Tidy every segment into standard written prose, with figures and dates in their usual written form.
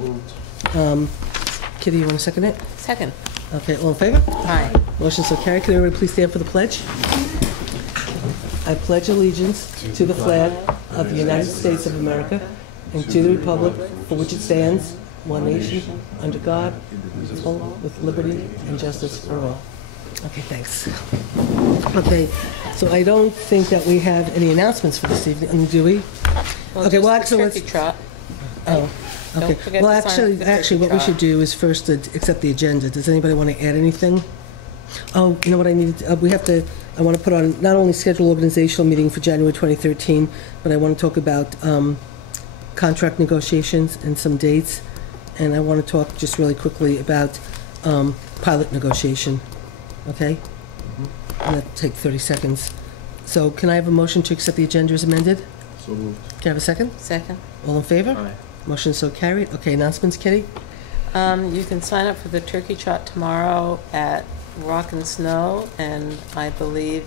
Moved. Kitty, you want to second it? Second. Okay, all in favor? Aye. Motion so carried. Can everybody please stand for the pledge? I pledge allegiance to the flag of the United States of America and to the republic for which it stands, one nation, under God, with liberty and justice for all. Okay, thanks. Okay, so I don't think that we have any announcements for this evening, do we? Well, Okay, well, just the actually, turkey trot. Oh, Don't okay. forget Well, to sign up for the actually, turkey what we trot. should do is first accept the agenda. Does anybody want to add anything? Oh, you know what I need? I want to put on not only schedule organizational meeting for January 2013, but I want to talk about contract negotiations and some dates. And I want to talk just really quickly about pilot negotiation. Okay? And that'll take 30 seconds. So can I have a motion to accept the agenda as amended? So moved. Can I have a second? Second. All in favor? Aye. Motion so carried. Okay, announcements, Kitty? You can sign up for the turkey trot tomorrow at Rock and Snow, and I believe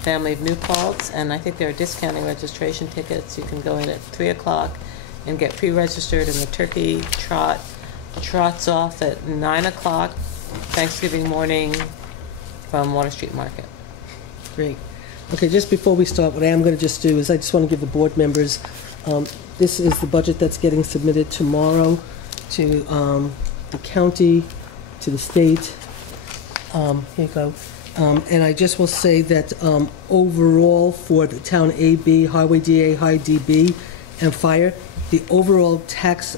Family of New Paltz, and I think they're discounting registration tickets. You can go in at 3 o'clock and get pre-registered, and the turkey trot trots off at 9 o'clock Thanksgiving morning from Water Street Market. Great. Okay, just before we start, what I am going to just do is I just want to give the board members, this is the budget that's getting submitted tomorrow to the county, to the state. Here you go. And I just will say that overall for the town AB, Highway DA, High DB, and Fire, the overall tax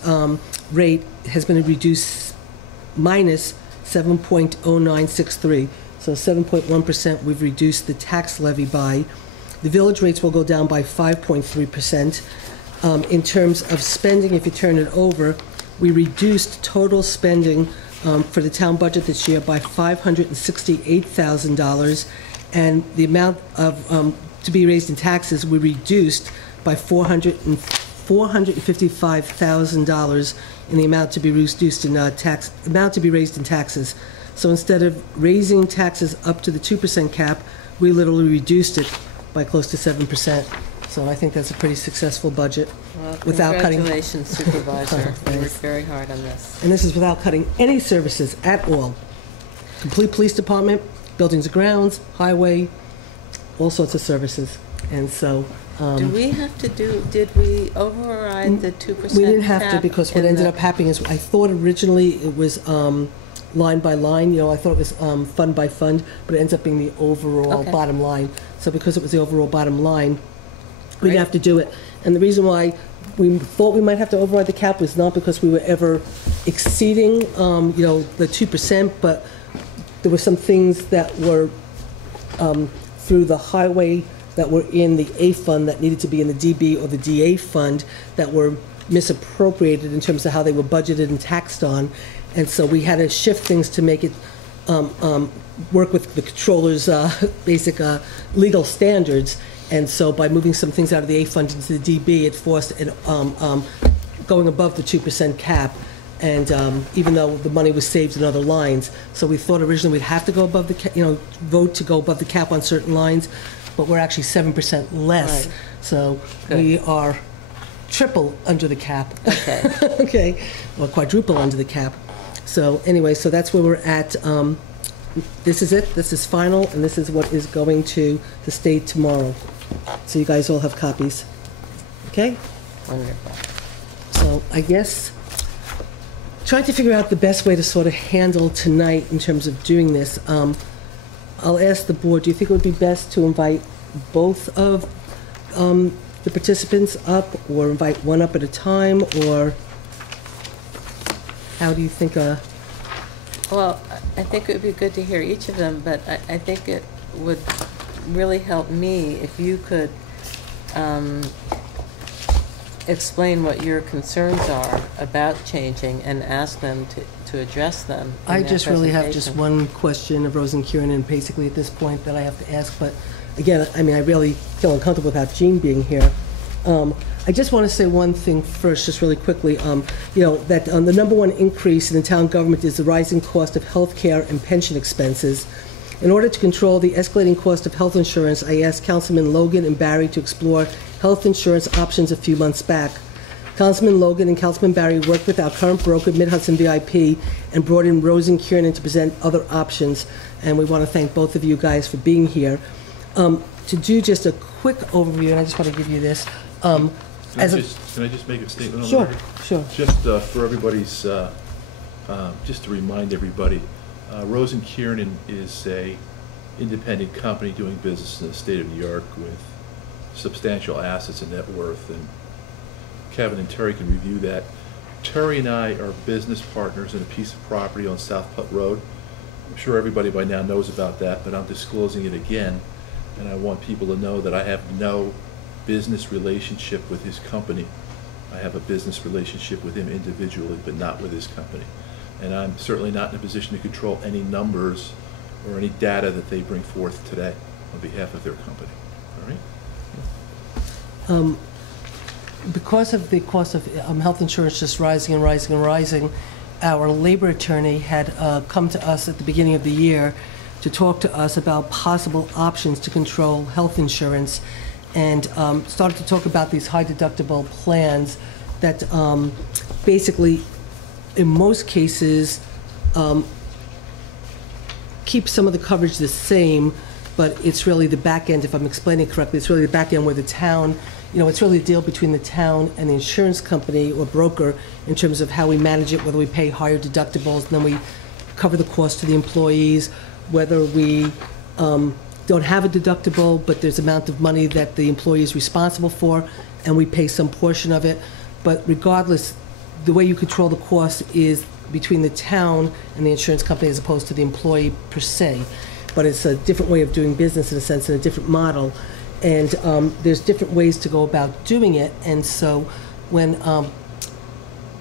rate has been reduced minus 7.0963. So 7.1% we've reduced the tax levy by. The village rates will go down by 5.3%. In terms of spending, if you turn it over, we reduced total spending for the town budget this year by $568,000, and the amount of to be raised in taxes we reduced by $455,000 in the amount to be reduced in amount to be raised in taxes. So instead of raising taxes up to the 2% cap, we literally reduced it by close to 7%. So I think that's a pretty successful budget. Well, without cutting. congratulations, Supervisor. Oh, You worked very hard on this. And this is without cutting any services at all. Complete police department, buildings and grounds, highway, all sorts of services. And so... Do we have to did we override the 2% we didn't have to, cap because what in ended the- up happening is I thought originally it was line by line. I thought it was fund by fund, but it ends up being the overall Okay. bottom line. So because it was the overall bottom line, we Great. didn't have to do it. And the reason why we thought we might have to override the cap was not because we were ever exceeding, the 2%, but there were some things that were through the highway that were in the A fund that needed to be in the DB or the DA fund that were misappropriated in terms of how they were budgeted and taxed on. And so we had to shift things to make it work with the controller's basic legal standards. And so by moving some things out of the A fund into the DB, it forced it going above the 2% cap. And even though the money was saved in other lines, so we thought originally we'd have to go above the vote to go above the cap on certain lines, but we're actually 7% less. Right. So Good. we are triple under the cap. Okay. Okay, or quadruple under the cap. So anyway, so that's where we're at. This is it. This is final, and this is what is going to the state tomorrow. So you guys all have copies. Okay? Wonderful. So I guess trying to figure out the best way to sort of handle tonight in terms of doing this. I'll ask the board, do you think it would be best to invite both of the participants up, or invite one up at a time, or how do you think? Well, I think it would be good to hear each of them, but I think it would really help me if you could explain what your concerns are about changing and ask them to address them in I their just really have just presentation. one question of Rose and Kieran, and basically at this point that I have to ask, but again, I mean, I really feel uncomfortable without Jean being here. I just want to say one thing first, just really quickly, that the number one increase in the town government is the rising cost of health care and pension expenses. In order to control the escalating cost of health insurance, I asked Councilman Logan and Barry to explore health insurance options a few months back. Councilman Logan and Councilman Barry worked with our current broker, Mid-Hudson VIP, and brought in Rose and Kieran to present other options, and we want to thank both of you guys for being here. To do just a quick overview, and I just want to give you this. Can I just make a statement on Sure, that? sure. Just for everybody's, just to remind everybody, Rose and Kieran is a independent company doing business in the state of New York with substantial assets and net worth, and Kevin and Terry can review that. Terry and I are business partners in a piece of property on South Putt Road. I'm sure everybody by now knows about that, but I'm disclosing it again, and I want people to know that I have no business relationship with his company. I have a business relationship with him individually, but not with his company. And I'm certainly not in a position to control any numbers or any data that they bring forth today on behalf of their company. All right? Because of the cost of health insurance just rising and rising and rising, our labor attorney had come to us at the beginning of the year to talk to us about possible options to control health insurance, and started to talk about these high deductible plans that basically, in most cases, keep some of the coverage the same, but it's really the back end, if I'm explaining correctly, it's really the back end where the town, it's really a deal between the town and the insurance company or broker in terms of how we manage it, whether we pay higher deductibles and then we cover the cost to the employees, whether we don't have a deductible, but there's amount of money that the employee is responsible for, and we pay some portion of it. But regardless, the way you control the cost is between the town and the insurance company as opposed to the employee per se. But it's a different way of doing business in a sense, and a different model. And there's different ways to go about doing it. And so when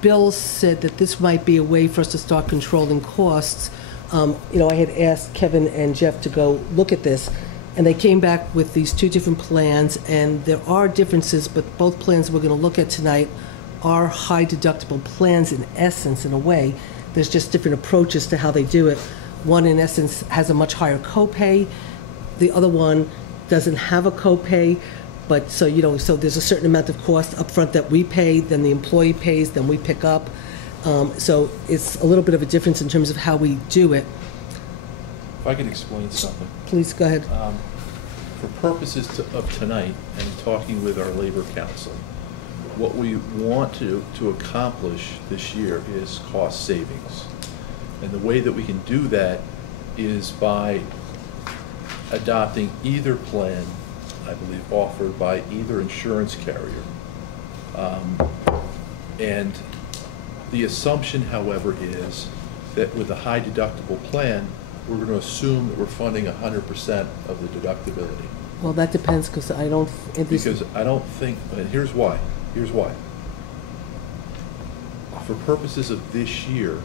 Bill said that this might be a way for us to start controlling costs, I had asked Kevin and Jeff to go look at this, and they came back with these two different plans, and there are differences, but both plans we're going to look at tonight are high deductible plans in essence, in a way. There's just different approaches to how they do it. One, in essence, has a much higher copay. The other one doesn't have a copay, but so there's a certain amount of cost up front that we pay, then the employee pays, then we pick up. So it's a little bit of a difference in terms of how we do it. If I could explain something. Please go ahead. For purposes of tonight and talking with our labor council, what we want to accomplish this year is cost savings. And the way that we can do that is by adopting either plan, I believe, offered by either insurance carrier. And the assumption, however, is that with a high deductible plan, we're going to assume that we're funding 100% of the deductibility. Well, that depends, because I don't... Because I don't think, and here's why. Here's why. For purposes of this year,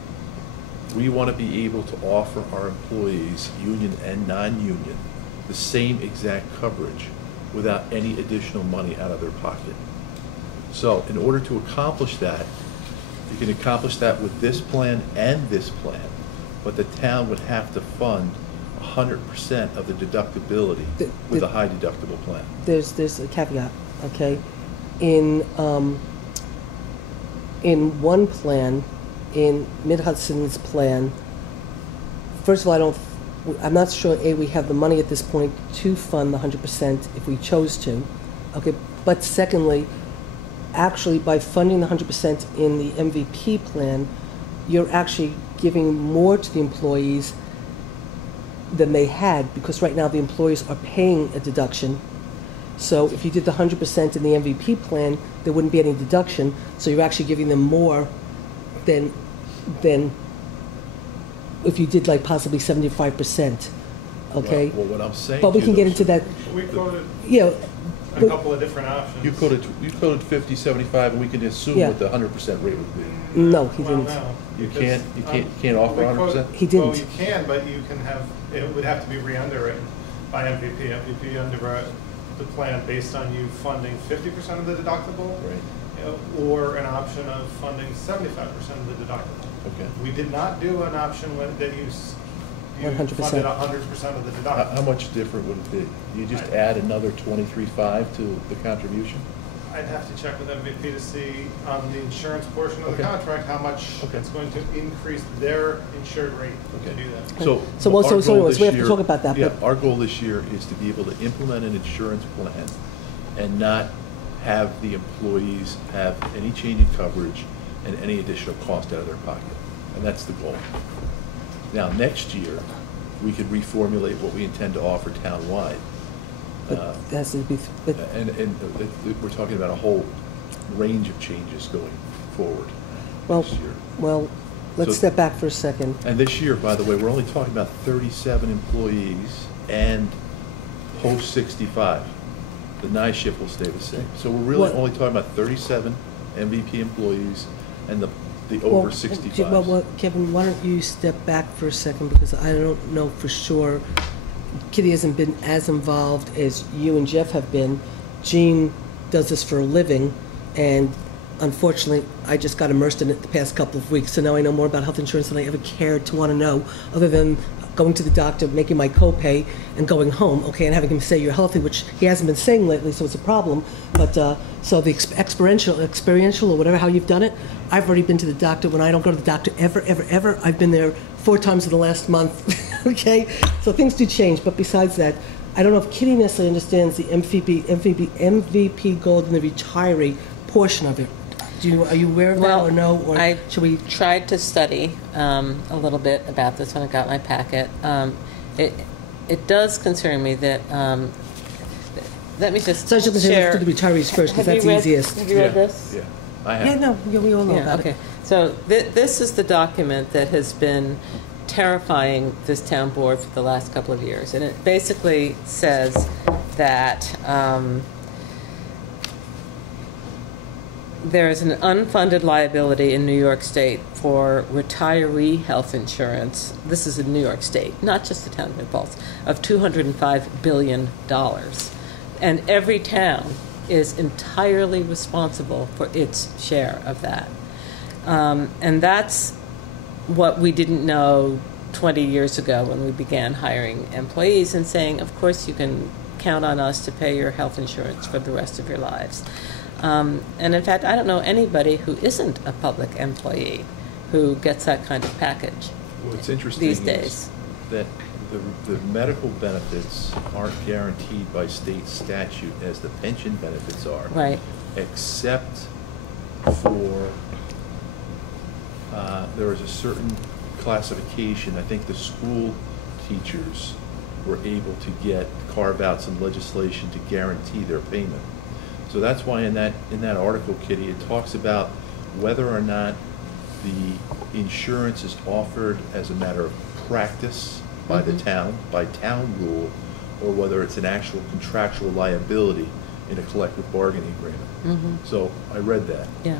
we want to be able to offer our employees, union and non-union, the same exact coverage without any additional money out of their pocket. So in order to accomplish that, you can accomplish that with this plan and this plan, but the town would have to fund 100% of the deductibility with a high deductible plan. There's a caveat, okay? In one plan, in Mid-Hudson's plan, first of all, I'm not sure, we have the money at this point to fund the 100% if we chose to, okay? But secondly, actually, by funding the 100% in the MVP plan, you're actually giving more to the employees than they had, because right now the employees are paying a deduction. So if you did the 100% in the MVP plan, there wouldn't be any deduction, so you're actually giving them more than if you did like possibly 75%, okay? Well, what I'm saying, but we can get into that. We quoted Yeah, a couple of different options. you coded 50, 75, and we can assume Yeah. what the 100% rate would be. no, he Well, didn't. no. You because, can't offer we 100%? He didn't. Well, you can, but you can have, it would have to be re-underwritten by MVP. MVP underwrote the plan based on you funding 50% of the deductible, Right. or an option of funding 75% of the deductible. Okay. We did not do an option that you 100%. funded 100% of the deductible. How much different would it be? You just add another 23.5 to the contribution? I'd have to check with MVP to see on the insurance portion of the Okay. contract, how much Okay. it's going to increase their insured rate to Okay. do that. So also- our so goal anyways, this we have to year- talk about that, Yeah, but- our goal this year is to be able to implement an insurance plan and not have the employees have any change in coverage and any additional cost out of their pocket. And that's the goal. Now, next year, we could reformulate what we intend to offer townwide. But it has to be, but We're talking about a whole range of changes going forward Well, this year. well, let's So- step back for a second. And this year, by the way, we're only talking about 37 employees and post 65. The night shift will stay the same. So we're really What- only talking about 37 MVP employees and the Well, over 65s. Well, Kevin, why don't you step back for a second, because I don't know for sure. Kitty hasn't been as involved as you and Jeff have been. Jean does this for a living, and unfortunately, I just got immersed in it the past couple of weeks, so now I know more about health insurance than I ever cared to want to know, other than going to the doctor, making my copay, and going home, okay, and having him say you're healthy, which he hasn't been saying lately, so it's a problem. But, so the experiential, or whatever, how you've done it, I've already been to the doctor. When I don't go to the doctor ever, I've been there 4 times in the last month, okay? So things do change, but besides that, I don't know if Kitty necessarily understands the MVP gold and the retiree portion of it. Are you aware of that, Well, or no? Or I should we? tried to study a little bit about this when I got my packet. It does concern me that, let me just So I should share. do the retirees first, because Have you that's read- easiest. Have you read this? Yeah, I have. Yeah, no, yeah, we all know Yeah, about okay. it. So this is the document that has been terrifying this town board for the last couple of years. And it basically says that there is an unfunded liability in New York State for retiree health insurance. This is in New York State, not just the town of New Paltz, of $205 billion. And every town is entirely responsible for its share of that. And that's what we didn't know 20 years ago when we began hiring employees and saying, of course you can count on us to pay your health insurance for the rest of your lives. And in fact, I don't know anybody who isn't a public employee who gets that kind of package What's interesting these is days. that the medical benefits aren't guaranteed by state statute as the pension benefits are. Right. Except for, there is a certain classification. I think the school teachers were able to get carve-outs in legislation to guarantee their payment. So that's why in that article, Kitty, it talks about whether or not the insurance is offered as a matter of practice by the town, by town rule, or whether it's an actual contractual liability in a collective bargaining agreement. So I read that. Yeah.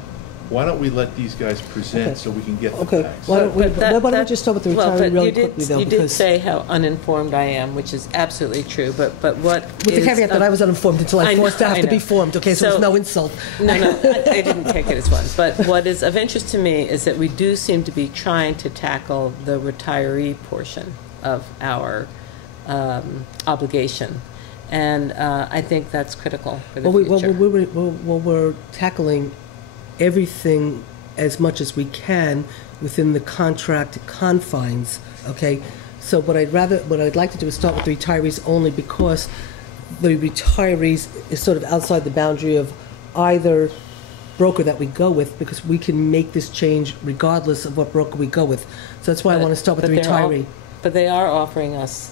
Why don't we let these guys present Okay. so we can get the Okay, facts? why don't we, But that- why don't we that- just start with the well, retiree but really you did- quickly, though, You did because say how uninformed I am, which is absolutely true, but what with the is caveat that I was uninformed until I know- forced to have I to be know. formed, okay, so it's no insult. No, I didn't take it as one. But what is of interest to me is that we do seem to be trying to tackle the retiree portion of our obligation. And I think that's critical for the future. We're tackling everything as much as we can within the contract confines, okay? So what I'd like to do is start with the retirees only because the retirees is sort of outside the boundary of either broker that we go with, because we can make this change regardless of what broker we go with. So that's why I want to start with the retiree. But they are offering us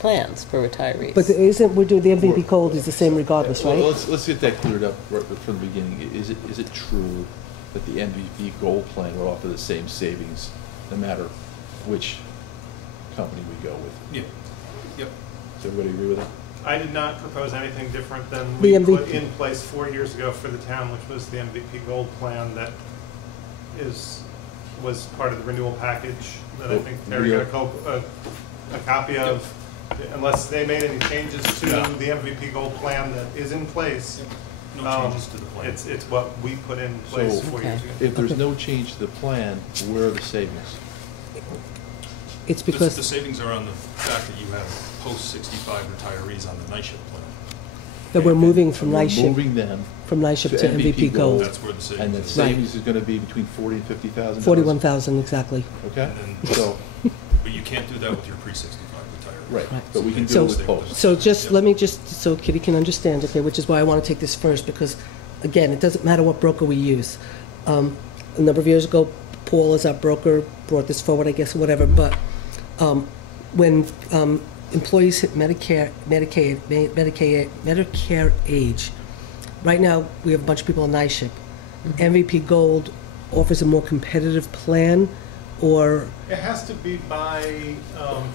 plans for retirees. But we're doing the MVP code is the same regardless, Well, right? let's get that cleared up right from the beginning. Is it true that the MVP Gold Plan will offer the same savings no matter which company we go with? Yeah, yep. Does everybody agree with that? I did not propose anything different than The we put MVP. in place 4 years ago for the town, which was the MVP Gold Plan that was part of the renewal package that I think Terry got a copy of. Unless they made any changes to the MVP Gold Plan that is in place. No changes to the plan. It's what we put in place So- 4 years ago. If there's no change to the plan, where are the savings? It's The because, savings are on the fact that you have post-65 retirees on the night shift plan. that we're moving from We're night shift, moving them, from night shift to MVP Gold. That's where the and the savings is. savings is gonna be between 40 and 50,000. 41,000, exactly. Okay, And then- so, But you can't do that with your pre-65 retirees. right, Right. but we can do So- it with post. So just, let me just, so Kitty can understand, okay, which is why I want to take this first, because, again, it doesn't matter what broker we use. A number of years ago, Paul, as our broker, brought this forward, I guess, whatever, but when employees hit Medicare age, right now, we have a bunch of people on night shift. MVP Gold offers a more competitive plan, or, It has to be by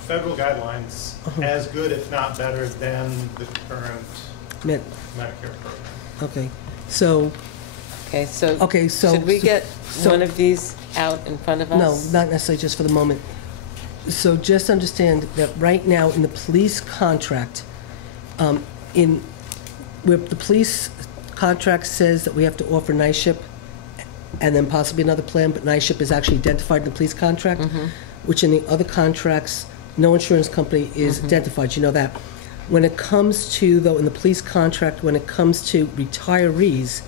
federal guidelines as good, if not better, than the current Med- Medicare program. okay, so, Okay, so should we get so- one of these out in front of us? no, not necessarily just for the moment. So just understand that right now in the police contract, where the police contract says that we have to offer night shift and then possibly another plan, but night shift is actually identified in the police contract, which in the other contracts, no insurance company is identified, you know that. When it comes to, though, in the police contract, when it comes to retirees,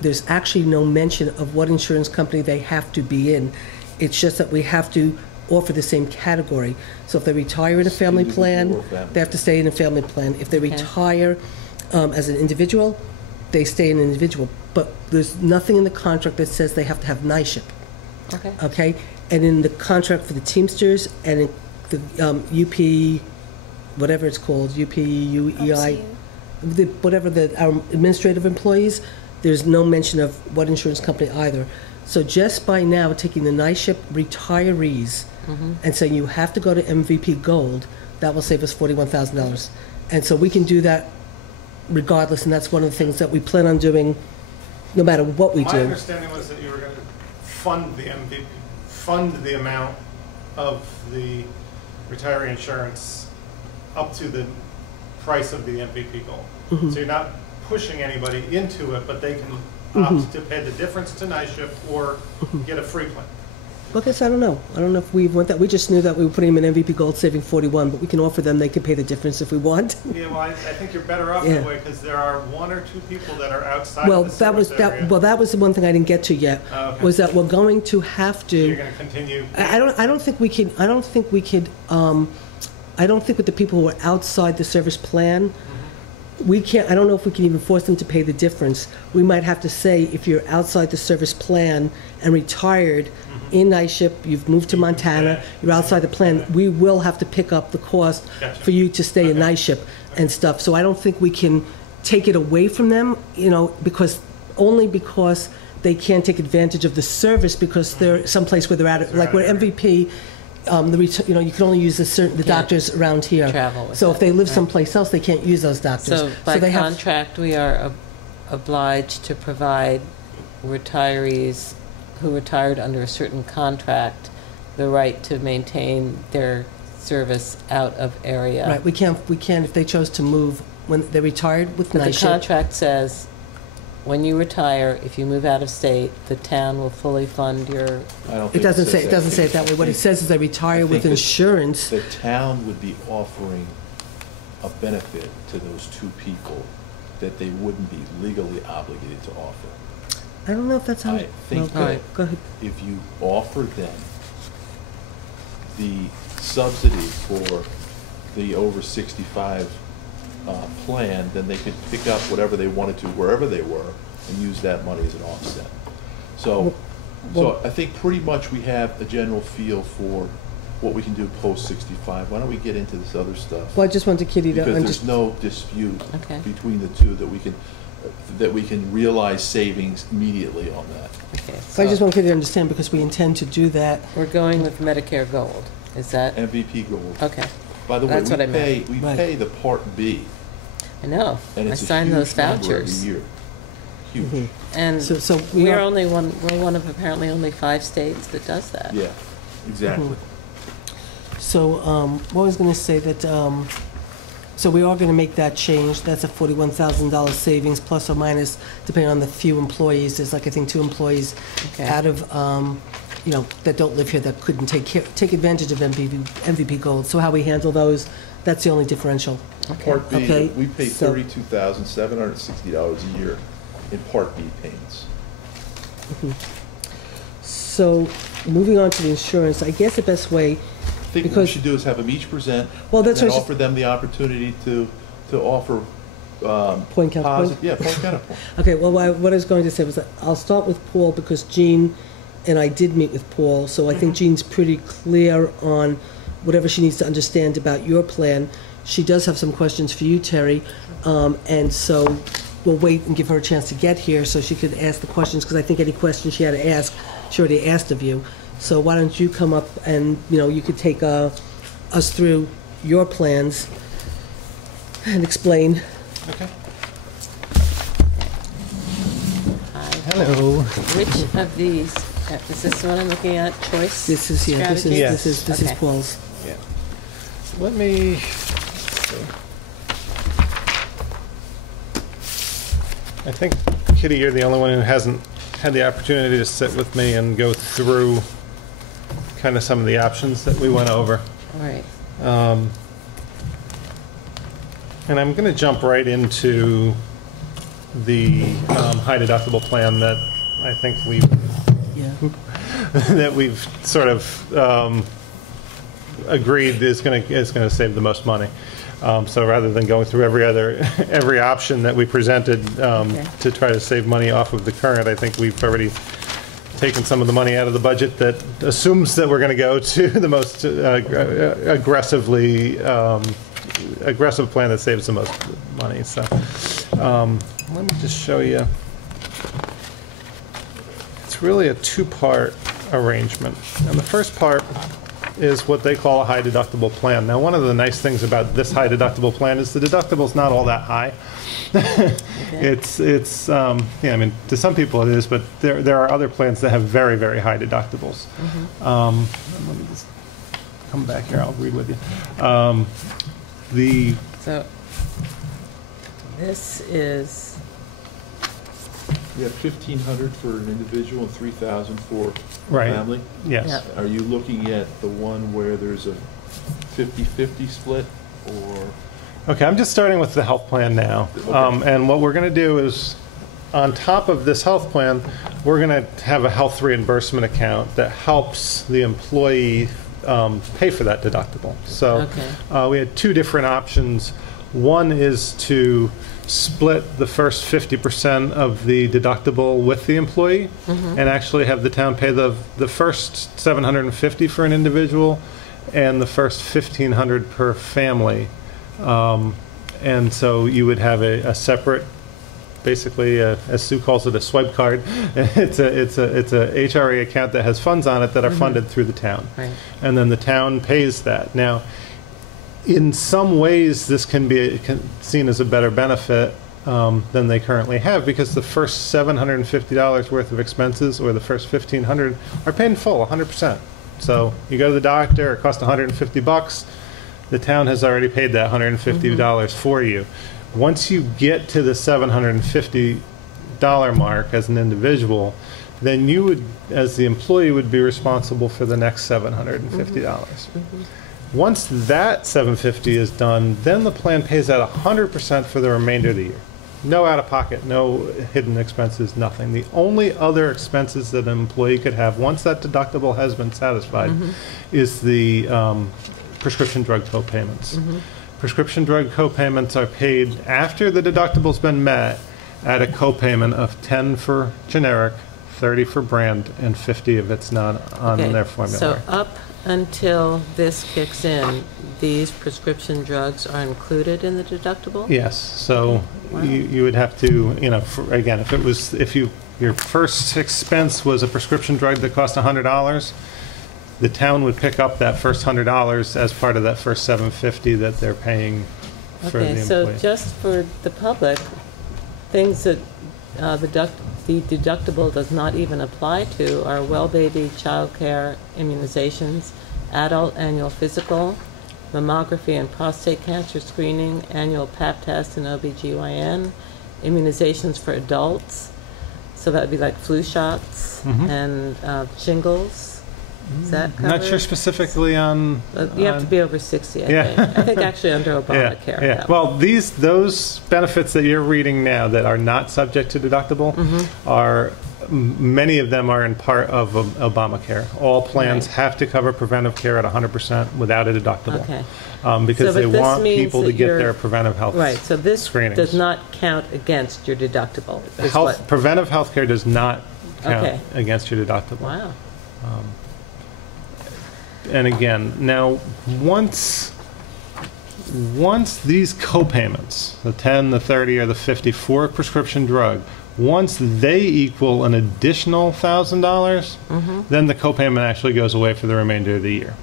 there's actually no mention of what insurance company they have to be in. It's just that we have to offer the same category. So if they retire in a family plan, Individual or family. they have to stay in a family plan. If they Okay. retire as an individual, they stay in an individual. But there's nothing in the contract that says they have to have night shift, Okay, okay? And in the contract for the Teamsters and in the UP, whatever it's called, UPUEI, whatever our administrative employees, there's no mention of what insurance company either. So just by now taking the night shift retirees and saying you have to go to MVP Gold, that will save us $41,000. And so we can do that regardless, and that's one of the things that we plan on doing no matter what we My do. understanding was that you were going to fund the MVP, fund the amount of the retiree insurance up to the price of the MVP goal. So you're not pushing anybody into it, but they can opt to pay the difference to night shift or get a free plan. Well, I guess I don't know. I don't know if we want that. We just knew that we were putting them in MVP Gold, saving 41, but we can offer them, they can pay the difference if we want. Yeah, well, I think you're better off Yeah. that way because there are one or two people that are outside Well, of the that was, service area. that was the one thing I didn't get to yet, Oh, okay. was that we're going to have to. You're going to continue. I don't think we could, I don't think with the people who are outside the service plan, we can't, I don't know if we can even force them to pay the difference. We might have to say, if you're outside the service plan and retired in night shift, you've moved to Montana, you're outside the plan, we will have to pick up the cost Gotcha. for you to stay in Okay. night shift and stuff. So I don't think we can take it away from them, only because they can't take advantage of the service because they're someplace where they're at, like where MVP, you can only use the Can't doctors around here. travel with So if it, they live right. someplace else, they can't use those doctors. so by they have- contract, we are obliged to provide retirees who retired under a certain contract the right to maintain their service out of area. Right, we can't, if they chose to move, when they're retired with But the night shift. contract says, when you retire, if you move out of state, the town will fully fund your, I don't It think doesn't says say it that way. What it says is they retire with I think insurance. The town would be offering a benefit to those two people that they wouldn't be legally obligated to offer. I don't know if that's how. I think well, that Go ahead. if you offer them the subsidy for the over 65 plan, then they could pick up whatever they wanted to wherever they were and use that money as an offset. So Well- I think pretty much we have a general feel for what we can do post 65. Why don't we get into this other stuff? Well, I just wanted Kitty to Because there's understand. no dispute Okay. between the two that we can realize savings immediately on that. okay, I just so want Kitty to understand because we intend to do that. we're going with Medicare Gold, is that, MVP Gold. okay, By the way, That's what I meant. we Right. pay the Part B, I know, and I it's a signed huge those number every vouchers. year. Huge, Mhm. And So we we're are, one of apparently only 5 states that does that. yeah, exactly. so what I was going to say that, so we are going to make that change. That's a $41,000 savings, plus or minus, depending on the few employees. There's like, I think, 2 employees Okay. out of, that don't live here that couldn't take advantage of MVP Gold. So how we handle those, that's the only differential. Part B, Okay, we pay so- $32,760 a year in Part B payments. So, moving on to the insurance, I guess the best way, I think what we Because- should do is have them each present. Well, that's and what I was offer them the opportunity to offer. Point counterpoint? Yeah, point counterpoint. okay, well, what I was going to say was that I'll start with Paul because Jean and I did meet with Paul, so I think Jean's pretty clear on whatever she needs to understand about your plan. She does have some questions for you, Terry, and so we'll wait and give her a chance to get here so she could ask the questions, because I think any questions she had to ask, she already asked of you. So why don't you come up and, you could take us through your plans and explain. Okay. Hello. Which of these, is this the one I'm looking at, choice? This is, yeah, this is, strategies? this is Okay. Paul's. Yeah. Let me, let's see. I think, Kitty, you're the only one who hasn't had the opportunity to sit with me and go through kind of some of the options that we went over. All right. And I'm going to jump right into the high deductible plan that I think Yeah. that we've sort of agreed is going to save the most money. So rather than going through every option that we presented to try to save money off of the current, I think we've already taken some of the money out of the budget that assumes that we're going to go to the most aggressive plan that saves the most money. So let me just show you. It's really a two-part arrangement. And the first part is what they call a high deductible plan. Now, one of the nice things about this high deductible plan is the deductible's not all that high. It's yeah, I mean, to some people it is, but there are other plans that have very, very high deductibles. Let me just come back here, I'll read with you. So this is, We have 1,500 for an individual and 3,000 for a Right. family. Yes. Yep. Are you looking at the one where there's a 50-50 split, or? Okay, I'm just starting with the health plan now. Okay. And what we're going to do is, on top of this health plan, we're going to have a health reimbursement account that helps the employee pay for that deductible. So Okay. we had two different options. One is to split the first 50% of the deductible with the employee and actually have the town pay the first $750 for an individual and the first $1,500 per family. And so you would have a separate, basically, as Sue calls it, a swipe card. It's a HRA account that has funds on it that are funded through the town. right, And then the town pays that. Now, in some ways, this can be seen as a better benefit than they currently have, because the first $750 worth of expenses or the first $1,500 are paid in full, 100%. So you go to the doctor, it costs $150. The town has already paid that $150 for you. Once you get to the $750 mark as an individual, then you would, as the employee, would be responsible for the next $750. Once that $750 is done, then the plan pays out 100% for the remainder of the year. No out-of-pocket, no hidden expenses, nothing. The only other expenses that an employee could have once that deductible has been satisfied is the prescription drug co-payments. Prescription drug co-payments are paid after the deductible's been met at a co-payment of 10 for generic, 30 for brand, and 50 if it's not on okay. their formulary. So up until this kicks in, these prescription drugs are included in the deductible? Yes, so you would have to, again, if your first expense was a prescription drug that cost $100, the town would pick up that first $100 as part of that first $750 that they're paying for the Okay, employee. so just for the public, things that the deductible does not even apply to are well baby, child care, immunizations, adult annual physical, mammography and prostate cancer screening, annual pap test and OBGYN, immunizations for adults, so that would be like flu shots and shingles. Is that I'm not sure covered? specifically on. You have to be over 60, I Yeah. think. I think actually under Obamacare. Yeah. that Well, those benefits that you're reading now that are not subject to deductible are, many of them are in part of Obamacare. All plans Right. have to cover preventive care at 100% without a deductible. Okay. Because So, they but this want means people to that get you're- their preventive health Right, so this screenings. does not count against your deductible, is what? Preventive health care does not count Okay. against your deductible. Wow. And again, now, once these co-payments, the 10, the 30, or the 50 for a prescription drug, once they equal an additional $1,000, then the co-payment actually goes away for the remainder of the year.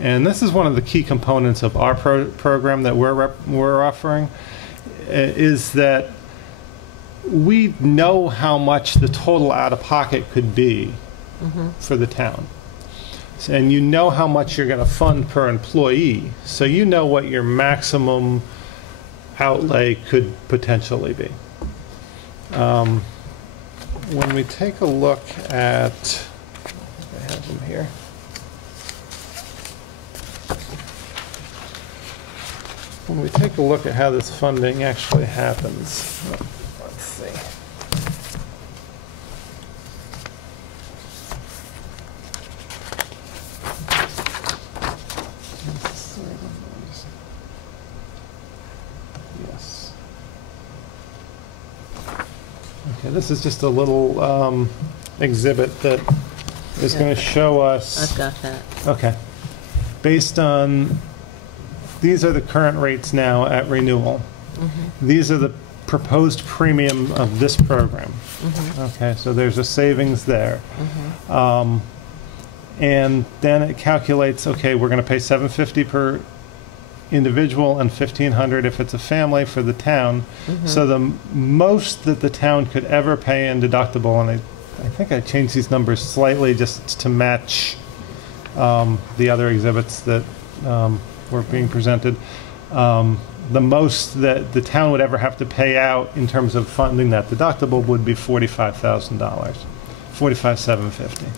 And this is one of the key components of our program that we're offering, is that we know how much the total out-of-pocket could be for the town. And you know how much you're going to fund per employee, so you know what your maximum outlay could potentially be. When we take a look at, I have them here. When we take a look at how this funding actually happens, let's see. Yes. Okay, this is just a little exhibit that is going to show us. I've got that. Okay. Based on, these are the current rates now at renewal. These are the proposed premium of this program. Okay, so there's a savings there. And then it calculates, okay, we're going to pay $750 per individual and $1,500 if it's a family for the town. So the most that the town could ever pay in deductible, and I think I changed these numbers slightly just to match the other exhibits that were being presented. The most that the town would ever have to pay out in terms of funding that deductible would be $45,000, $45,750.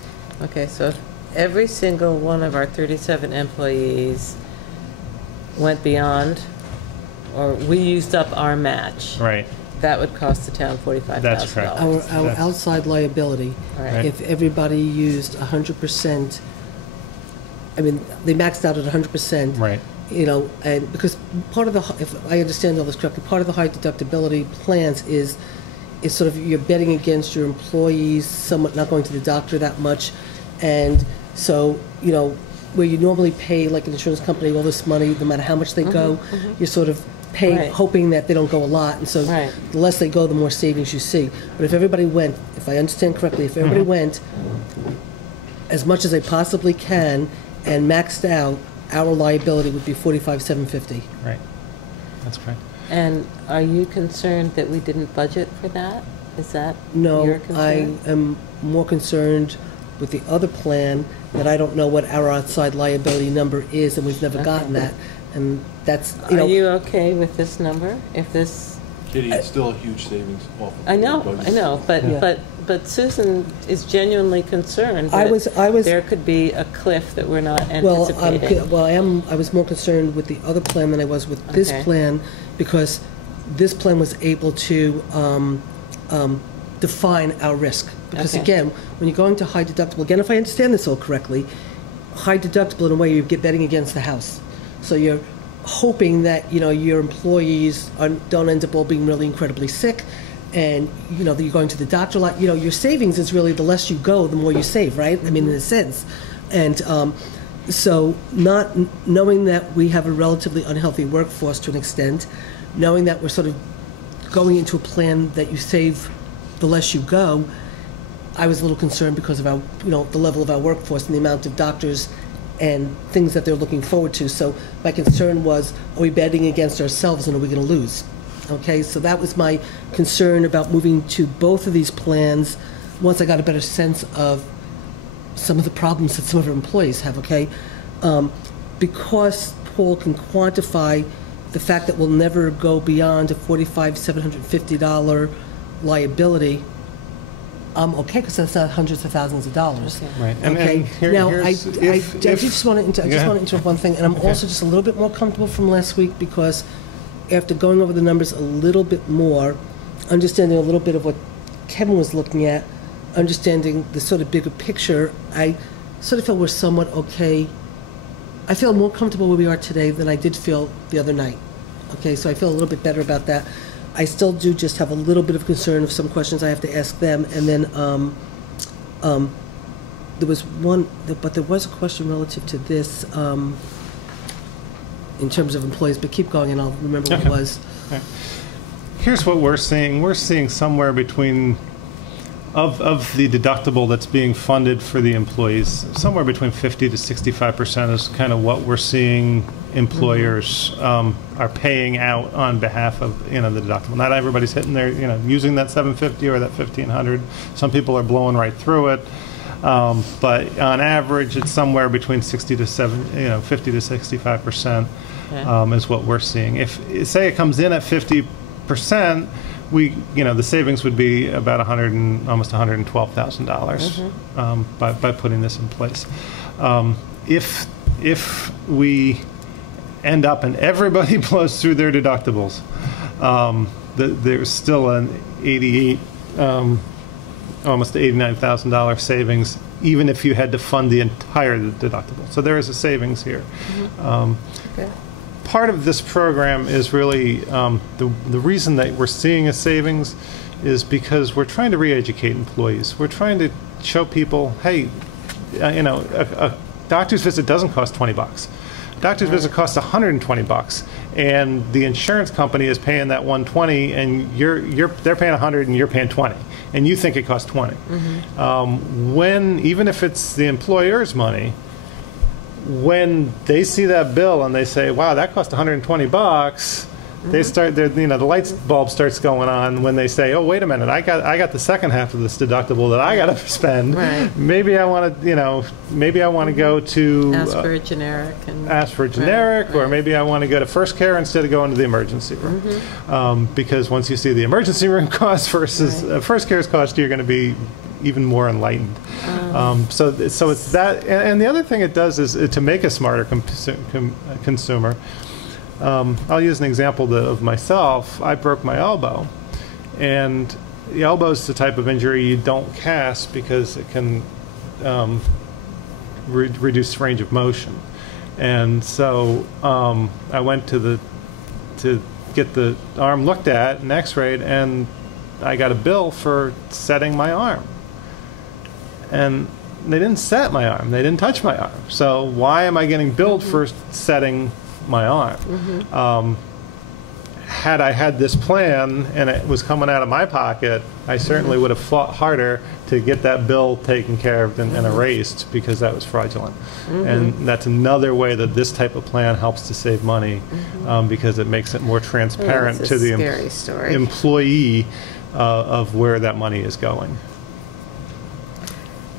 Okay, so if every single one of our 37 employees went beyond, or we used up our match, Right. that would cost the town $45,000. That's correct. Our That's- outside liability, Right. if everybody used 100%, I mean, they maxed out at 100%. Right. You know, and because part of the, if I understand all this correctly, part of the high deductibility plans is sort of you're betting against your employees, somewhat not going to the doctor that much. And so, you know, where you normally pay like an insurance company all this money, no matter how much they go, you're sort of paying, Right. hoping that they don't go a lot. And so Right. the less they go, the more savings you see. But if everybody went, if I understand correctly, if everybody went as much as they possibly can and maxed out, our liability would be $45,750. Right. That's correct. And are you concerned that we didn't budget for that? Is that No, your I concern? am more concerned with the other plan, that I don't know what our outside liability number is, and we've never gotten that. And that's, you Are know, you okay with this number? If this, Kitty, it's still a huge savings off of I the know, budget. I know, Yeah. but Susan is genuinely concerned I that was, there could be a cliff that we're not well, anticipating. I was more concerned with the other plan than I was with this Okay. plan, because this plan was able to define our risk. Because Okay. again, when you're going to high deductible, again, if I understand this all correctly, high deductible in a way, you get betting against the house. So you're hoping that, you know, your employees don't end up all being really incredibly sick, and, you know, that you're going to the doctor a lot. You know, your savings is really the less you go, the more you save, right? I mean, in a sense. And so not knowing that we have a relatively unhealthy workforce to an extent, knowing that we're sort of going into a plan that you save the less you go, I was a little concerned because of our, you know, the level of our workforce and the amount of doctors and things that they're looking forward to. So my concern was, are we betting against ourselves and are we going to lose? Okay, so that was my concern about moving to both of these plans once I got a better sense of some of the problems that some of our employees have, okay? Because Paul can quantify the fact that we'll never go beyond a $45,750 liability, I'm okay, because that's not hundreds of thousands of dollars. Okay. Right. Okay, now, I just want to Yeah. interrupt one thing, and I'm also just a little bit more comfortable from last week, because after going over the numbers a little bit more, understanding a little bit of what Kevin was looking at, understanding the sort of bigger picture, I sort of feel we're somewhat okay. I feel more comfortable where we are today than I did feel the other night. Okay, so I feel a little bit better about that. I still do just have a little bit of concern of some questions I have to ask them, and then there was one, but there was a question relative to this in terms of employees, but keep going and I'll remember what it was. Okay. Here's what we're seeing. We're seeing somewhere between, of the deductible that's being funded for the employees, somewhere between 50 to 65% is kind of what we're seeing employers are paying out on behalf of, the deductible. Not everybody's hitting their, using that 750 or that 1500. Some people are blowing right through it. But on average, it's somewhere between 50 to 65% is what we're seeing. If say it comes in at 50%, the savings would be about almost $112,000 by putting this in place. If we end up and everybody blows through their deductibles, there's still an almost $89,000 savings, even if you had to fund the entire deductible. So there is a savings here. Okay. Part of this program is really the reason that we're seeing a savings is because we're trying to re-educate employees. We're trying to show people, hey, a doctor's visit doesn't cost $20. Doctor's visit costs $120, and the insurance company is paying that $120, and they're paying $100 and you're paying $20, and you think it costs $20. Even if it's the employer's money, when they see that bill and they say, "Wow, that cost $120," they start, the light bulb starts going on when they say, "Oh, wait a minute, I got the second half of this deductible that I got to spend. Right. Maybe I want to, go to Ask for a generic. Or maybe I want to go to first care instead of going to the emergency room." Because once you see the emergency room cost versus first care's cost, you're going to be even more enlightened. So it's that, and the other thing it does is to make a smarter consumer. I'll use an example of myself. I broke my elbow, and the elbow is the type of injury you don't cast because it can reduce range of motion. And so I went to get the arm looked at and x-rayed, and I got a bill for setting my arm. And they didn't set my arm. They didn't touch my arm. So why am I getting billed for setting my arm? Had I had this plan and it was coming out of my pocket, I certainly would have fought harder to get that bill taken care of and erased, because that was fraudulent. And that's another way that this type of plan helps to save money, because it makes it more transparent to the employee of where that money is going.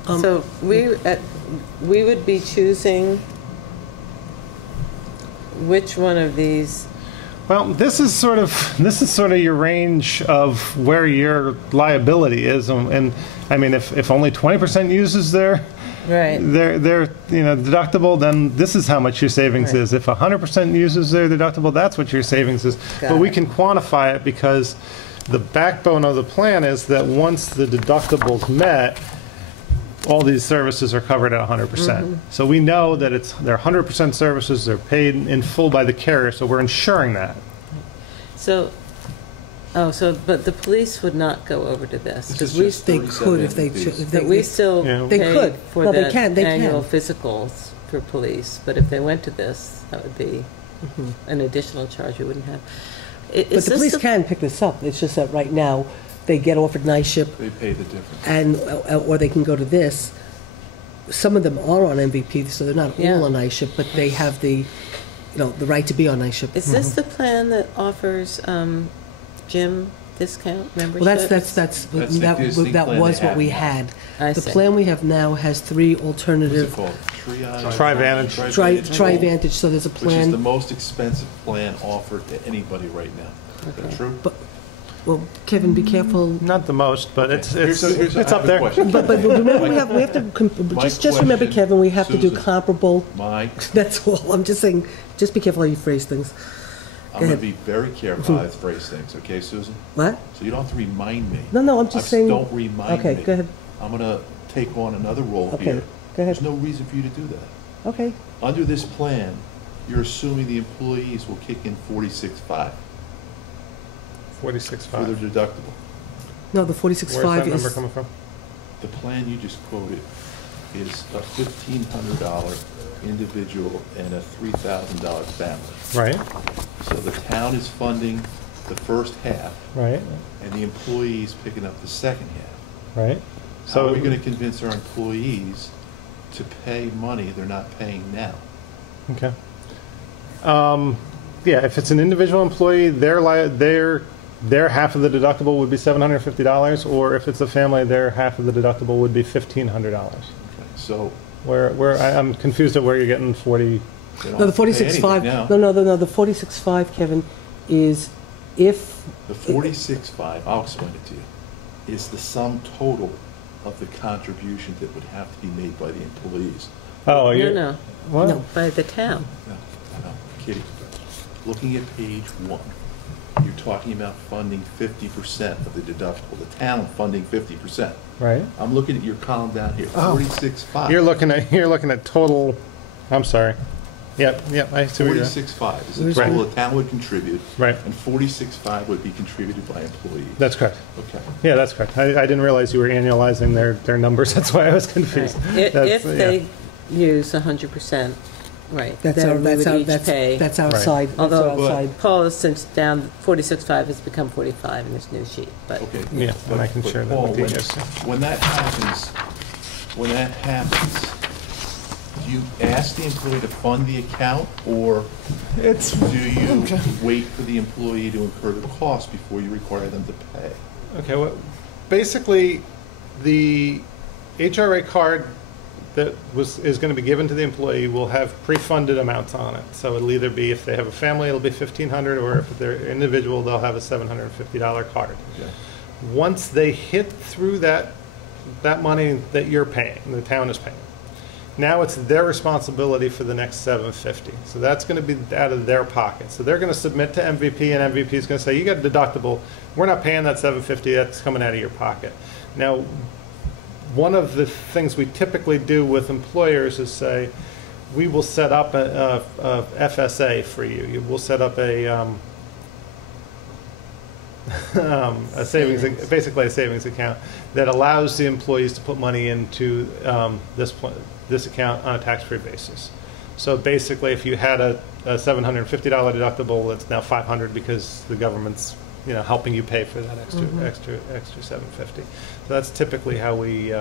So we would be choosing which one of these? Well, this is sort of your range of where your liability is, and I mean, if only 20% uses their deductible, then this is how much your savings is. If 100% uses their deductible, that's what your savings is. But we can quantify it, because the backbone of the plan is that once the deductible's met, all these services are covered at 100%. So we know that they're 100% services, they're paid in full by the carrier, so we're ensuring that. But the police would not go over to this, because They could if they we still They pay could. for Well, the they can. annual physicals for police, but if they went to this, that would be an additional charge we wouldn't have. But the police can pick this up. It's just that right now, they get offered night shift, They pay the difference. and or they can go to this. Some of them are on MVP, so they're not all on night shift, but they have the right to be on night shift. Is this the plan that offers gym discount membership? Well, that was what we had. I The see. plan we have now has three What's it alternative called? Triage? Trivantage. Trivantage. So there's a Which is plan. the most expensive plan offered to anybody right now. Is that true? Well, Kevin, be careful. Not the most, but it's Here's a- it's I have up a there. question. But remember, we have to, My just remember, question, Kevin, we have to do Susan. comparable, My, that's all. I'm just saying, just be careful how you phrase things. I'm gonna ahead. be very careful how I phrase things, okay, Susan? What? So you don't have to remind me. No, I'm just saying. Don't remind me. Okay, go ahead. I'm gonna take on another role Okay, here. go ahead. There's no reason for you to do that. Okay, Under this plan, you're assuming the employees will kick in 46.5 for their 46.5. deductible. no, the Where's 46.5 that number is, coming from? The plan you just quoted is a $1,500 individual and a $3,000 family. Right, So the town is funding the first half, right, and the employees picking up the second half. right. How are So we gonna convince our employees to pay money they're not paying now? okay. Yeah, if it's an individual employee, their half of the deductible would be $750, or if it's a family, their half of the deductible would be $1,500. Okay, so I'm confused at where you're getting 40. they don't no, the have to pay anything 46.5, now. no, the 46.5, Kevin, is if, The 46.5, I'll explain it to you, is the sum total of the contribution that would have to be made by the employees. Oh, No, you're, no, what? No. by the town. No, I know, kidding. Looking at page 1, you're talking about funding 50% of the deductible, the town funding 50%. Right. I'm looking at your column down here, Oh. 46.5. You're looking at total. I'm sorry. Yep, I see what you're. 46.5 is the Where's total that? the town would contribute. Right. And 46.5 would be contributed by employees. That's correct. Okay. Yeah, that's correct. I didn't realize you were annualizing their numbers. That's why I was Right. confused. If That's- they use 100%, right, that's our, then we that's would our, each pay. that's Right. outside, that's Although outside. Paul has since down, 46.5 has become 45 in this new sheet, but Okay. Yeah, But- and I can but share that Paul, with you when- guys. When that happens, do you ask the employee to fund the account, or It's do you wait for the employee to incur the cost before you require them to pay? okay. Well, basically, the HRA card that is going to be given to the employee will have pre-funded amounts on it. So it'll either be, if they have a family, it'll be $1,500, or if they're individual, they'll have a $750 card. Okay. Once they hit through that money that you're paying, the town is paying, now it's their responsibility for the next $750. So that's going to be out of their pocket. So they're going to submit to MVP, and MVP is going to say, you got a deductible. We're not paying that $750. That's coming out of your pocket. Now, one of the things we typically do with employers is say, we will set up a FSA for you. We'll set up a savings, basically a savings account that allows the employees to put money into this account on a tax-free basis. So basically, if you had a $750 deductible, it's now $500 because the government's helping you pay for that extra $750. So that's typically how we.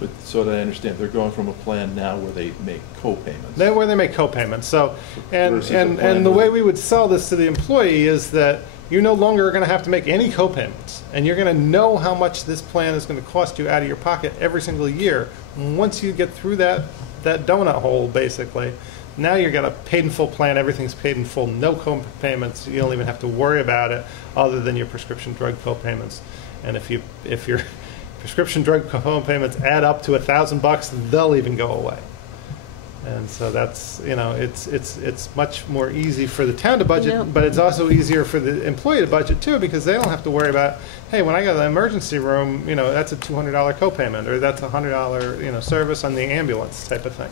But so that I understand, they're going from a plan now where they make co-payments. Where they make co-payments. So, Versus a plan and the where- way we would sell this to the employee is that you no longer are going to have to make any co-payments, and you're going to know how much this plan is going to cost you out of your pocket every single year. And once you get through that donut hole, basically, now you've got a paid in full plan. Everything's paid in full, no co-payments. You don't even have to worry about it, other than your prescription drug co-payments. And if your prescription drug co-payments add up to $1,000, they'll even go away. And so that's, it's much more easy for the town to budget, Yeah. but it's also easier for the employee to budget too, because they don't have to worry about, hey, when I go to the emergency room, that's a $200 copayment, or that's a $100, service on the ambulance type of thing.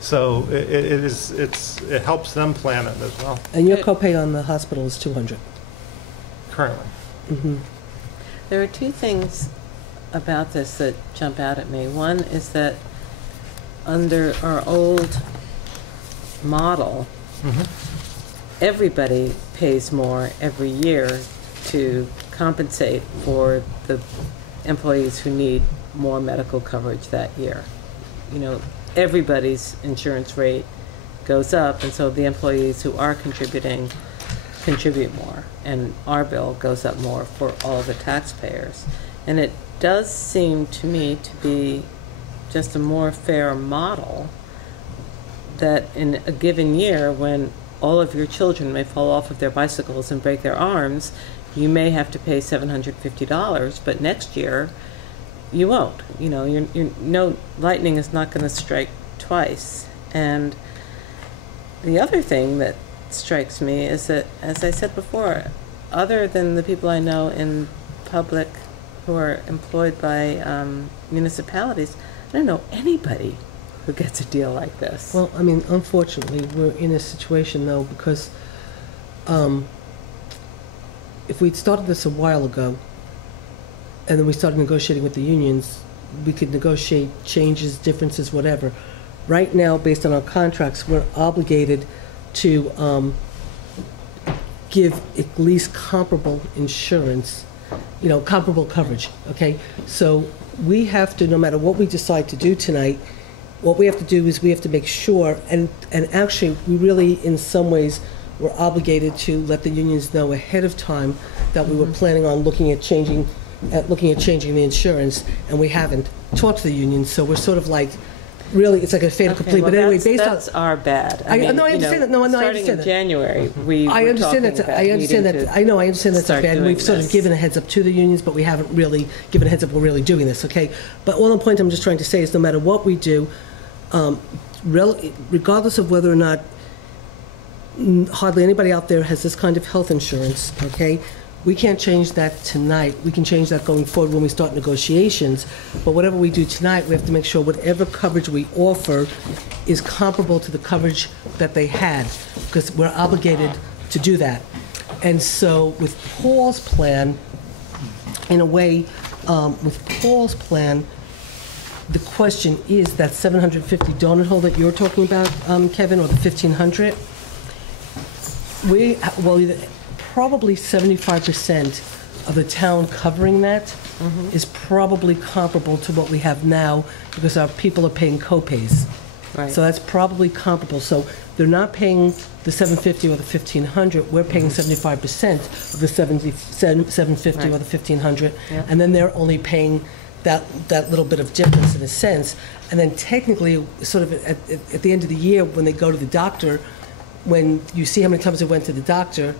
So it helps them plan it as well, And your copay on the hospital is 200. currently. there are two things about this that jump out at me. One is that under our old model, everybody pays more every year to compensate for the employees who need more medical coverage that year. Everybody's insurance rate goes up, and so the employees who are contributing contribute more, and our bill goes up more for all the taxpayers. And it does seem to me to be just a more fair model that in a given year, when all of your children may fall off of their bicycles and break their arms, you may have to pay $750, but next year you won't. You know, no, lightning is not going to strike twice. And the other thing that strikes me is that, as I said before, other than the people I know in public who are employed by municipalities, I don't know anybody who gets a deal like this. Well, I mean, unfortunately, we're in a situation, though, because if we'd started this a while ago, and then we started negotiating with the unions, we could negotiate changes, differences, whatever. Right now, based on our contracts, we're obligated to give at least comparable insurance, you know, comparable coverage, okay? So we have to, no matter what we decide to do tonight, what we have to do is we have to make sure, and actually, we really, in some ways, we're obligated to let the unions know ahead of time that we were planning on looking at changing the insurance, and we haven't talked to the unions, so we're sort of like, really, it's like a fait accompli. Well, but anyway, based on that's our bad. I understand that. No, I understand starting in that. January, we I were understand talking that. about I understand needing that. to I know. I understand that's start bad. doing We've sort of this. given a heads up to the unions, but we haven't really given a heads up. We're really doing this, okay? But all the point I'm just trying to say is, no matter what we do, regardless of whether or not hardly anybody out there has this kind of health insurance, okay? We can't change that tonight. We can change that going forward when we start negotiations. But whatever we do tonight, we have to make sure whatever coverage we offer is comparable to the coverage that they had, because we're obligated to do that. And so with Paul's plan, in a way, with Paul's plan, the question is that 750 donut hole that you're talking about, Kevin, or the 1,500, probably 75% of the town covering that is probably comparable to what we have now, because our people are paying co-pays. Right. So that's probably comparable. So they're not paying the 750 or the 1,500. We're paying 75% of the 750 or the 1,500, Yeah. and then they're only paying that little bit of difference in a sense. And then technically, sort of at the end of the year, when they go to the doctor, when you see how many times they went to the doctor,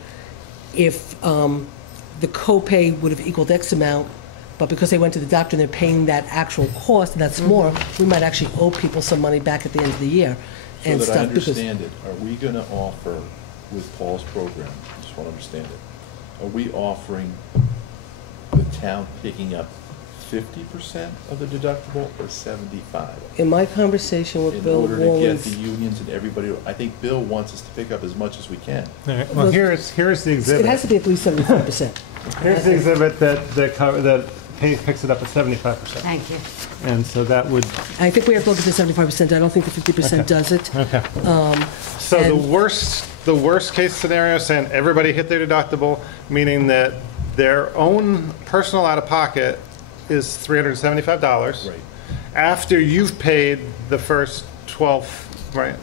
if the copay would have equaled X amount, but because they went to the doctor and they're paying that actual cost, and that's more, we might actually owe people some money back at the end of the year. So And that I stuff, because understand it, are we gonna offer with Paul's program, I just wanna understand it, are we offering the town picking up 50% of the deductible or 75? in my conversation with In Bill order to get the Wallens, unions and everybody, I think Bill wants us to pick up as much as we can. All right, well, here's the it exhibit. has to be at least 75%. Here's the exhibit that picks it up at 75%. Thank you. And so that would, I think we have to look at the 75%. I don't think the 50% does it. okay. So the and- worst case scenario, saying everybody hit their deductible, meaning that their own personal out-of-pocket is $375. Right. After you've paid the first 12, right,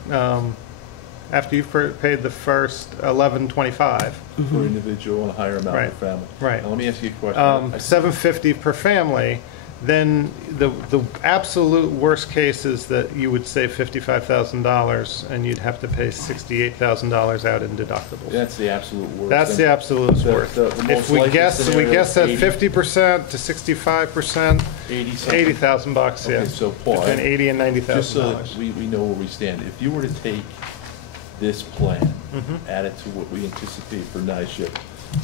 after you've paid the first 1125, For individual and a higher amount Right. for family. Right. Now, let me ask you a question. $750 per family, then the absolute worst case is that you would save $55,000 and you'd have to pay $68,000 out in deductibles. That's the absolute worst. That's the absolute The- worst. the If most we likely guess scenario is at 80. 50% to 65%, 80 something. $80,000, yeah. Okay, so Paul, Between $80,000 and Just so $90,000. that we know where we stand, if you were to take this plan, Mm-hmm. add it to what we anticipate for NISHIP,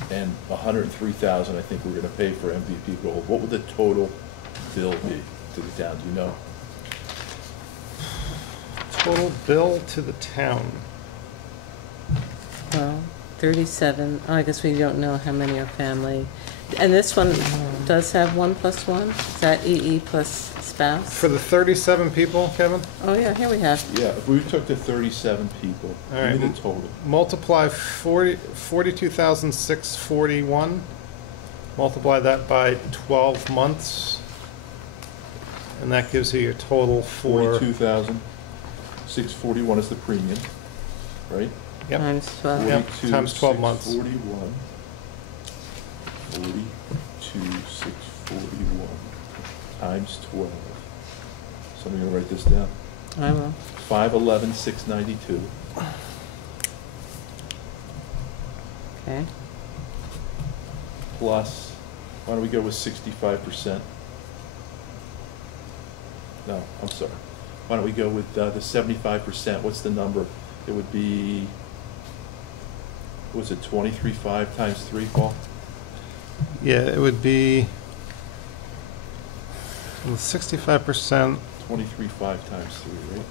and 103,000, I think we're gonna pay for MVP Gold, what would the total bill be to the town, do you know? Total bill to the town. Well, 37, I guess we don't know how many are family. And this one does have 1+1? Is that EE plus spouse? For the 37 people, Kevin, Oh, yeah, here we have. Yeah, if we took the 37 people, All give me right. the total. multiply 42,641, multiply that by 12 months, and that gives you your total for... 42,641 is the premium, right? Yep. Times 12. Yep, times 12 months. 42,641, 42,641 times 12. Somebody gonna write this down? I will. 511,692. Okay. plus, why don't we go with 65%? No, I'm sorry. Why don't we go with the 75%? What's the number? It would be, what was it, 23.5 times 3, Paul? Yeah, it would be 65%. 23.5 times 3, right?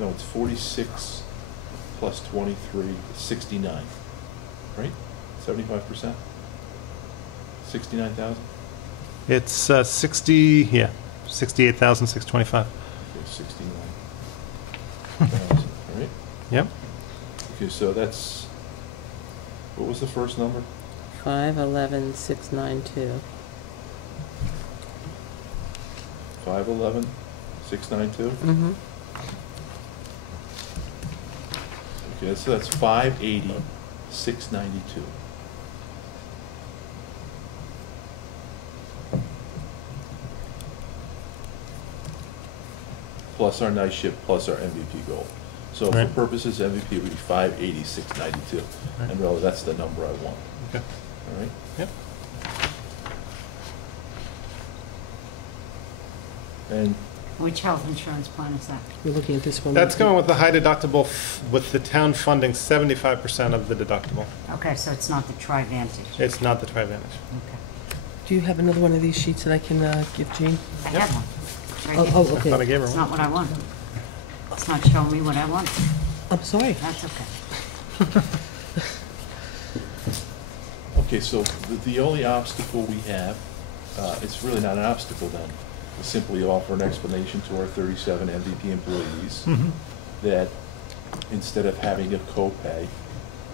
No, it's 46 plus 23, 69, right? 75%? 69,000? It's 68,625. Okay, 69,000, all right? Yep. Okay, so that's, what was the first number? 511,692. 511,692? Mm-hmm. Okay, so that's 580,692. Plus our night shift, plus our MVP goal. So for Right. purposes MVP would be 580,692. Right. And really, that's the number I want, Okay. all right? Yep. And Which health insurance plan is that? We're looking at this one. That's going with the high deductible, with the town funding 75% of the deductible. Okay, so it's not the Trivantage. It's not the Trivantage. Okay. Do you have another one of these sheets that I can give Jean? I Yep. have one. It's right Oh, here. oh, I thought I okay. gave her It's one. not what I want. It's not showing me what I want. I'm sorry. That's okay. okay, so the only obstacle we have, it's really not an obstacle then. We simply offer an explanation to our 37 MVP employees Mhm. that instead of having a copay,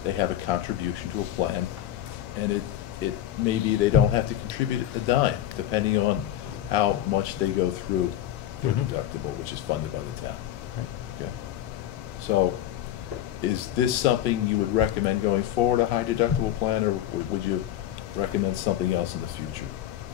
they have a contribution to a plan, and it maybe they don't have to contribute a dime, depending on how much they go through their Mhm. deductible, which is funded by the town. Right. Okay. So, is this something you would recommend going forward, a high deductible plan, or would you recommend something else in the future?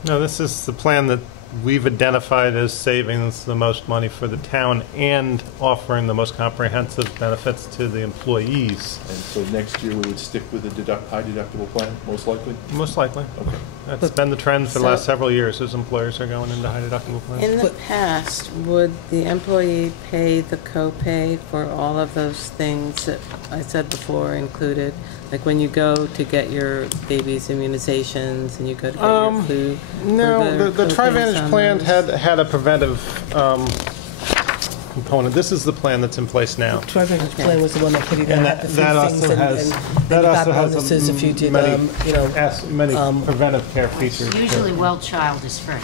No, this is the plan that we've identified as saving us the most money for the town and offering the most comprehensive benefits to the employees. And so next year, we would stick with the high deductible plan, most likely? Most likely. Okay. That's been the trend for the last So- several years, as employers are going into high deductible plans. In the But- past, would the employee pay the copay for all of those things that I said before included? Like when you go to get your baby's immunizations and you go to get your flu? No, were there the copays Trivantage on plan those? had a preventive component. This is the plan that's in place now. Trivantage Okay. plan was the one that could either And have the that food also things and has- and that you got also has bonuses if you did, many many um, preventive care features. Usually Well Child is free.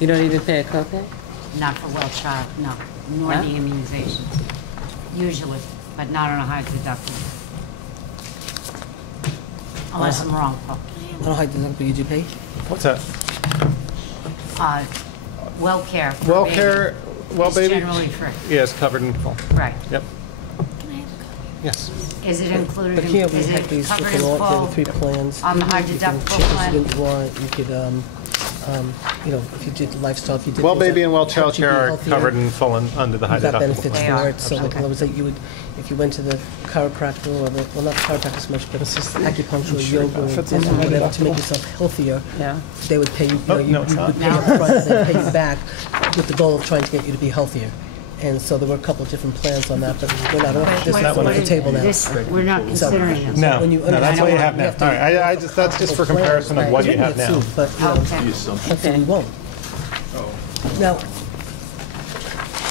You don't even pay a copay? Not for Well Child, no. Nor Huh? the immunizations. Usually, but not on a high deductible. Unless I'm wrong, Paul. I don't know how deductible you do pay. What's that? Well care. for Well baby care, well is baby? generally free. Yeah, it's covered in full. Right. Yep. Yes. Is it included But in, here we is have it these covered in different, there full? are 3 plans. On the high You can deductible choose if plan? you didn't want, you could, you know, if you did lifestyle, if you did. Well things that baby and well helped child you be care are healthier, covered in full under the high you got deductible benefits plan. They for are. it, so like, in Okay. other words, like you would, if you went to the chiropractor or the, well, not chiropractor so much, but acupuncture or yoga or benefits on the high whatever to make deductible. yourself healthier, Yeah. they would pay you, you know, Oh, you no, it's you not. would pay up front and then pay you back with the goal of trying to get you to be healthier. And so there were a couple of different plans on that, but we're not, this is one off the table now. This, we're not considering this. No, When you no, that's what you have now. understand, All right, I just, that's just for comparison of what you have now. Too, but, you know, Okay. The assumption. hopefully we won't. Now,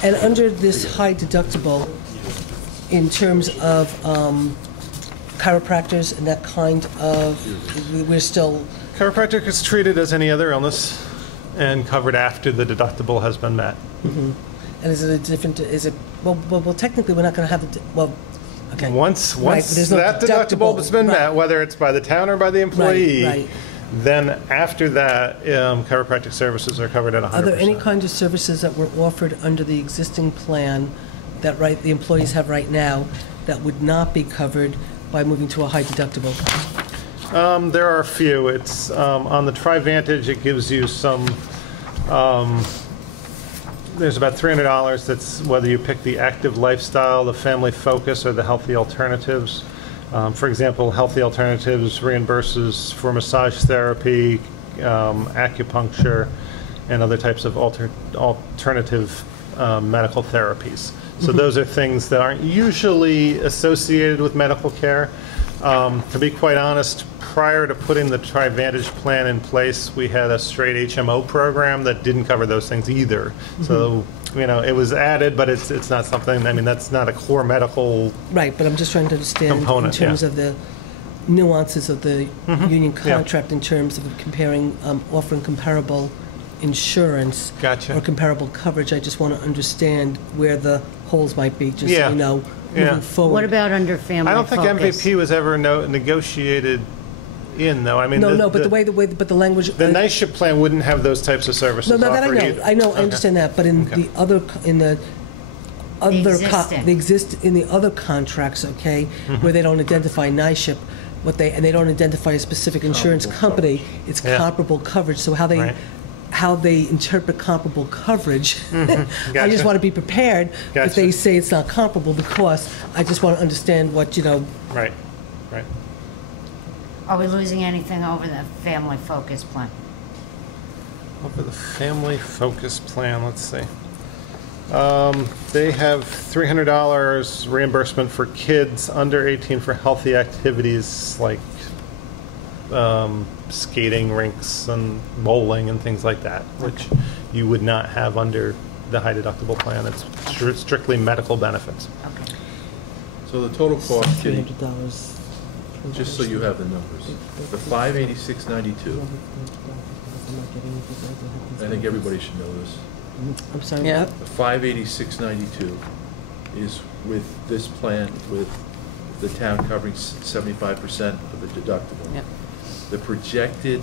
and under this high deductible, in terms of chiropractors and that kind of, we're still, Chiropractic is treated as any other illness and covered after the deductible has been met. and is it a different, is it, well, technically, we're not going to have, well, okay. Once Right, but there's no that deductible has been right. met, whether it's by the town or by the employee, right. then after that, chiropractic services are covered at 100%. Are there any kind of services that were offered under the existing plan that the employees have right now that would not be covered by moving to a high deductible? There are a few. It's on the Trivantage. It gives you some. There's about $300. That's whether you pick the active lifestyle, the family focus, or the healthy alternatives. For example, Healthy Alternatives reimburses for massage therapy, acupuncture, and other types of alternative medical therapies. So those are things that aren't usually associated with medical care. To be quite honest, prior to putting the TriVantage plan in place, we had a straight HMO program that didn't cover those things either. So, you know, it was added, but it's not something, I mean, that's not a core medical. Right, but I'm just trying to understand Component, in terms yeah. of the nuances of the union contract in terms of comparing, offering comparable insurance Gotcha. or comparable coverage. I just want to understand where the holes might be, just so Yeah. you know, Yeah. moving forward. What about under family I don't think focus? MVP was ever negotiated in, though. I mean, No, but the language. the night shift plan wouldn't have those types of services No, that I offered know. either. I know, I Okay. understand that, but in Okay. the other, in the other, existing. in the other contracts, okay, Mm-hmm. where they don't identify NISHIP, and they don't identify a specific insurance company, it's Yeah. comparable coverage, so how Right. they interpret comparable coverage. I just Gotcha. want to be prepared if Gotcha. they say it's not comparable, because I just want to understand what, Right, right. Are we losing anything over the family focus plan? Over the family focus plan, let's see. They have $300 reimbursement for kids under 18 for healthy activities like skating rinks and bowling and things like that, which you would not have under the high deductible plan. It's strictly medical benefits. Okay. So the total cost, Kitty, $300. just so you have the numbers, the 586.92, I think everybody should know this. I'm sorry, Yeah. what? The 586.92 is with this plan, with the town covering 75% of the deductible. Yep. The projected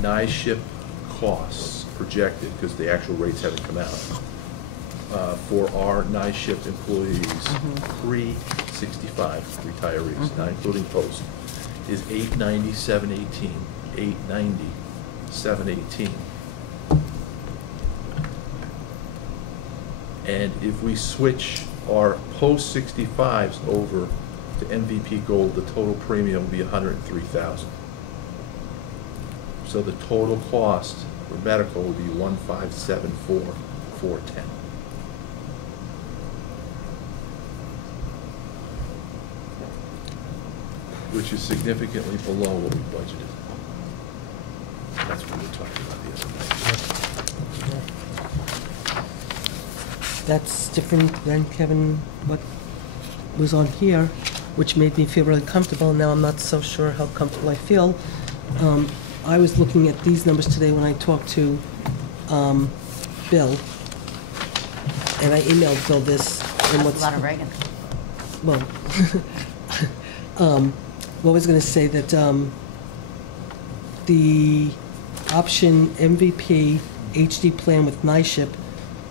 NISHIP costs, projected, because the actual rates haven't come out, for our NISHIP employees, pre-65 retirees, not including post, is $897.18, $890.718. And if we switch our post-65s over to MVP Gold, the total premium will be $103,000. So the total cost for medical will be $1,574,410. Which is significantly below what we budgeted. That's what we were talking about the other day. That's different than, Kevin, what was on here, which made me feel really comfortable. Now I'm not so sure how comfortable I feel. I was looking at these numbers today when I talked to Bill, and I emailed Bill this, and A what's, lot of Reagan. well, what was going to say that the option MVP HD plan with NISHIP,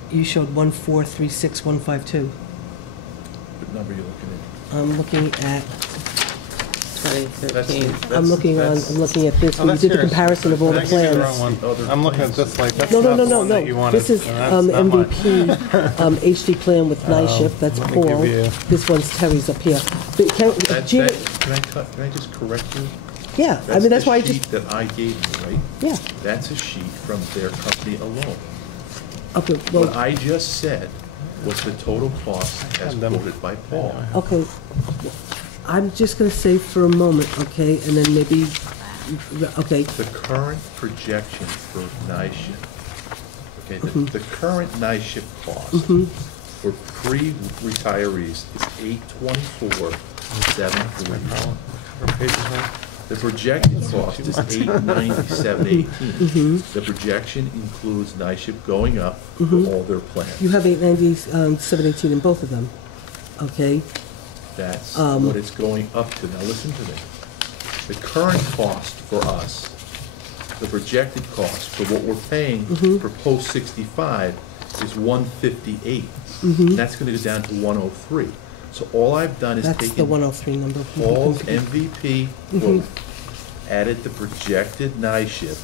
you showed 1436152. What number are you looking at? I'm looking at, 2013. I'm looking at this, when you did the comparison of all the I gave you the wrong plans. one. I'm looking at this like, that's No, not the one that you no. wanted. This is so that's not mine. MVP HD plan with NISHIP, that's let me give Paul. you- This one's Terry's up here. But Gina, Can I just correct you? yeah, I mean, that's why I the sheet just, that I gave you, right? yeah, That's a sheet from their company alone. okay, What well, I just said was the total cost as have them. quoted by Paul. okay. I'm just gonna say for a moment, okay, and then maybe, okay, The current projection for NISHIP, okay, Mm-hmm. the current NISHIP cost for pre-retirees is $824,740. What page is that? The projected cost is $897.18. The projection includes NISHIP going up for all their plans. you have 890, 718 in both of them, okay? That's what it's going up to. Now, listen to me. The current cost for us, the projected cost for what we're paying for post-65 is $158. That's going to go down to $103. So all I've done is That's the taken 103 number. Paul's MVP quote, added the projected NISHIP,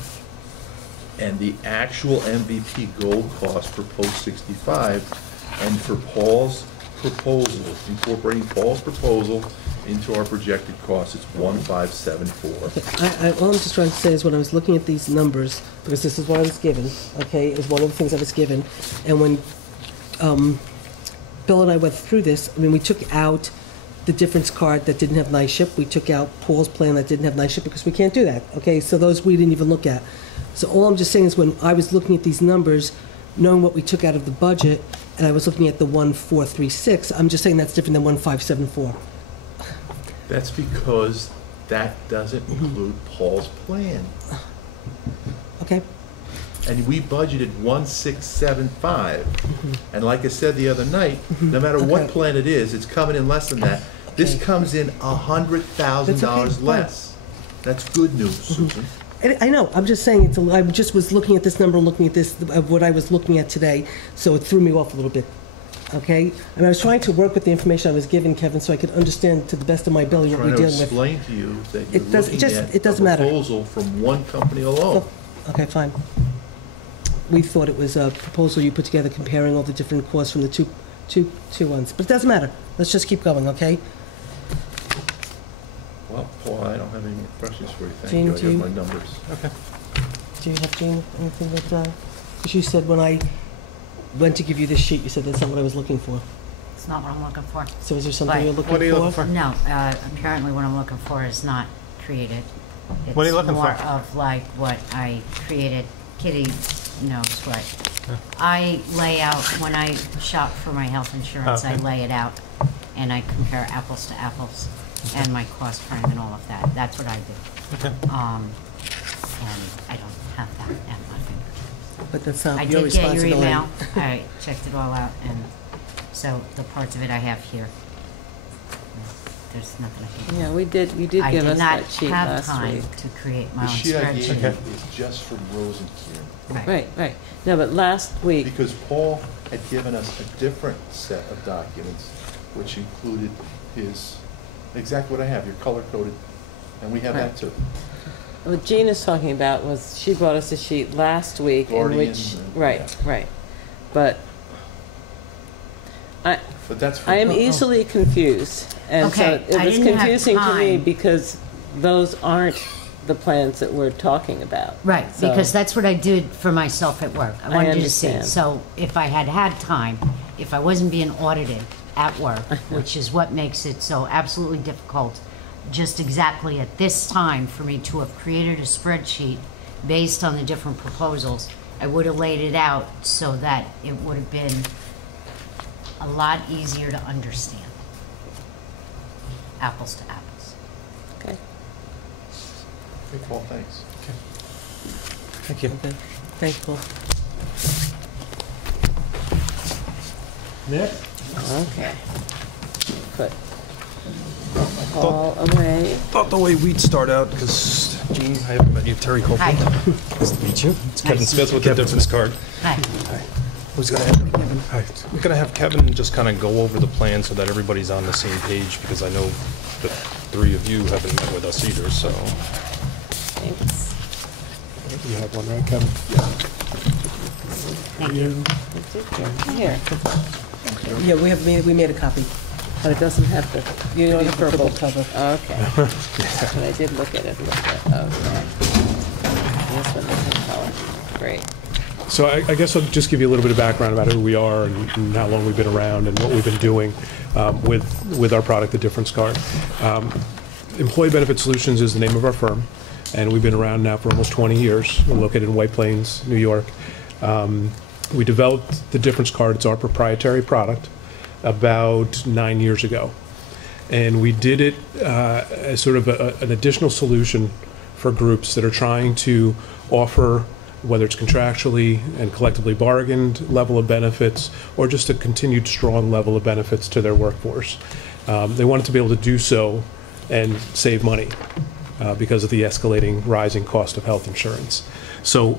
and the actual MVP gold cost for post-65, and for Paul's proposal, incorporating Paul's proposal into our projected costs, it's 1,574. All I'm just trying to say is when I was looking at these numbers, because this is what I was given, okay, is one of the things I was given, and when Bill and I went through this, I mean, we took out the difference card that didn't have NISHIP, we took out Paul's plan that didn't have NISHIP, because we can't do that, okay? So those we didn't even look at. So all I'm just saying is when I was looking at these numbers, knowing what we took out of the budget, and I was looking at the 1,436, I'm just saying that's different than 1,574. That's because that doesn't include Paul's plan. Okay? And we budgeted 1,675. And like I said the other night, no matter what Okay. plan it is, it's coming in less than that. This Okay. comes in $100,000 That's okay, less. That's good news, Susan. I know, I'm just saying, I just was looking at this number, looking at this, of what I was looking at today, so it threw me off a little bit, okay? And I was trying to work with the information I was given, Kevin, so I could understand to the best of my ability what Trying we're to dealing with. explain to you that It you're does- looking just- at it doesn't a matter. proposal from one company alone. Okay, fine. We thought it was a proposal you put together comparing all the different costs from the two ones, but it doesn't matter. Let's just keep going, okay? Well, Paul, I don't have any more questions for you. Thank Jean, you. I do you? have my numbers. Okay. Do you have, Jean, anything that, because you said when I went to give you this sheet, you said that's not what I was looking for. It's not what I'm looking for. So is there something Right. you're looking for? What are you looking for? No, apparently what I'm looking for is not created. What are you looking for? It's more of like what I created. Kitty knows what. I lay out, when I shop for my health insurance, I Okay. lay it out and I compare apples to apples and my cost trend and all of that. That's what I do. Okay. And I don't have that at my fingertips. But that's I not your did get your responsibility. email. I checked it all out, and so the parts of it I have here. There's nothing I can do. Yeah, we did give I us did not that sheet have last time week. to create my The own sheet I gave you spreadsheet. is just for Rose and Kieran. Right, right. No, but last week, Because Paul had given us a different set of documents, which included his, exactly what I have, your color-coded, and we have that Right. too. what Jean is talking about was, she brought us a sheet last week in Guardian which, and- right, right. But But that's for. I am easily confused. And so Okay, it I was didn't have confusing to me time. because those aren't the plans that we're talking about. Right, So- because that's what I did for myself at work. I wanted you to see. understand. So if I had had time, if I wasn't being audited at work, which is what makes it so absolutely difficult, just exactly at this time for me to have created a spreadsheet based on the different proposals, I would have laid it out so that it would have been a lot easier to understand. Apples to apples. Okay. Okay, Paul, thanks. Thank you. Okay, thanks, Paul. Nick? Okay. Put all away. Thought the way we'd start out, because Gene, I haven't met you, Terry Copeland. Hi. Nice to meet you. It's Kevin Nice to Smith with the difference card. Hi. Who's gonna have Kevin? Hi. We're gonna have Kevin just kind of go over the plan so that everybody's on the same page, because I know the three of you haven't met with us either, so. Thanks. You have one, right, Kevin? Thank you. Here. Yeah, we made a copy. But it doesn't have the, you know, the purple. cover. Okay. But I did look at it a little bit. Okay. This one doesn't color. Great. So I guess I'll just give you a little bit of background about who we are and how long we've been around and what we've been doing with our product, the Difference Card. Employee Benefit Solutions is the name of our firm, and we've been around now for almost 20 years. We're located in White Plains, New York. We developed the Difference Card. It's our proprietary product about 9 years ago. And we did it as sort of an additional solution for groups that are trying to offer, whether it's contractually and collectively bargained level of benefits or just a continued strong level of benefits to their workforce. They wanted to be able to do so and save money because of the escalating, rising cost of health insurance. So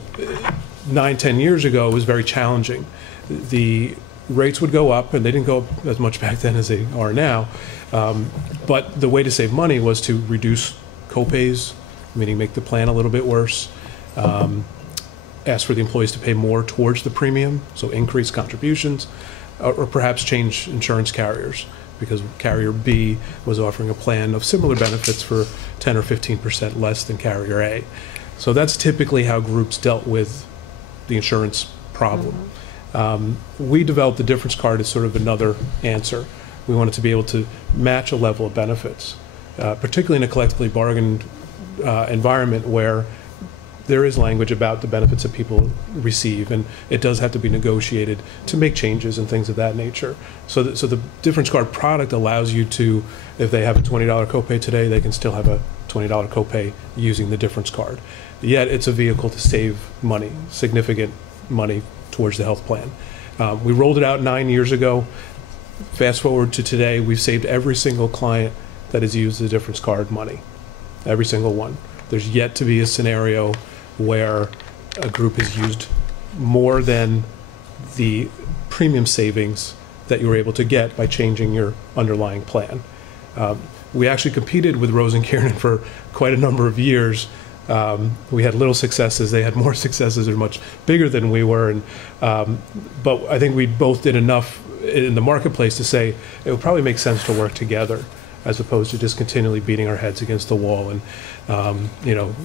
9-10 years ago, it was very challenging. The rates would go up, and they didn't go up as much back then as they are now. But the way to save money was to reduce copays, meaning make the plan a little bit worse. Ask for the employees to pay more towards the premium, so increase contributions, or perhaps change insurance carriers because carrier B was offering a plan of similar benefits for 10 or 15% less than carrier A. So that's typically how groups dealt with the insurance problem. We developed the difference card as sort of another answer. We wanted to be able to match a level of benefits, particularly in a collectively bargained environment where there is language about the benefits that people receive, and it does have to be negotiated to make changes and things of that nature. So the difference card product allows you to, if they have a $20 copay today, they can still have a $20 copay using the difference card. Yet it's a vehicle to save money, significant money towards the health plan. We rolled it out 9 years ago. Fast forward to today, we've saved every single client that has used the difference card money. Every single one. There's yet to be a scenario where a group has used more than the premium savings that you were able to get by changing your underlying plan. We actually competed with Rose and Kiernan for quite a number of years. We had little successes. They had more successes. They're much bigger than we were. But I think we both did enough in the marketplace to say it would probably make sense to work together, as opposed to just continually beating our heads against the wall and,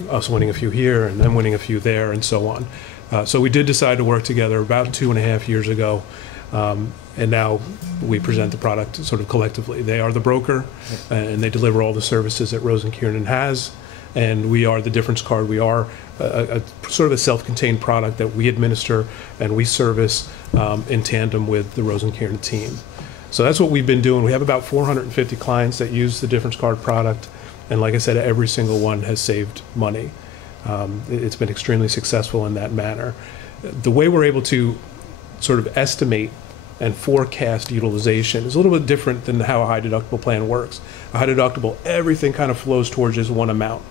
us winning a few here and them winning a few there and so on. So we did decide to work together about 2.5 years ago, and now we present the product sort of collectively. They are the broker, and they deliver all the services that Rose and Kiernan has, and we are the difference card. We are a sort of a self-contained product that we administer and we service in tandem with the Rose and Kiernan team. So that's what we've been doing. We have about 450 clients that use the difference card product. And like I said, every single one has saved money. It's been extremely successful in that manner. The way we're able to sort of estimate and forecast utilization is a little bit different than how a high deductible plan works. A high deductible, everything kind of flows towards just one amount.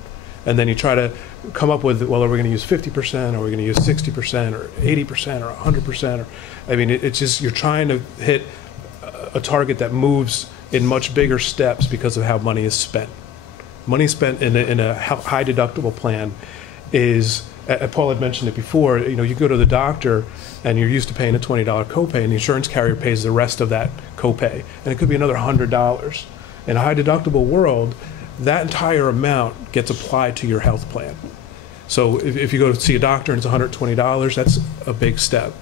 And then you try to come up with, well, are we going to use 50%, or are we going to use 60%, or 80%, or 100%? Or, I mean, it's just, you're trying to hit a target that moves in much bigger steps because of how money is spent. Money spent in a high deductible plan is, Paul had mentioned it before, you go to the doctor and you're used to paying a $20 copay, and the insurance carrier pays the rest of that copay, and it could be another $100. In a high deductible world, that entire amount gets applied to your health plan. So if you go to see a doctor and it's $120, that's a big step.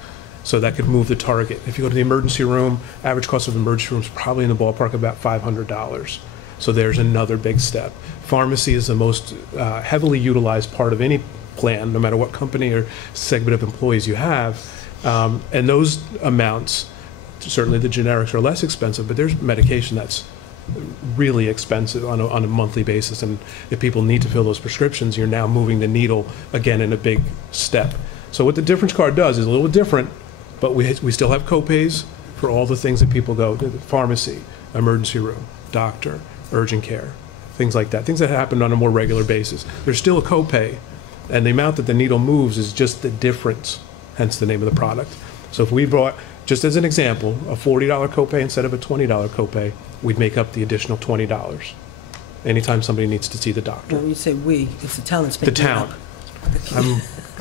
So that could move the target. If you go to the emergency room, average cost of the emergency room is probably in the ballpark of about $500. So there's another big step. Pharmacy is the most heavily utilized part of any plan, no matter what company or segment of employees you have. And those amounts, certainly the generics are less expensive, but there's medication that's really expensive on a monthly basis. And if people need to fill those prescriptions, you're now moving the needle again in a big step. So what the difference card does is a little different, but we still have copays for all the things that people go to: the pharmacy, emergency room, doctor, urgent care, things like that, things that happen on a more regular basis. There's still a copay, and the amount that the needle moves is just the difference, hence the name of the product. So if we brought, just as an example, a $40 copay instead of a $20 copay, we'd make up the additional $20 anytime somebody needs to see the doctor. When you say we, it's the town that's paying. The town.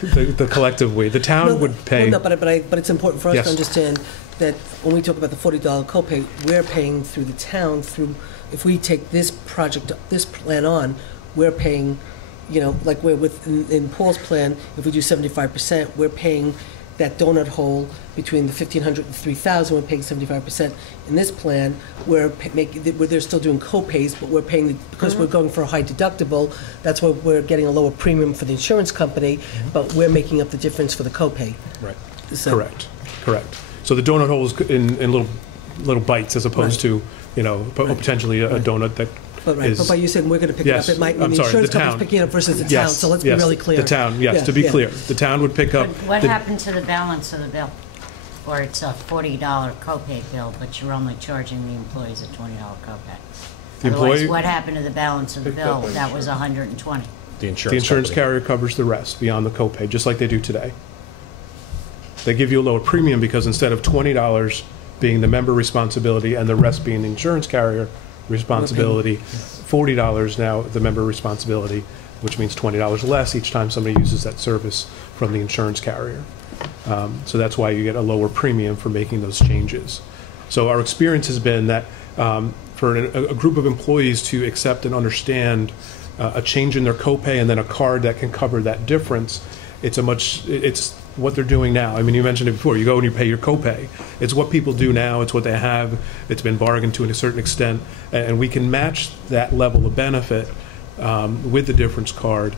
The collective we. The town would pay. No, but it's important for us Yes. to understand that when we talk about the $40 copay, we're paying through the town through, if we take this project, this plan on, we're paying, like we're in Paul's plan, if we do 75%, we're paying that donut hole between the $1,500 and $3,000, we're paying 75%. In this plan, they're still doing copays, but we're paying, because we're going for a high deductible, that's why we're getting a lower premium for the insurance company, but we're making up the difference for the copay. Right. So- Correct. So the donut hole is in little bites, as opposed to, potentially a donut that But is. but by you saying we're going to pick Yes. it up, it might mean I'm the sorry, insurance the company's town. picking it up versus the town, Yes, so let's be yes, really clear. The town, yes, Yeah, to be yeah. clear. The town would pick up. What the- happened to the balance of the bill? Or it's a $40 copay bill, but you're only charging the employees a $20 copay? The Otherwise, employee- what happened to the balance of the bill? That was $120. The The insurance company. carrier covers the rest beyond the copay, just like they do today. They give you a lower premium because instead of $20 being the member responsibility and the rest being the insurance carrier responsibility, $40 now the member responsibility, which means $20 less each time somebody uses that service from the insurance carrier. So that's why you get a lower premium for making those changes. So our experience has been that for a group of employees to accept and understand a change in their copay and then a card that can cover that difference, it's what they're doing now. I mean, you mentioned it before. You go and you pay your copay. It's what people do now. It's what they have. It's been bargained to a certain extent, and we can match that level of benefit with the difference card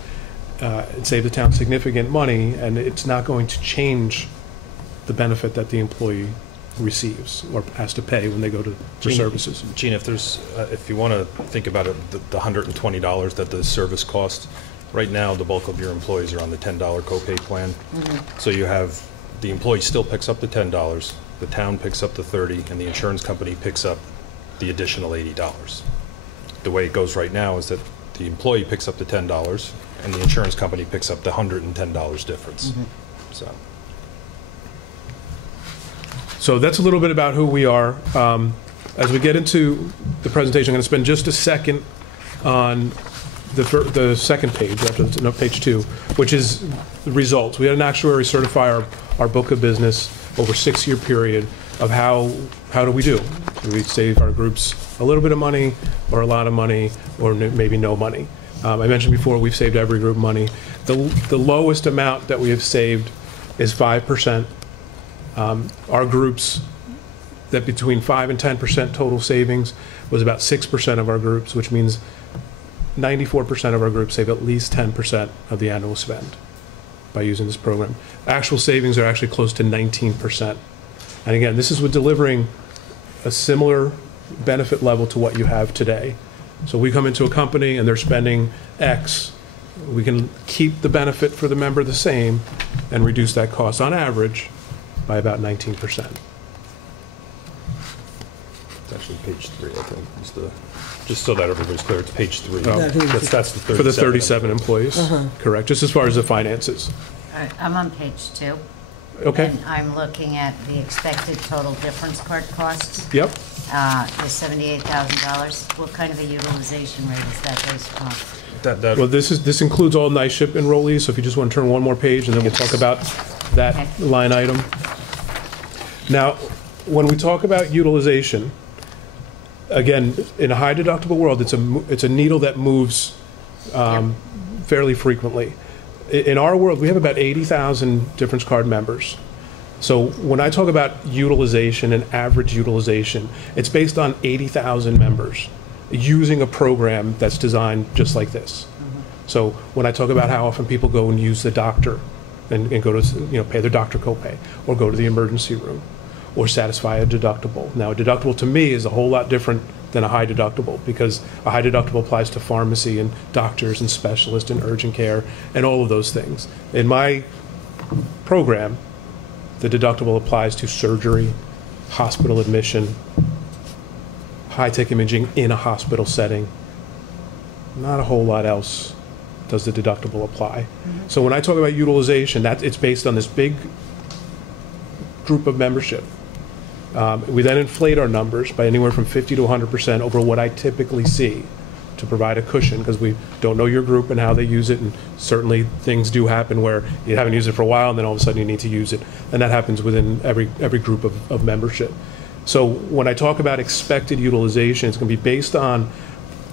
and save the town significant money, and it's not going to change the benefit that the employee receives or has to pay when they go to for services. Gene, if you want to think about it, the $120 that the service costs, right now the bulk of your employees are on the $10 copay plan. So you have, the employee still picks up the $10, the town picks up the $30, and the insurance company picks up the additional $80. The way it goes right now is that the employee picks up the $10 and the insurance company picks up the $110 difference. So that's a little bit about who we are. As we get into the presentation, I'm going to spend just a second on the second page, after page 2, which is the results. We had an actuary certify our book of business over a 6-year period of how do we do. Do we save our groups a little bit of money, or a lot of money, or maybe no money? I mentioned before, we've saved every group money. The lowest amount that we have saved is 5%. Our groups, that between 5 and 10% total savings was about 6% of our groups, which means 94% of our groups save at least 10% of the annual spend by using this program. Actual savings are actually close to 19%. And again, this is with delivering a similar benefit level to what you have today. So we come into a company and they're spending X. We can keep the benefit for the member the same and reduce that cost on average by about 19%. It's actually page 3, I think. Just so that everybody's clear, it's page 3. Oh. That's the 37. For the 37 employees, correct, just as far as the finances. All right, I'm on page 2. Okay. And I'm looking at the expected total difference card costs. Yep. The $78,000. What kind of a utilization rate is that based on? Well, this includes all night shift enrollees, so if you just want to turn one more page, and then we'll talk about that line item. Now, when we talk about utilization, again, in a high deductible world, it's a needle that moves fairly frequently. In our world, we have about 80,000 difference card members. So when I talk about utilization and average utilization, it's based on 80,000 members using a program that's designed just like this. So when I talk about how often people go and use the doctor and go to, pay their doctor copay, or go to the emergency room, or satisfy a deductible. Now, a deductible to me is a whole lot different than a high deductible, because a high deductible applies to pharmacy and doctors and specialists and urgent care and all of those things. In my program, the deductible applies to surgery, hospital admission, high-tech imaging in a hospital setting. Not a whole lot else does the deductible apply. So when I talk about utilization, it's based on this big group of membership. We then inflate our numbers by anywhere from 50 to 100% over what I typically see to provide a cushion, because we don't know your group and how they use it, and certainly things do happen where you haven't used it for a while and then all of a sudden you need to use it, and that happens within every group of membership. So when I talk about expected utilization, it's going to be based on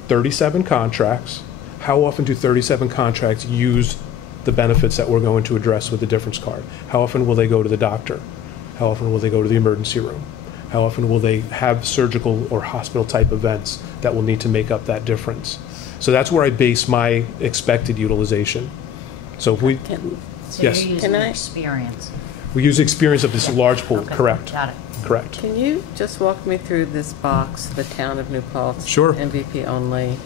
37 contracts. How often do 37 contracts use the benefits that we're going to address with the difference card? How often will they go to the doctor? How often will they go to the emergency room? How often will they have surgical or hospital type events that will need to make up that difference? So that's where I base my expected utilization. So if we, So yes. you're using Can I- experience. We use experience of this large pool, Okay, correct? Got it. Correct. Can you just walk me through this box, the town of New Paltz? Sure. MVP only.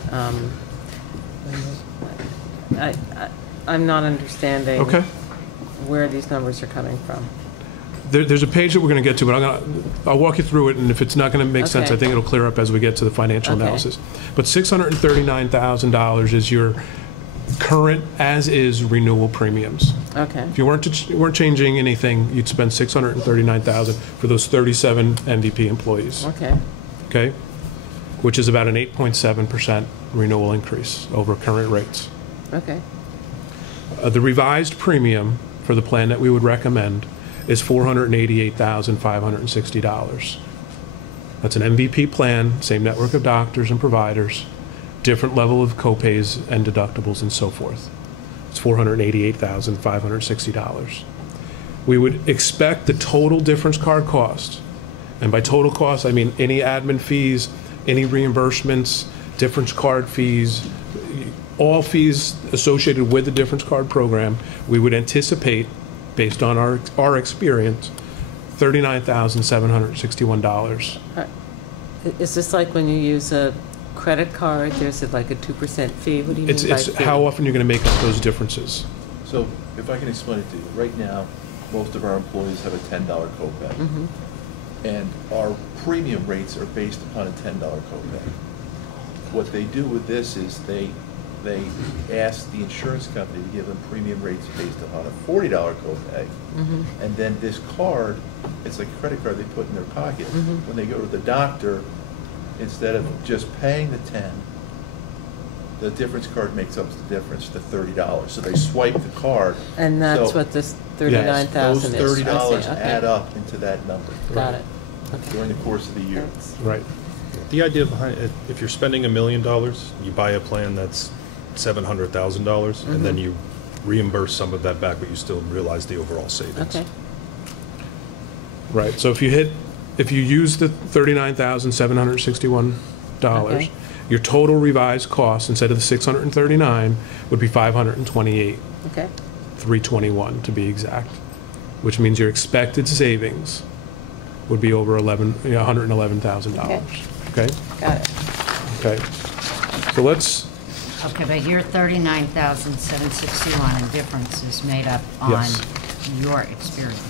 I'm not understanding. Okay. Where these numbers are coming from. There's a page that we're going to get to, but I'll walk you through it, and if it's not going to make sense, Okay. I think it'll clear up as we get to the financial Okay. analysis. But $639,000 is your current as-is renewal premiums. Okay. If you weren't changing anything, you'd spend $639,000 for those 37 MVP employees. Okay. Okay, which is about an 8.7% renewal increase over current rates. Okay. The revised premium for the plan that we would recommend is $488,560. That's an MVP plan, same network of doctors and providers, different level of copays and deductibles and so forth. It's $488,560. We would expect the total difference card cost, and by total cost, I mean any admin fees, any reimbursements, difference card fees, all fees associated with the difference card program, we would anticipate, based on our experience, $39,761. Is this like when you use a credit card, there's like a 2% fee? What do you mean by It's fee? how often you're going to make up those differences. So if I can explain it to you, right now, most of our employees have a $10 copay. Mm-hmm. And our premium rates are based upon a $10 copay. What they do with this is they ask the insurance company to give them premium rates based upon a $40 copay. Mm-hmm. And then this card, it's like a credit card they put in their pocket. Mhm. When they go to the doctor, instead of just paying the 10, the difference card makes up the difference to $30. So they swipe the card. And that's So what this 39,000 is? Those I see, $30 okay. add up into that number Got it. Okay. during the course of the year. That's- Right. The idea behind it, if you're spending $1 million, you buy a plan that's $700,000, and then you reimburse some of that back, but you still realize the overall savings. Okay. Right, so if you use the $39,761, Okay. your total revised cost, instead of the $639, would be $528,321 Okay. to be exact, which means your expected savings would be over $111,000. Okay? Got it. Okay. So let's, Okay, but your 39,761 in difference is made up on Yes. your experience.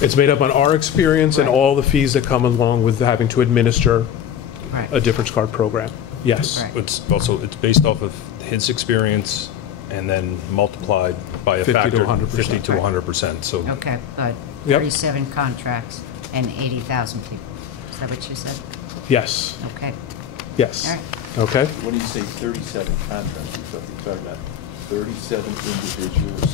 it's made up on our experience and Right. all the fees that come along with having to administer Right. a difference card program. Yes. Right. It's also, it's based off of his experience and then multiplied by a 50 to factor, 100%. 50 to 100%, so. Okay, but Yep. 37 contracts and 80,000 people. Is that what you said? Yes. Okay, Yes. all right. Okay. When you say 37 contracts, you're talking about 37 individuals.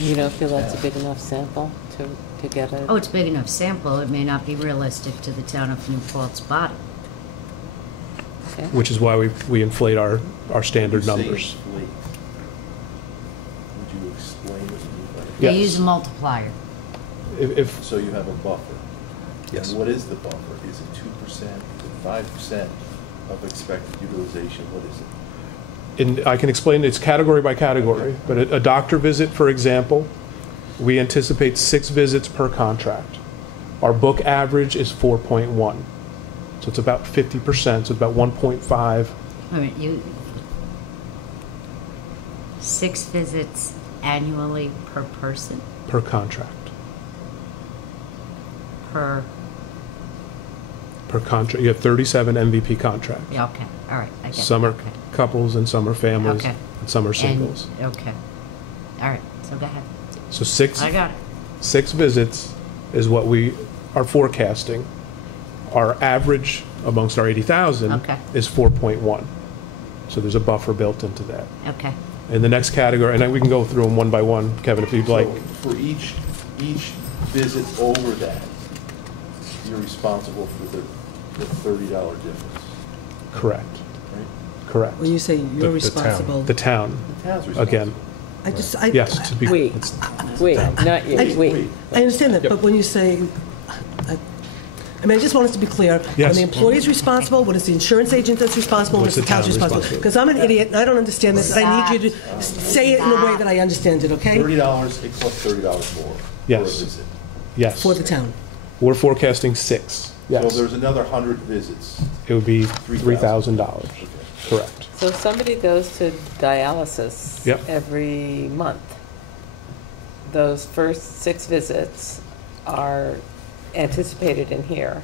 You don't feel that's a big enough sample to get a? Oh, it's big enough sample. It may not be realistic to the town of New Paltz body. Okay. Which is why we inflate our standard When you say numbers. inflate, would you explain what you mean by that? Yes. They use a multiplier. If, So you have a buffer. Yes. And what is the buffer? Is it 2%? Is it 5% of expected utilization? What is it? I can explain, it's category by category, but a doctor visit, for example, we anticipate 6 visits per contract. Our book average is 4.1. So it's about 50%, so it's about 1.5. I mean, 6 visits annually per person, per contract. per, Per contract, you have 37 MVP contracts. yeah, okay, all right, I get it. Some are Okay. couples and some are families, Okay. and some are And- singles. Okay, all right, so go ahead. So 6 I got it. 6 visits is what we are forecasting. Our average amongst our 80,000 Okay. is 4.1. So there's a buffer built into that. Okay, In the next category, and then we can go through them one by one, Kevin, if you'd like. So for each visit over that, you're responsible for the $30 difference, Correct, right? correct. When you say The you're town. responsible, The town, The town's responsible. again, I yes, to be. Wait, not you, wait. I understand that, Yep. but when you say, I mean, I just want us to be clear. When Yes. the employee is responsible, when it's the insurance agent that's responsible, when What's it's the the town's town responsible. responsible? Because I'm an idiot, and I don't understand this, and I need you to say it in a way that I understand it, okay? $30, it costs $30 more for a Yes. visit. Yes. For the town. We're forecasting 6, So if yes. there's another 100 visits, It would be $3,000. $3,000, Okay. correct. So if somebody goes to dialysis Yep. every month, those first 6 visits are anticipated in here.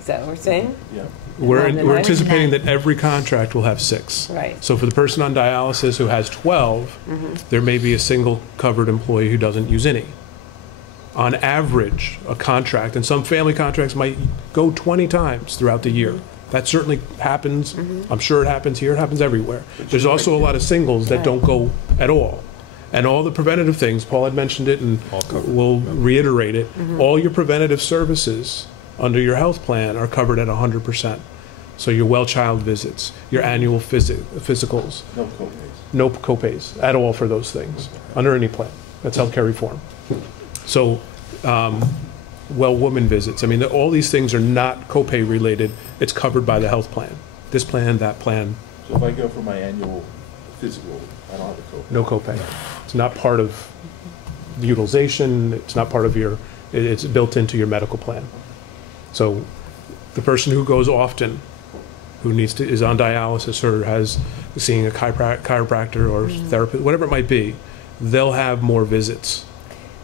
Is that what we're saying? Yeah. We're And then we're I- anticipating that every contract will have 6. Right. So for the person on dialysis who has 12, there may be a single covered employee who doesn't use any. On average, a contract, and some family contracts might go 20 times throughout the year. That certainly happens. I'm sure it happens here. It happens everywhere. There's also a lot of singles that don't go at all. And all the preventative things, Paul had mentioned it, and All covered. we'll reiterate it. All your preventative services under your health plan are covered at 100%. So your well-child visits, your annual physicals, No co-pays. no copays at all for those things, under any plan. That's healthcare reform. So, well, woman visits, I mean, all these things are not copay related. It's covered by the health plan. This plan, that plan, So if I go for my annual physical, I don't have a copay. no copay. It's not part of the utilization, it's not part of your, it's built into your medical plan. So the person who goes often, who needs to, is on dialysis or has, seeing a chiropractor or therapist, whatever it might be, they'll have more visits.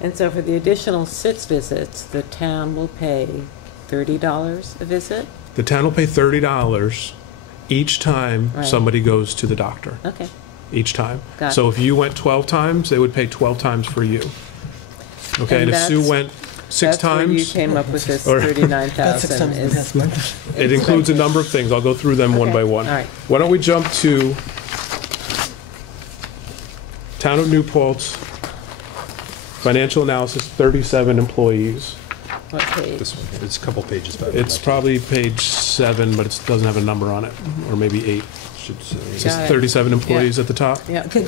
And so for the additional 6 visits, the town will pay $30 a visit? The town will pay $30 each time Right. somebody goes to the doctor, Okay. each time. Got So it. if you went 12 times, they would pay 12 times for you. Okay, and if Sue that's- went 6 That's where you times, came up with this Or- About 6 $39,000 times the is investment. it includes a number of things. I'll go through them one Okay, by one. all right. Why don't we jump to Town of New Paltz, financial analysis, 37 employees. what page? This one, it's a couple pages back. It's probably page 7, but it doesn't have a number on it, or maybe 8. Should say. It Got says it. 37 employees at the top. Yeah. Before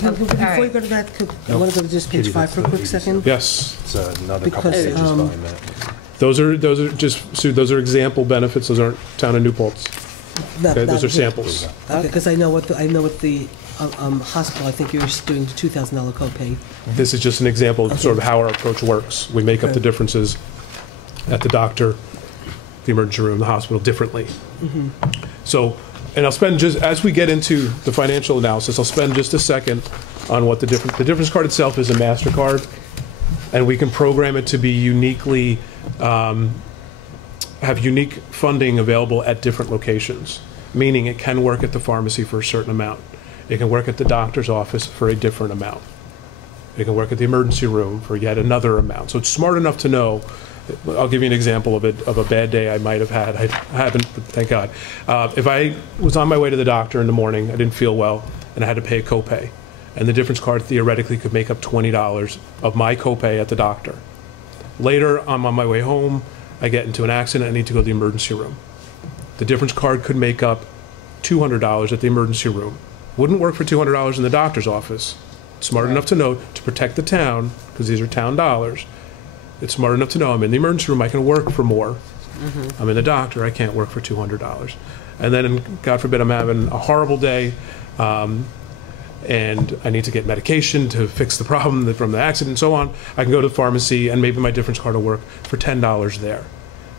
you go to that, I want to go to just page Katie, 5 that's for a the quick 87. second. Yes, It's another couple Because, pages behind that. those are just, Sue, those are example benefits. Those aren't Town of New Paltz. Okay, those are samples. Because I know what the hospital, I think you're doing the $2,000 copay. This is just an example of sort of how our approach works. We make up the Okay. differences at the doctor, the emergency room, the hospital differently. So, and I'll spend just, as we get into the financial analysis, I'll spend just a second on what the difference card itself is a MasterCard, and we can program it to be uniquely, have unique funding available at different locations, meaning it can work at the pharmacy for a certain amount. It can work at the doctor's office for a different amount. It can work at the emergency room for yet another amount. So it's smart enough to know. I'll give you an example of a bad day I might have had. I haven't, but thank God. If I was on my way to the doctor in the morning, I didn't feel well, and I had to pay a copay, and the difference card theoretically could make up $20 of my copay at the doctor. Later, I'm on my way home, I get into an accident, I need to go to the emergency room. The difference card could make up $200 at the emergency room. Wouldn't work for $200 in the doctor's office. Smart enough to know, to protect the town, because these are town dollars, it's smart enough to know I'm in the emergency room, I can work for more. I'm in the doctor, I can't work for $200. And then, God forbid, I'm having a horrible day, and I need to get medication to fix the problem from the accident and so on. I can go to the pharmacy, and maybe my difference card will work for $10 there.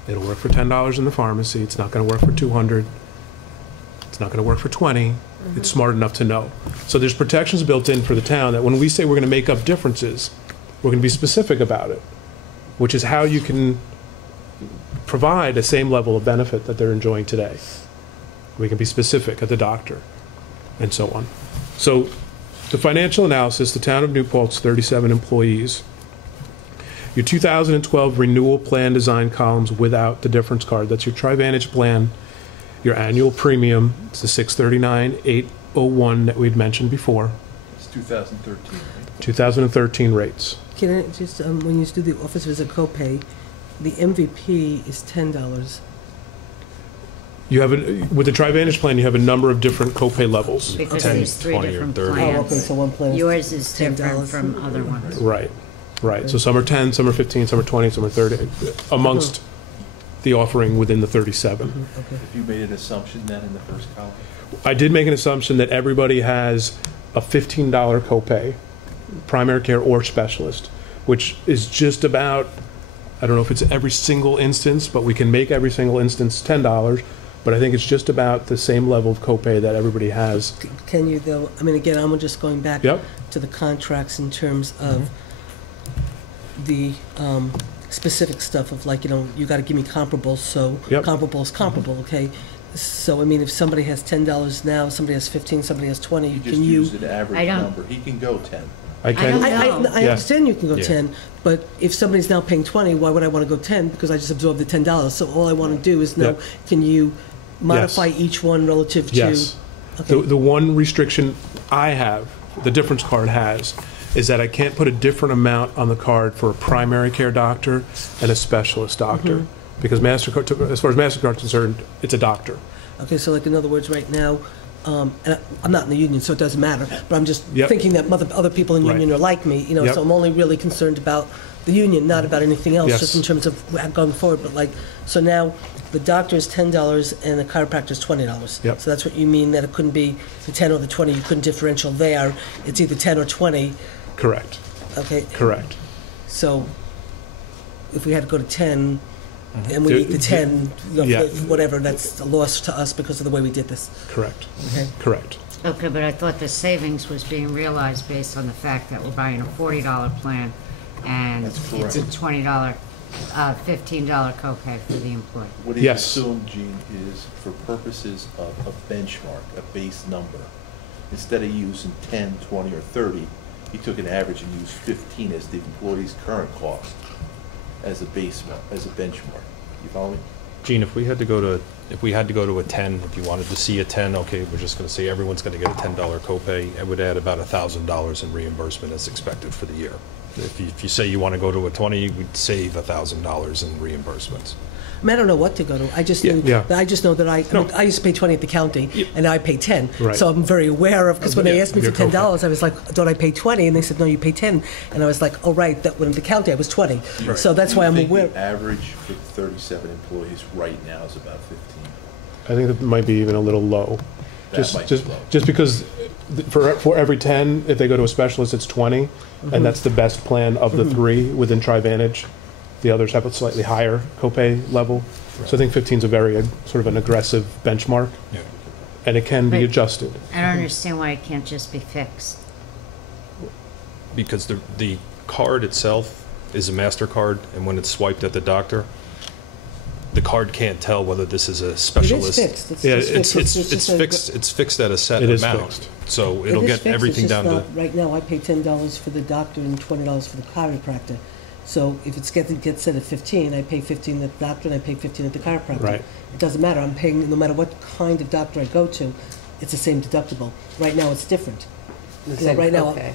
It'll work for $10 in the pharmacy, it's not gonna work for $200. It's not gonna work for $20. It's smart enough to know. So there's protections built in for the town that when we say we're gonna make up differences, we're gonna be specific about it, which is how you can provide the same level of benefit that they're enjoying today. We can be specific at the doctor, and so on. So the financial analysis, the town of New Paltz, 37 employees. Your 2012 renewal plan design columns without the difference card. That's your TriVantage plan, your annual premium. It's the $639,801 that we'd mentioned before. It's 2013, right? 2013 rates. Can I just, when you do the office visit copay, the MVP is $10. You have, with the TriVantage plan, you have a number of different copay levels. Because 10, there's 3 20, or different 30. Oh, okay, plans. so one plan is Yours is different $10. from other ones. Right, right. So some are 10, some are 15, some are 20, some are 30, amongst the offering within the 37. Okay. If you made an assumption then in the first column, I did make an assumption that everybody has a $15 copay, primary care or specialist, which is just about, I don't know if it's every single instance, but we can make every single instance $10, but I think it's just about the same level of copay that everybody has. Can you though, I mean, again, I'm just going back Yep. to the contracts in terms of the specific stuff of like, you got to give me comparables, so Yep. comparable is comparable, okay? So, I mean, if somebody has $10 now, somebody has 15, somebody has 20, you just can you? use an I average don't- number. He can go 10. I can, don't know. I Yeah. understand you can go Yeah. 10, but if somebody's now paying 20, why would I want to go 10? Because I just absorbed the $10. So all I want to do is know, Yeah. can you modify each one relative to? yes. Okay. The one restriction I have, the difference card has, is that I can't put a different amount on the card for a primary care doctor and a specialist doctor. Because MasterCard, as far as MasterCard's concerned, it's a doctor. Okay, so like in other words, right now, and I'm not in the union, so it doesn't matter, but I'm just Yep. thinking that other people in the Right. union are like me, you know, Yep. so I'm only really concerned about the union, not about anything else, Yes. just in terms of going forward. But like, so now the doctor is $10 and the chiropractor is $20. Yep. So that's what you mean, that it couldn't be the 10 or the 20, you couldn't differential there. It's either 10 or 20, Correct, okay? correct. So if we had to go to 10, and we Do- eat the 10, you know, Yeah. whatever, that's a loss to us because of the way we did this. Correct, Okay. correct. Okay, but I thought the savings was being realized based on the fact that we're buying a $40 plan and That's it's a correct. $20, $15 copay for the employee. What he's Yes. assumed, Gene, is for purposes of a benchmark, a base number, instead of using 10, 20, or 30, he took an average and used 15 as the employee's current cost as a base, as a benchmark. You follow me? Gene, if we had to go to a 10, if you wanted to see a 10, okay, we're just going to say everyone's going to get a $10 copay, it would add about $1,000 in reimbursement as expected for the year. If you say you want to go to a 20, we'd save $1,000 in reimbursements. I mean, I don't know what to go to. I just Yeah. knew, Yeah. I just know that I No. used to pay 20 at the county, and now I pay 10. Right. So I'm very aware of, because when they Yeah, asked me for your copay. $10, I was like, don't I pay 20? And they said, no, you pay 10. And I was like, oh, right, that when at the county I was 20. So that's why I'm Do you aware. think the average for 37 employees right now is about 15? I think that might be even a little low. That Just, might be just, low. just because for every 10, if they go to a specialist, it's 20, and that's the best plan of the three within TriVantage. The others have a slightly higher copay level. So I think 15 is a very sort of an aggressive benchmark, Yeah. and it can be Right. adjusted. I don't understand why it can't just be fixed. Because the card itself is a MasterCard, and when it's swiped at the doctor, the card can't tell whether this is a It is specialist. fixed. It's Yeah, just it's fixed. just a- fixed. It's fixed at a set It is amount. fixed. So It it'll is get fixed, it's everything just down to. not- Right now, I pay $10 for the doctor and $20 for the chiropractor. So if it gets set at 15, I pay 15 at the doctor and I pay 15 at the chiropractor. Right. It doesn't matter, I'm paying, no matter what kind of doctor I go to, it's the same deductible. Right now, it's different. The You know, same right now- copay.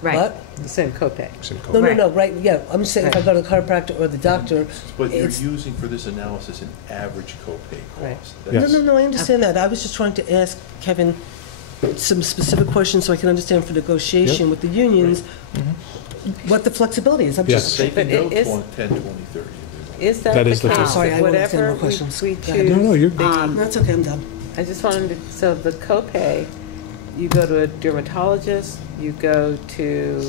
Right. What? The same copay. No, Right. right, yeah, I'm just saying, if I go to the chiropractor or the doctor, But you're it's, using for this analysis an average copay Right. cost. no, Yes. no, I understand that. I was just trying to ask Kevin some specific questions so I can understand for negotiation with the unions, what the flexibility is. I'm Yes. just, They But can go it is- 10, 20, 30. Is that That the is the case? case. Sorry, I won't answer Whatever more questions. we Go ahead. choose. No, you're- that's okay, I'm done. I just wanted to, so the copay, you go to a dermatologist, you go to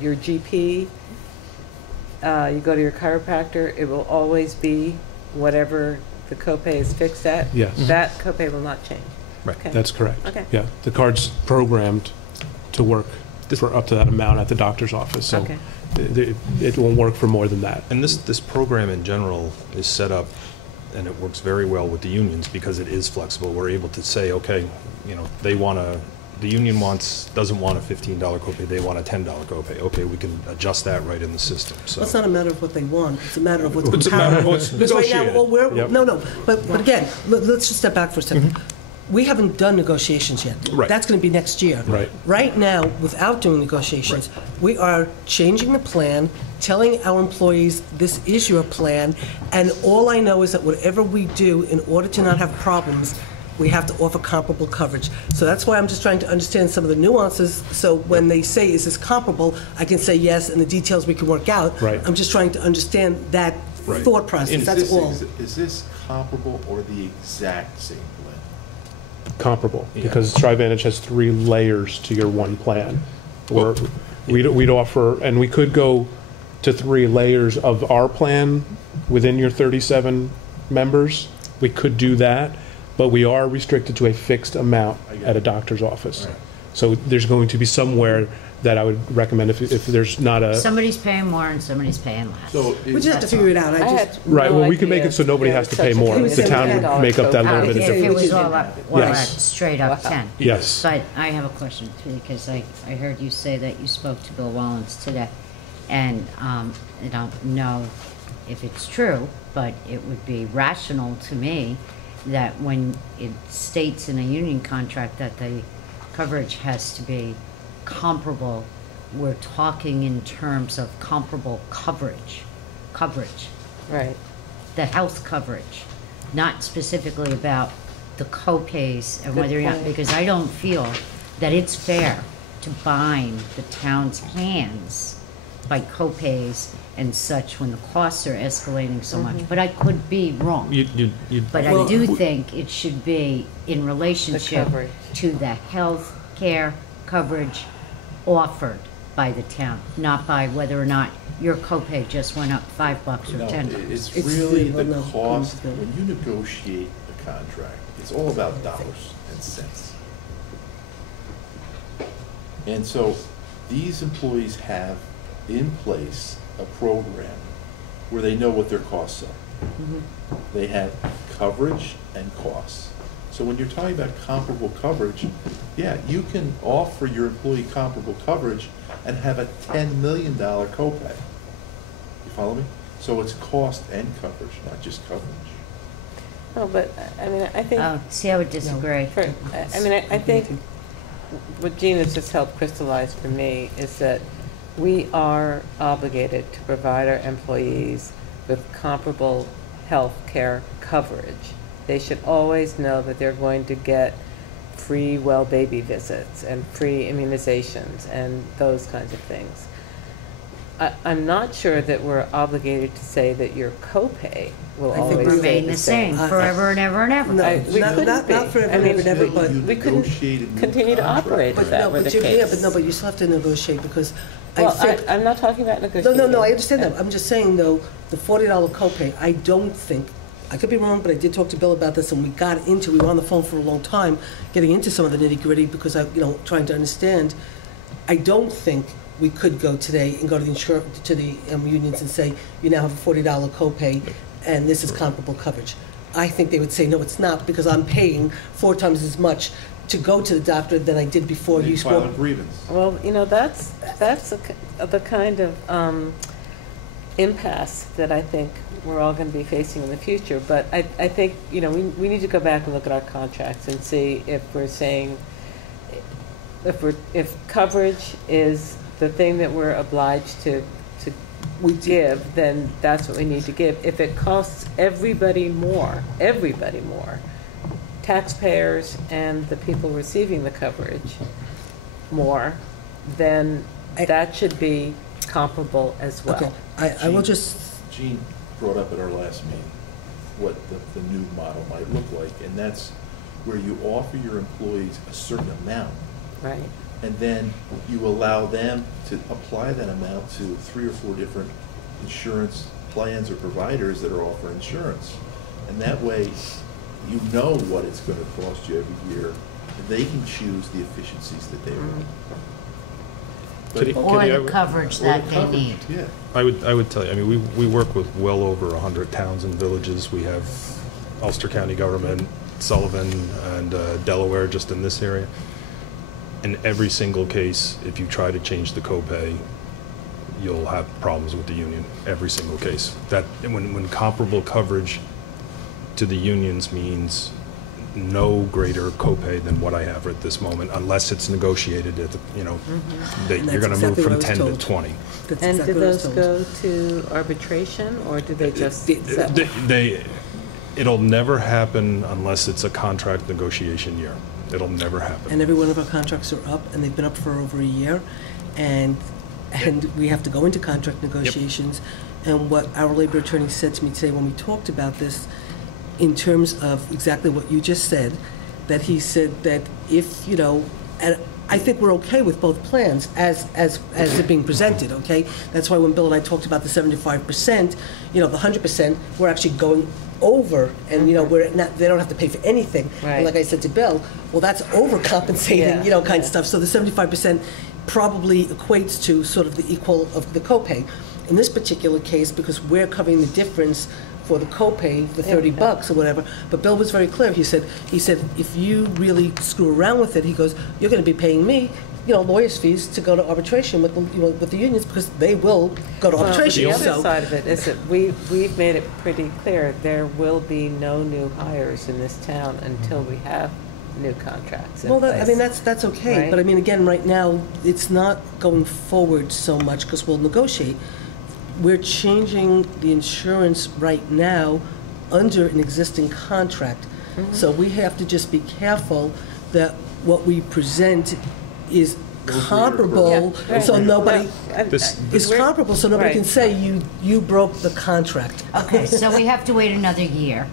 your GP, you go to your chiropractor, it will always be whatever the copay is fixed at? Yes. That copay will not change? Right. Okay. That's correct. Okay. Yeah, the card's programmed to work for up to that amount at the doctor's office, so Okay. it won't work for more than that. And this program in general is set up, and it works very well with the unions because it is flexible. We're able to say, okay, the union doesn't want a $15 copay, they want a $10 copay. Okay, we can adjust that right in the system, so. It's not a matter of what they want, it's a matter of what's It's a matter of comparable. what's Because right now, negotiated. well, Yep. no, but again, let's just step back for a second. We haven't done negotiations yet. Right. That's gonna be next year. Right. Right now, without doing negotiations, we are changing the plan, telling our employees, this is your plan, and all I know is that whatever we do, in order to not have problems, we have to offer comparable coverage. So that's why I'm just trying to understand some of the nuances, so when they say, is this comparable, I can say yes, and the details we can work out. Right. I'm just trying to understand that Right. thought process, that's all. Is this comparable or the exact same plan? Comparable, because TriVantage has 3 layers to your one plan. Or we'd offer, and we could go to 3 layers of our plan within your 37 members. We could do that, but we are restricted to a fixed amount at a doctor's office. So there's going to be somewhere that I would recommend if there's not a, Somebody's paying more and somebody's paying less. So We just have to figure it out, I just, right, well, we can make it so nobody has to pay more. The town would make up that little bit of If it difference. was all up, well, Yes. that's straight up 10. Yes. But I have a question too, because I heard you say that you spoke to Bill Wallens today. And I don't know if it's true, but it would be rational to me that when it states in a union contract that the coverage has to be comparable, we're talking in terms of comparable coverage. Right. the health coverage, not specifically about the co-pays and Good whether or not, point. because I don't feel that it's fair to bind the town's hands by co-pays and such when the costs are escalating so much. But I could be wrong. But I do think it should be in relationship coverage. to the health care coverage offered by the town, not by whether or not your copay just went up $5 or No, $10. it's It's really the- the no, cost, no. when you negotiate a contract, it's all about dollars and cents. And so, these employees have in place a program where they know what their costs are. They have coverage and costs. So when you're talking about comparable coverage, yeah, you can offer your employee comparable coverage and have a $10 million copay. You follow me? So it's cost and coverage, not just coverage. No, but, I mean, I think. Oh, see, I would disagree. I think what Gene has just helped crystallize for me is that we are obligated to provide our employees with comparable health care coverage. They should always know that they're going to get free well baby visits and free immunizations and those kinds of things. I'm not sure that we're obligated to say that your copay will I think always we stay Remain the same I- forever and ever and ever. No, we not, couldn't not, be. not forever I mean, and ever, You but. we couldn't negotiate a new continue to contract. operate if But that no, were the but you, case. yeah, but no, but you still have to negotiate because Well, I think. I'm not talking about No, negotiating. no, I understand that. I'm just saying though, the $40 copay, I don't think, I could be wrong, but I did talk to Bill about this and we were on the phone for a long time, getting into some of the nitty gritty because trying to understand. I don't think we could go today and go to the unions and say, you now have a $40 copay and this is comparable coverage. I think they would say, no, it's not because I'm paying 4 times as much to go to the doctor than I did before you File a spoke. grievance. Well, that's the kind of impasse that I think we're all going to be facing in the future. But I think, we need to go back and look at our contracts and see if we're saying, if coverage is the thing that we're obliged to We do. give, then that's what we need to give. If it costs everybody more, taxpayers and the people receiving the coverage more, then that should be comparable as well. Okay, I will just, Gene brought up at our last meeting what the new model might look like, and that's where you offer your employees a certain amount, Right. and then you allow them to apply that amount to 3 or 4 different insurance plans or providers that are offering insurance. And that way, you know what it's going to cost you every year, and they can choose the efficiencies that they want. But it- Or Kitty, the coverage or that the they coverage, need. Yeah. I would tell you, I mean, we work with well over 100 towns and villages. We have Ulster County government, Sullivan, and Delaware just in this area. In every single case, if you try to change the copay, you'll have problems with the union, every single case. That, when comparable coverage to the unions means no greater copay than what I have at this moment, unless it's negotiated at, that And you're that's gonna move exactly what I from was 10 to told. 20. that's And exactly do what I was those told. go to arbitration, or do they just settle? It'll never happen unless it's a contract negotiation year. It'll never happen. And every one of our contracts are up, and they've been up for over a year, and we have to go into contract negotiations. And what our labor attorney said to me today when we talked about this, in terms of exactly what you just said, that he said that if, and I think we're okay with both plans as they're being presented, okay? That's why when Bill and I talked about the 75%, the 100%, we're actually going over, and we're not, they don't have to pay for anything. Right. And like I said to Bill, well, that's overcompensating, Yeah, kind of stuff. So the 75% probably equates to sort of the equal of the copay. In this particular case, because we're covering the difference for the copay, the $30 or whatever. But Bill was very clear. He said, if you really screw around with it, he goes, you're going to be paying me, lawyers' fees to go to arbitration with the unions because they will go to arbitration. Well, the other So- side of it is that we've made it pretty clear there will be no new hires in this town until we have new contracts in Well, place. that's okay. Right. But I mean, again, right now, it's not going forward so much because we'll negotiate. we're changing the insurance right now under an existing contract. So we have to just be careful that what we present is comparable, Yeah, so right. nobody, This- is We're- comparable, so nobody can right. say you broke the contract. Okay, so we have to wait another year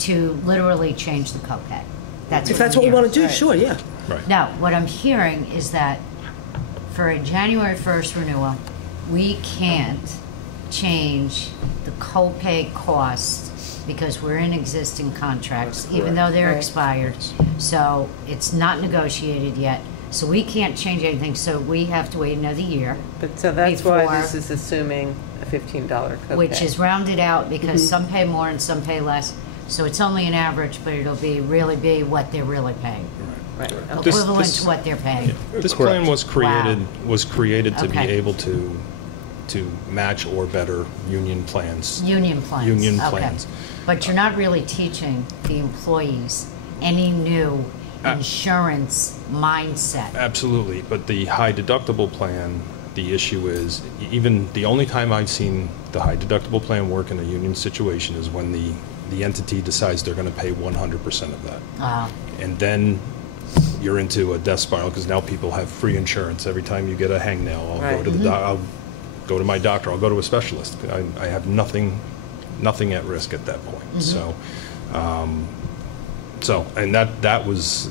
to literally change the copay. That's If that's what we we're want to do, Right. sure, yeah. Right. Now, what I'm hearing is that for a January 1st renewal, we can't change the copay cost because we're in existing contracts, even though they're Right. expired. So it's not negotiated yet. So we can't change anything, so we have to wait another year, But so that's why Before- this is assuming a $15 copay. which is rounded out because some pay more and some pay less. So it's only an average, but it'll really be what they're really paying, Right, okay. This- equivalent this- to what they're paying. This plan was created, to be Okay. able to match or better union plans. Union plans. Union Okay. plans. But you're not really teaching the employees any new insurance mindset. Absolutely, but the high deductible plan, the issue is, even the only time I've seen the high deductible plan work in a union situation is when the entity decides they're gonna pay 100% of that. And then you're into a death spiral, because now people have free insurance. Every time you get a hangnail, I'll go Right. to the I'll go to my doctor, I'll go to a specialist. I have nothing at risk at that point. And that was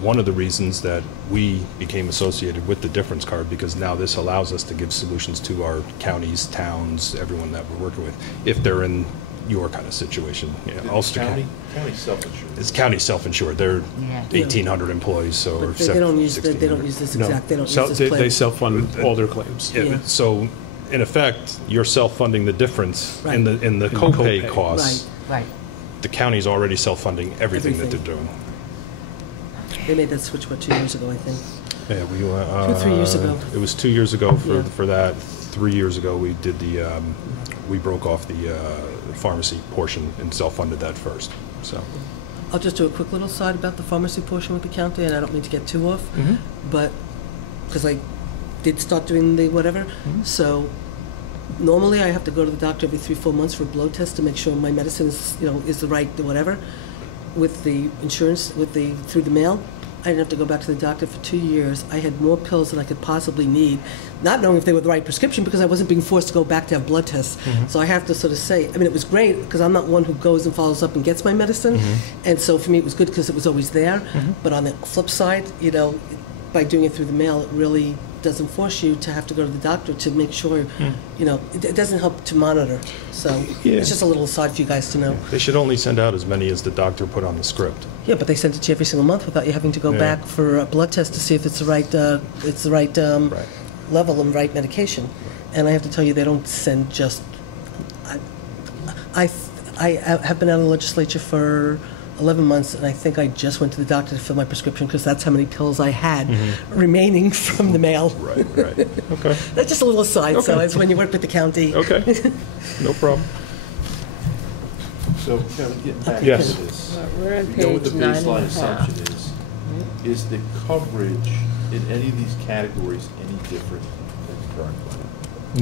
one of the reasons that we became associated with the difference card, because now this allows us to give solutions to our counties, towns, everyone that we're working with, if they're in your kind of situation. You know, Ulster County self-insured. It's county self-insured. They're Yeah. 1,800 employees, so. or But they don't use, they don't 1,600. use this No. exact, they don't So use this plan. they self-fund all their claims. Yeah, Yeah. so in effect, you're self-funding the difference in Right. the the copay copay. costs. Right. The county's already self-funding everything that they're doing. They made that switch, 2 years ago, I think. Yeah, we, 3 years ago. It was 2 years ago Yeah. for that. 3 years ago, we did we broke off the pharmacy portion and self-funded that first, so. I'll just do a quick little side about the pharmacy portion with the county, and I don't mean to get too off, but, because I did start doing the whatever, so normally I have to go to the doctor every 3-4 months for a blood test to make sure my medicine is, is the right, whatever. With the insurance, through the mail, I didn't have to go back to the doctor for 2 years. I had more pills than I could possibly need, not knowing if they were the right prescription, because I wasn't being forced to go back to have blood tests. So I have to sort of say, I mean, it was great, because I'm not one who goes and follows up and gets my medicine, and so for me it was good because it was always there. But on the flip side, by doing it through the mail, it really doesn't force you to have to go to the doctor to make sure, it doesn't help to monitor. So it's just a little aside for you guys to know. They should only send out as many as the doctor put on the script. Yeah, but they send it to you every single month without you having to go Yeah. back for a blood test to see if it's the right, Right. level and right medication. And I have to tell you, they don't send just. I have been out of the legislature for 11 months, and I think I just went to the doctor to fill my prescription because that's how many pills I had remaining from the mail. Right. Okay, That's just a little aside. So Okay. it's when you work with the county. okay, no problem. So, getting back to Yes. this. We're on You know what the page 9 and a baseline half. assumption is the coverage in any of these categories any different than the current plan?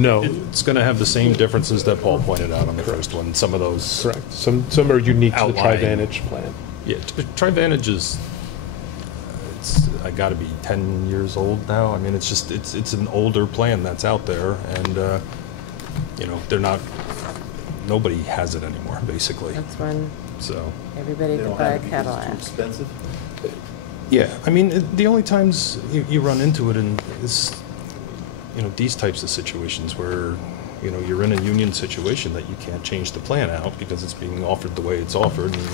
No, It's going to have the same differences that Paul pointed out on the first one. Some of those. correct. Some are unique to the Outline. Trivantage plan. Yeah, Trivantage is, I got to be 10 years old now. I mean, it's an older plan that's out there, and, they're not, nobody has it anymore, basically, That's when so. everybody They could don't buy have a it because it's Cadillac. too expensive? Yeah, I mean, the only times you run into it in is, these types of situations where, you're in a union situation that you can't change the plan out because it's being offered the way it's offered, and,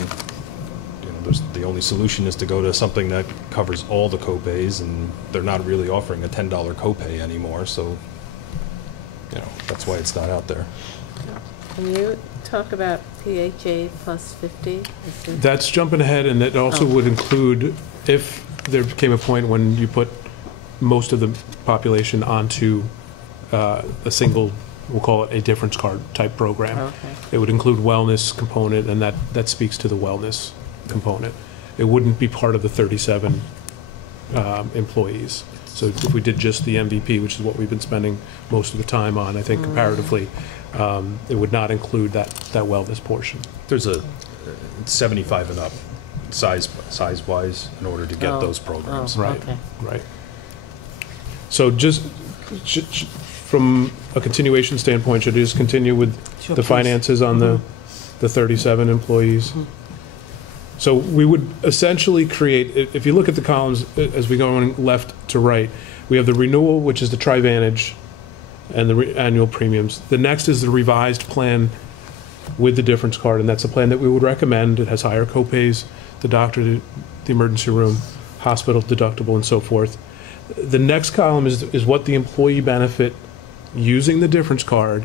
the only solution is to go to something that covers all the copays, and they're not really offering a $10 copay anymore, so, that's why it's not out there. Can you talk about PHA plus 50? That's jumping ahead, and it also would include if there came a point when you put most of the population onto a single, we'll call it a difference card type program. Okay. It would include wellness component, and that speaks to the wellness component. It wouldn't be part of the 37 employees. So if we did just the MVP, which is what we've been spending most of the time on, I think comparatively, it would not include that wellness portion. There's a 75 and up, size-wise, in order to get Oh. those programs. Oh, Right. okay. Right. So just from a continuation standpoint, should I just continue with Sure, the please. finances on the 37 employees? So we would essentially create, if you look at the columns as we go on left to right, we have the renewal, which is the Trivantage, and the annual premiums. The next is the revised plan with the difference card, and that's a plan that we would recommend. It has higher copays, the doctor, the emergency room, hospital deductible, and so forth. The next column is what the employee benefit using the difference card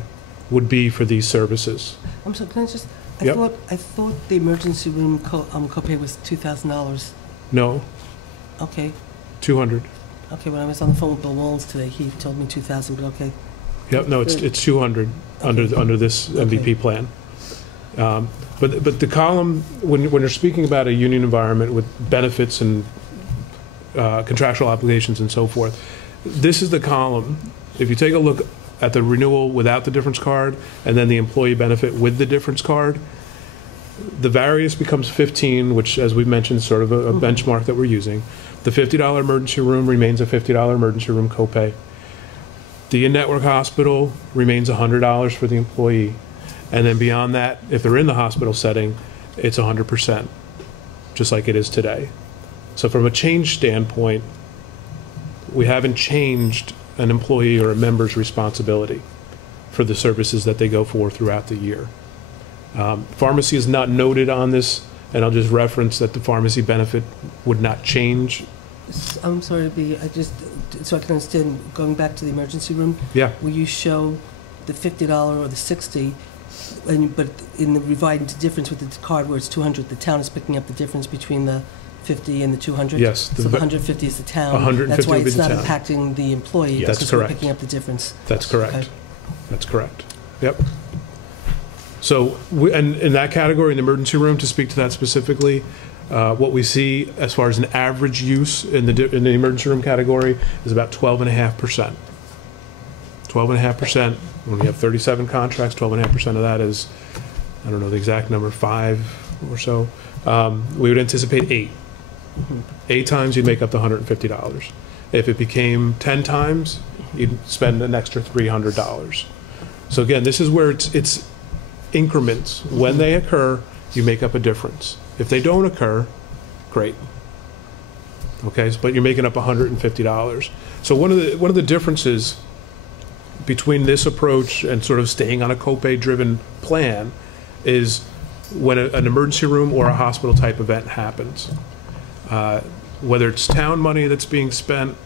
would be for these services. I'm sorry, can I just, Yep. I thought the emergency room copay was $2,000. No, Okay, 200. okay, when I was on the phone with Bill Wallens today, he told me 2,000, but okay. Yep, no, it's 200 under this MVP plan. But the column, when you're speaking about a union environment with benefits and contractual obligations and so forth, this is the column. If you take a look at the renewal without the difference card and then the employee benefit with the difference card, the variance becomes 15, which, as we mentioned, is sort of a benchmark that we're using. The $50 emergency room remains a $50 emergency room copay. The in-network hospital remains $100 for the employee. And then beyond that, if they're in the hospital setting, it's 100%, just like it is today. So from a change standpoint, we haven't changed an employee or a member's responsibility for the services that they go for throughout the year. Pharmacy is not noted on this, and I'll just reference that the pharmacy benefit would not change. I'm sorry to be, so I can understand, going back to the emergency room, Yeah, will you show the $50 or the 60, but in the revised difference with the card where it's 200, the town is picking up the difference between the 50 and the 200? yes. So the 150 is the town? 150 That's why would be it's the not town. impacting the employee? That's because we're correct. picking up the difference? That's correct. Okay. That's correct. Yep. So, and in that category, in the emergency room, to speak to that specifically, what we see as far as an average use in the emergency room category is about 12.5%. 12.5%. When we have 37 contracts, 12.5% of that is, I don't know the exact number, 5 or so. We would anticipate 8. 8 times you'd make up the $150. If it became 10 times, you'd spend an extra $300. So again, this is where it's increments. When they occur, you make up a difference. If they don't occur, great. Okay, but you're making up $150. So one of the differences between this approach and sort of staying on a copay-driven plan is when an emergency room or a hospital type event happens. Whether it's town money that's being spent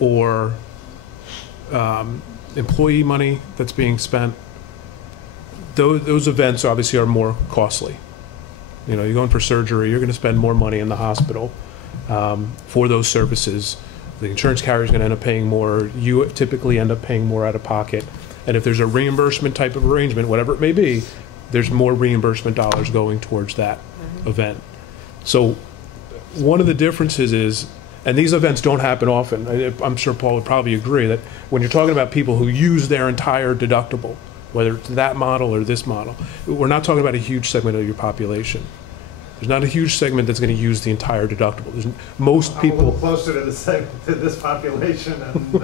or employee money that's being spent, those events obviously are more costly. You know, you're going for surgery, you're going to spend more money in the hospital for those services. The insurance carrier is going to end up paying more. You typically end up paying more out of pocket. And if there's a reimbursement type of arrangement, whatever it may be, there's more reimbursement dollars going towards that event. So one of the differences is, and these events don't happen often, I'm sure Paul would probably agree, that when you're talking about people who use their entire deductible, whether it's that model or this model, we're not talking about a huge segment of your population. There's not a huge segment that's going to use the entire deductible. Most I'm a people... little closer to this population, and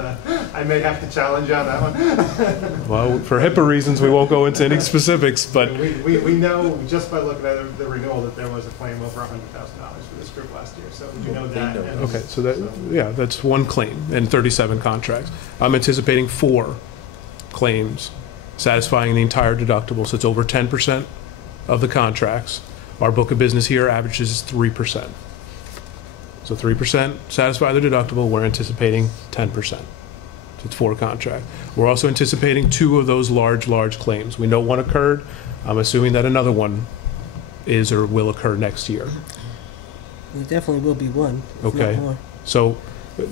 I may have to challenge you on that one. Well, for HIPAA reasons, we won't go into any specifics, but We know just by looking at the renewal that there was a claim over $100,000 for this group last year, so you know that. and- okay, so that, yeah, that's one claim and 37 contracts. I'm anticipating 4 claims satisfying the entire deductible, so it's over 10% of the contracts. Our book of business here averages 3%. So 3% satisfy the deductible, we're anticipating 10%. So it's 4 contracts. We're also anticipating 2 of those large claims. We know one occurred. I'm assuming that another one is or will occur next year. There definitely will be one, if not Okay. more. So,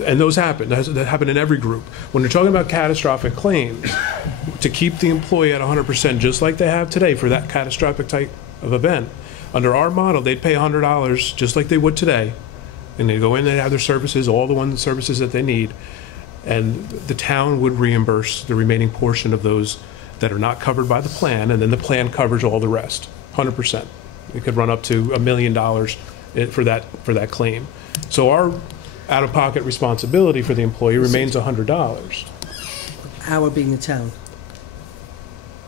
and those happen. That happen in every group. When you're talking about catastrophic claims, to keep the employee at 100%, just like they have today for that catastrophic type of event, under our model, they'd pay $100 just like they would today. and they go in and have their services, all the services that they need, and the town would reimburse the remaining portion of those that are not covered by the plan, and then the plan covers all the rest, 100%. It could run up to $1 million for that claim. So our out-of-pocket responsibility for the employee remains $100. Our being the town.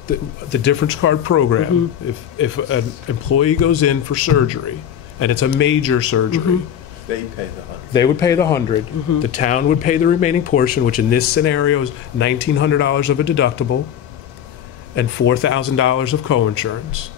The difference card program, if an employee goes in for surgery, and it's a major surgery, They pay the 100. they would pay the 100. The town would pay the remaining portion, which in this scenario is $1,900 of a deductible and $4,000 of coinsurance.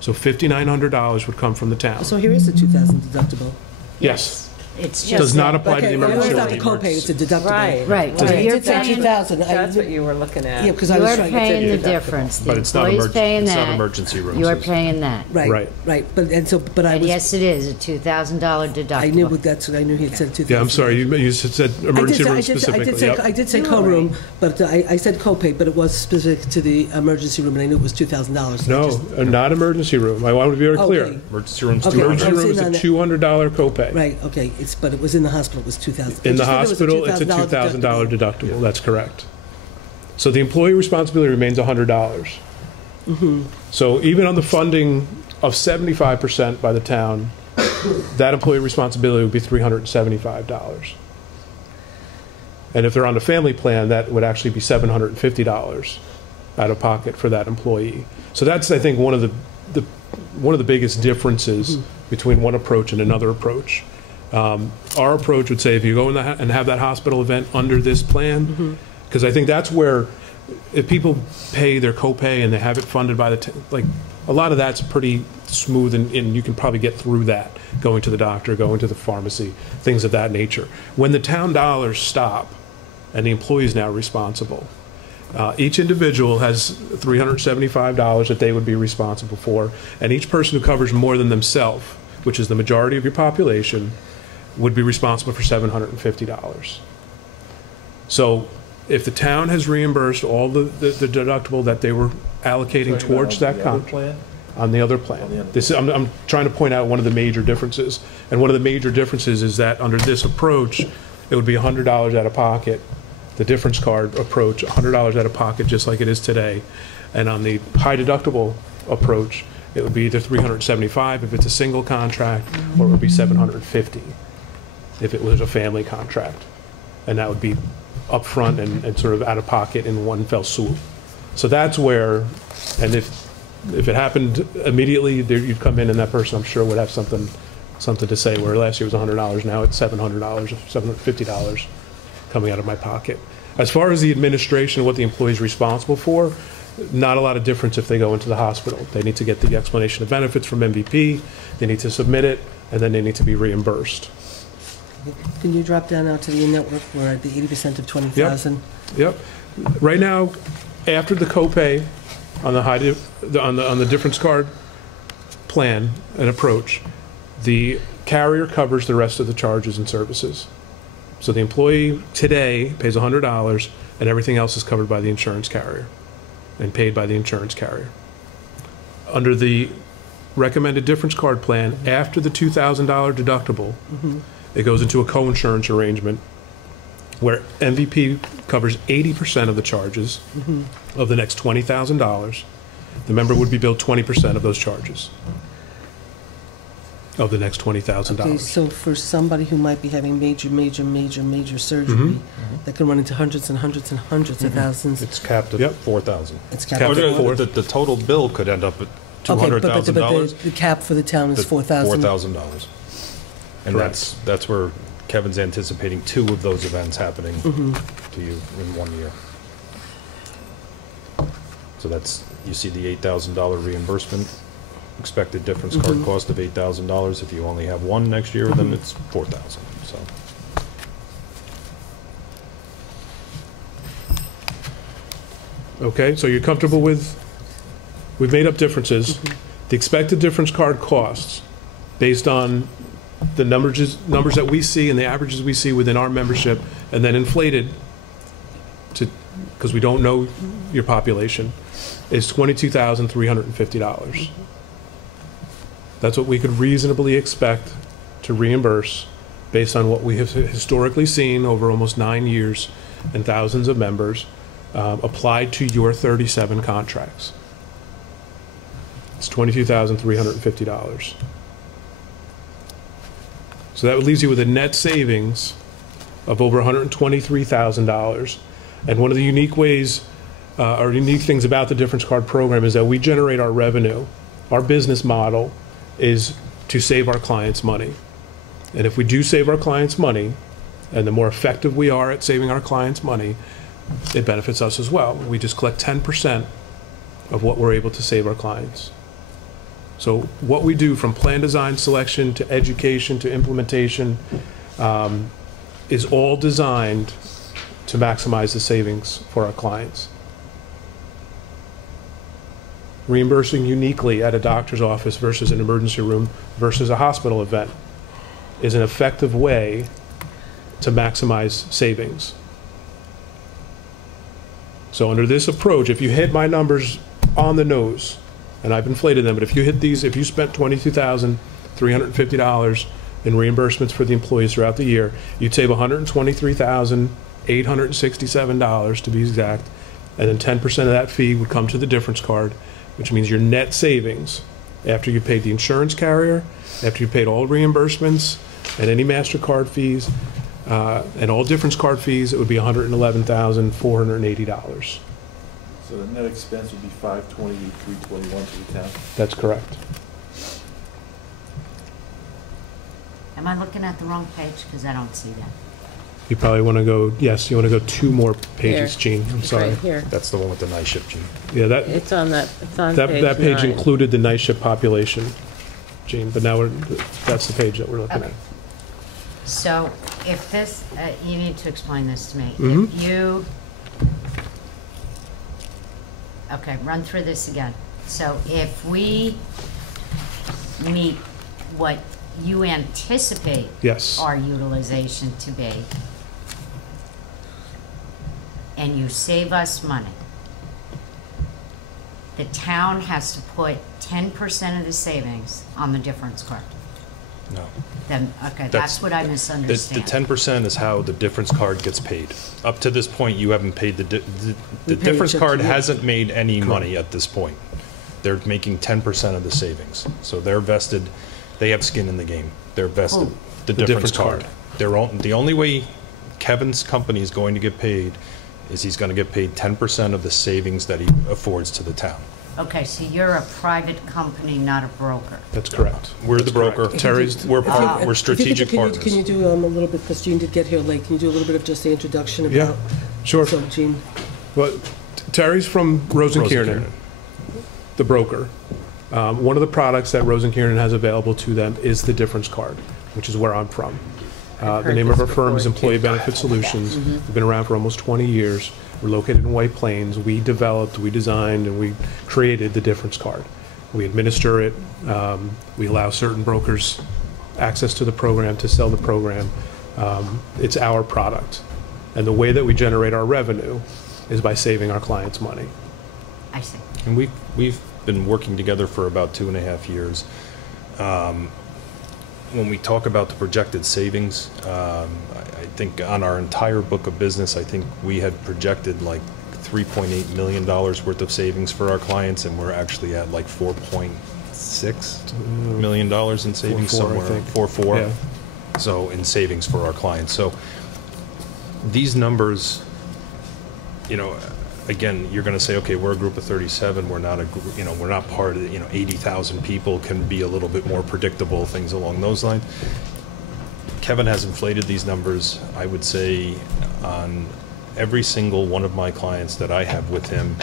So $5,900 would come from the town. So here is the 2,000 deductible. Yes. It's Does just, not apply to the Okay, emergency it's not the room. copay, it's a deductible. Right. right. Okay, So it you're did say paying, 2,000. That's what you were looking at. Yeah, because I was you're trying to paying figure the it out. difference. The But it's not employee's paying it's not that. emergency room. You're Susan. paying that. Right, Right. right, but I And was, yes, it is a $2,000 deductible. I knew that's what I knew he had said 2,000. Yeah, I'm sorry, you said emergency room specifically. Yep. I did say co-room, but I said copay, but it was specific to the emergency room, and I knew it was $2,000. so I No, just- not emergency room. I want to be very clear. Okay. Emergency room's Okay. Emergency I was room is in a on that. $200 copay. Right, okay, but it was in the hospital, it was 2,000. In the I just knew hospital, it's a $2,000 deductible. deductible, that's correct. So the employee responsibility remains $100. So even on the funding of 75% by the town, that employee responsibility would be $375. And if they're on the family plan, that would actually be $750 out of pocket for that employee. So that's, I think, one of the biggest differences between one approach and another approach. Our approach would say if you go in and have that hospital event under this plan, because I think that's where if people pay their copay and they have it funded by the like a lot of that's pretty smooth and you can probably get through that going to the doctor, going to the pharmacy, things of that nature. When the town dollars stop and the employee is now responsible, each individual has $375 that they would be responsible for, and each person who covers more than themselves, which is the majority of your population, would be responsible for $750. So if the town has reimbursed all the deductible that they were allocating towards that contract, plan? on the other On the plan. other This, I'm trying to point out one of the major differences. And one of the major differences is that under this approach, it would be $100 out of pocket. The difference card approach, $100 out of pocket, just like it is today. And on the high deductible approach, it would be either $375 if it's a single contract, or it would be $750 if it was a family contract. And that would be upfront and sort of out of pocket in one fell swoop. So that's where, and if it happened immediately, you'd come in and that person, I'm sure, would have something to say, where last year was $100, now it's $700, $750 coming out of my pocket. As far as the administration, what the employee is responsible for, not a lot of difference if they go into the hospital. They need to get the explanation of benefits from MVP, they need to submit it, and then they need to be reimbursed. Can you drop down now to the in-network where the 80% of 20,000? Yep. Right now, after the copay on the difference card plan and approach, the carrier covers the rest of the charges and services. So the employee today pays $100 and everything else is covered by the insurance carrier and paid by the insurance carrier. Under the recommended difference card plan, after the $2,000 deductible, it goes into a co-insurance arrangement where MVP covers 80% of the charges of the next $20,000. The member would be billed 20% of those charges of the next $20,000. Okay, so for somebody who might be having major surgery, that can run into hundreds and hundreds and hundreds of thousands, It's capped at Yep. $4,000. it's Capped capped. at at four. The total bill could end up at Okay, but $200,000. the cap for the town is 4,000. $4,000. And Correct. that's where Kevin's anticipating 2 of those events happening to you in 1 year. So that's, you see the $8,000 reimbursement, expected difference card cost of $8,000. If you only have 1 next year, then it's $4,000, so. Okay, so you're comfortable with, we've made up differences. The expected difference card costs, based on the numbers that we see and the averages we see within our membership, and then inflated to, because we don't know your population, is $22,350. That's what we could reasonably expect to reimburse based on what we have historically seen over almost 9 years and thousands of members, applied to your 37 contracts. It's $22,350. So that leaves you with a net savings of over $123,000. And one of the unique ways, or unique things about the Difference Card program is that we generate our revenue. Our business model is to save our clients money. And if we do save our clients money, and the more effective we are at saving our clients money, it benefits us as well. We just collect 10% of what we're able to save our clients. So what we do from plan design selection to education to implementation is all designed to maximize the savings for our clients. Reimbursing uniquely at a doctor's office versus an emergency room versus a hospital event is an effective way to maximize savings. So under this approach, if you hit my numbers on the nose, and I've inflated them, but if you hit these, if you spent $22,350 in reimbursements for the employees throughout the year, you'd save $123,867 to be exact, and then 10% of that fee would come to the Difference Card, which means your net savings, after you paid the insurance carrier, after you paid all reimbursements and any MasterCard fees, and all Difference Card fees, it would be $111,480. So the net expense would be $520, $321 to the town? That's correct. Am I looking at the wrong page? Because I don't see that. You probably want to go, yes, you want to go 2 more pages, Here. Gene. I'm It's sorry. right here. That's the one with the night shift, Gene. Yeah, that, It's on that, it's on page that page 9. included the night shift population, Gene, but now that's the page that we're looking Okay. at. So if this, you need to explain this to me. Mhm. If you, okay, run through this again. So if we meet what you anticipate Yes. our utilization to be, and you save us money, the town has to put 10% of the savings on the Difference Card. No. Then, okay, that's what I The misunderstand. 10% is how the Difference Card gets paid. Up to this point, you haven't paid the We paid Difference it up to Card you. hasn't made any money at this point. They're making 10% of the savings. So they're vested, they have skin in the game. They're vested. Who? The Difference Card. The only way Kevin's company is going to get paid is he's going to get paid 10% of the savings that he affords to the town. Okay, so you're a private company, not a broker. That's correct. We're the correct. broker. Terry's- We're If you- strategic if you could- partners. Can you do a little bit, because Gene did get here late, can you do a little bit of just the introduction about? Yeah, sure. So, Gene, Well, Terry's from Rosenkiernan, the broker. One of the products that Rosenkiernan has available to them is the Difference Card, which is where I'm from. The heard name of this our firm is before, Employee too. Benefit Solutions. We've been around for almost 20 years. We're located in White Plains. We developed, we designed, and we created the Difference Card. We administer it. We allow certain brokers access to the program to sell the program. It's our product. And the way that we generate our revenue is by saving our clients money. I see. And we've been working together for about 2.5 years. When we talk about the projected savings, I think on our entire book of business, I think we had projected like $3.8 million worth of savings for our clients, and we're actually at like $4.6 million in savings 4.4, I somewhere. think. 4.4. Yeah. So in savings for our clients. So these numbers, you know, again, you're going to say, okay, we're a group of 37. We're not a group, you know, we're not part of, 80,000 people can be a little bit more predictable, things along those lines. Kevin has inflated these numbers, I would say, on every single one of my clients that I have with him.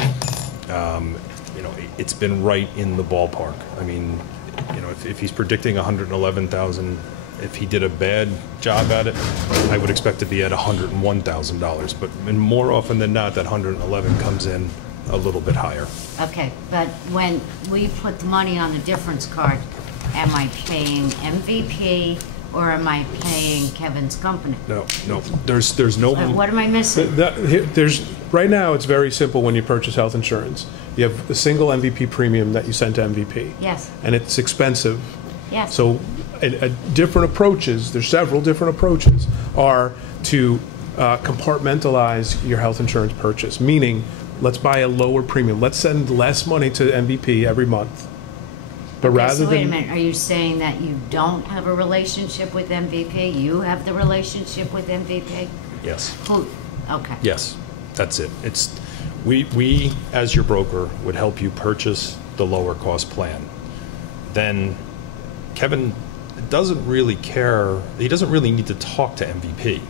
It's been right in the ballpark. I mean, if he's predicting 111,000, if he did a bad job at it, I would expect to be at $101,000. But more often than not, that 111 comes in a little bit higher. Okay, but when we put the money on the Difference Card, am I paying MVP or am I paying Kevin's company? No, there's no. What am I missing? Right now, it's very simple when you purchase health insurance. You have a single MVP premium that you send to MVP. Yes, And it's expensive. yes. So different approaches, there's several different approaches, are to compartmentalize your health insurance purchase, meaning let's buy a lower premium. Let's send less money to MVP every month. But Okay, rather so wait a than, minute, are you saying that you don't have a relationship with MVP? You have the relationship with MVP? Yes. Who, okay. Yes, that's it. It's, we, as your broker, would help you purchase the lower cost plan. Then Kevin doesn't really care, he doesn't really need to talk to MVP.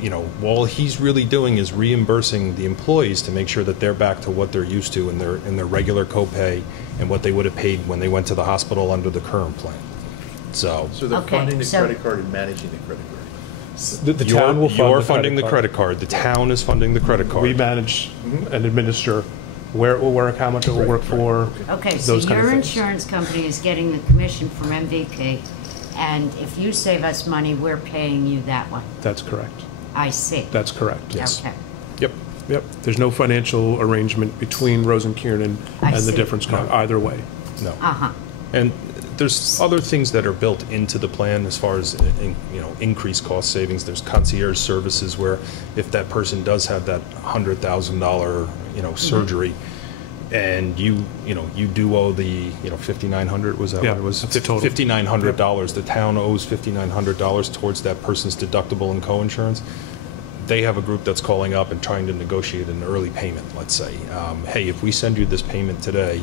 You know, all he's really doing is reimbursing the employees to make sure that they're back to what they're used to in their regular copay and what they would have paid when they went to the hospital under the current plan. So So they're Okay, funding the so- credit card and managing the credit card. the town will fund you're the funding the credit card. The town is funding the credit card. We manage and administer where it will work, how much it will work for. Okay, so those kind of your things. insurance company is getting the commission from MVP, and if you save us money, we're paying you that one. That's correct. I see. That's correct. Yes. Okay. Yep. Yep. There's no financial arrangement between Rose and Kieran I and the see. difference card, either way. No. Uh-huh. And there's other things that are built into the plan as far as, increased cost savings. There's concierge services where if that person does have that $100,000, surgery, and you do owe the, $5,900, was that Yeah, what it was? that's the total. $5,900. The town owes $5,900 towards that person's deductible and co-insurance. They have a group that's calling up and trying to negotiate an early payment, let's say. Hey, if we send you this payment today,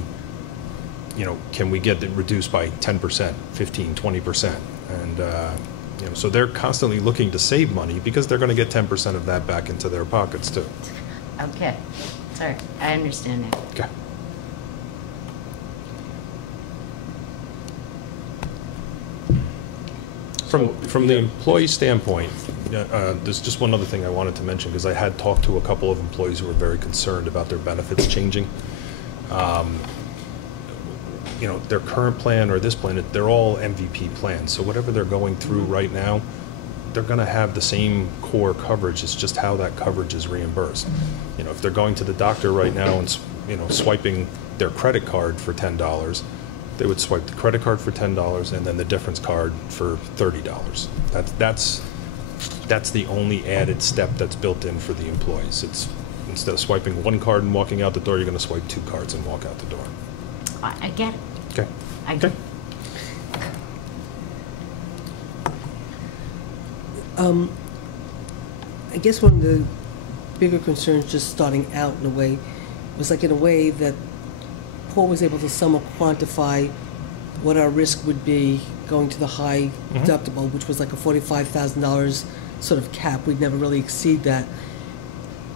can we get it reduced by 10%, 15, 20%? And, so they're constantly looking to save money because they're going to get 10% of that back into their pockets too. Okay. Sorry, I understand that. Okay. From the employee standpoint, there's just one other thing I wanted to mention because I had talked to a couple of employees who were very concerned about their benefits changing. Their current plan or this plan, they're all MVP plans. So whatever they're going through right now, they're going to have the same core coverage. It's just how that coverage is reimbursed. If they're going to the doctor right now and swiping their credit card for $10, they would swipe the credit card for $10 and then the difference card for $30. That's the only added step that's built in for the employees. It's instead of swiping one card and walking out the door, you're going to swipe two cards and walk out the door. I get it. Okay. I get it. I guess one of the bigger concerns, just starting out in a way, was like in a way that Paul was able to somewhat quantify what our risk would be going to the high deductible, which was like a $45,000 sort of cap. We'd never really exceed that.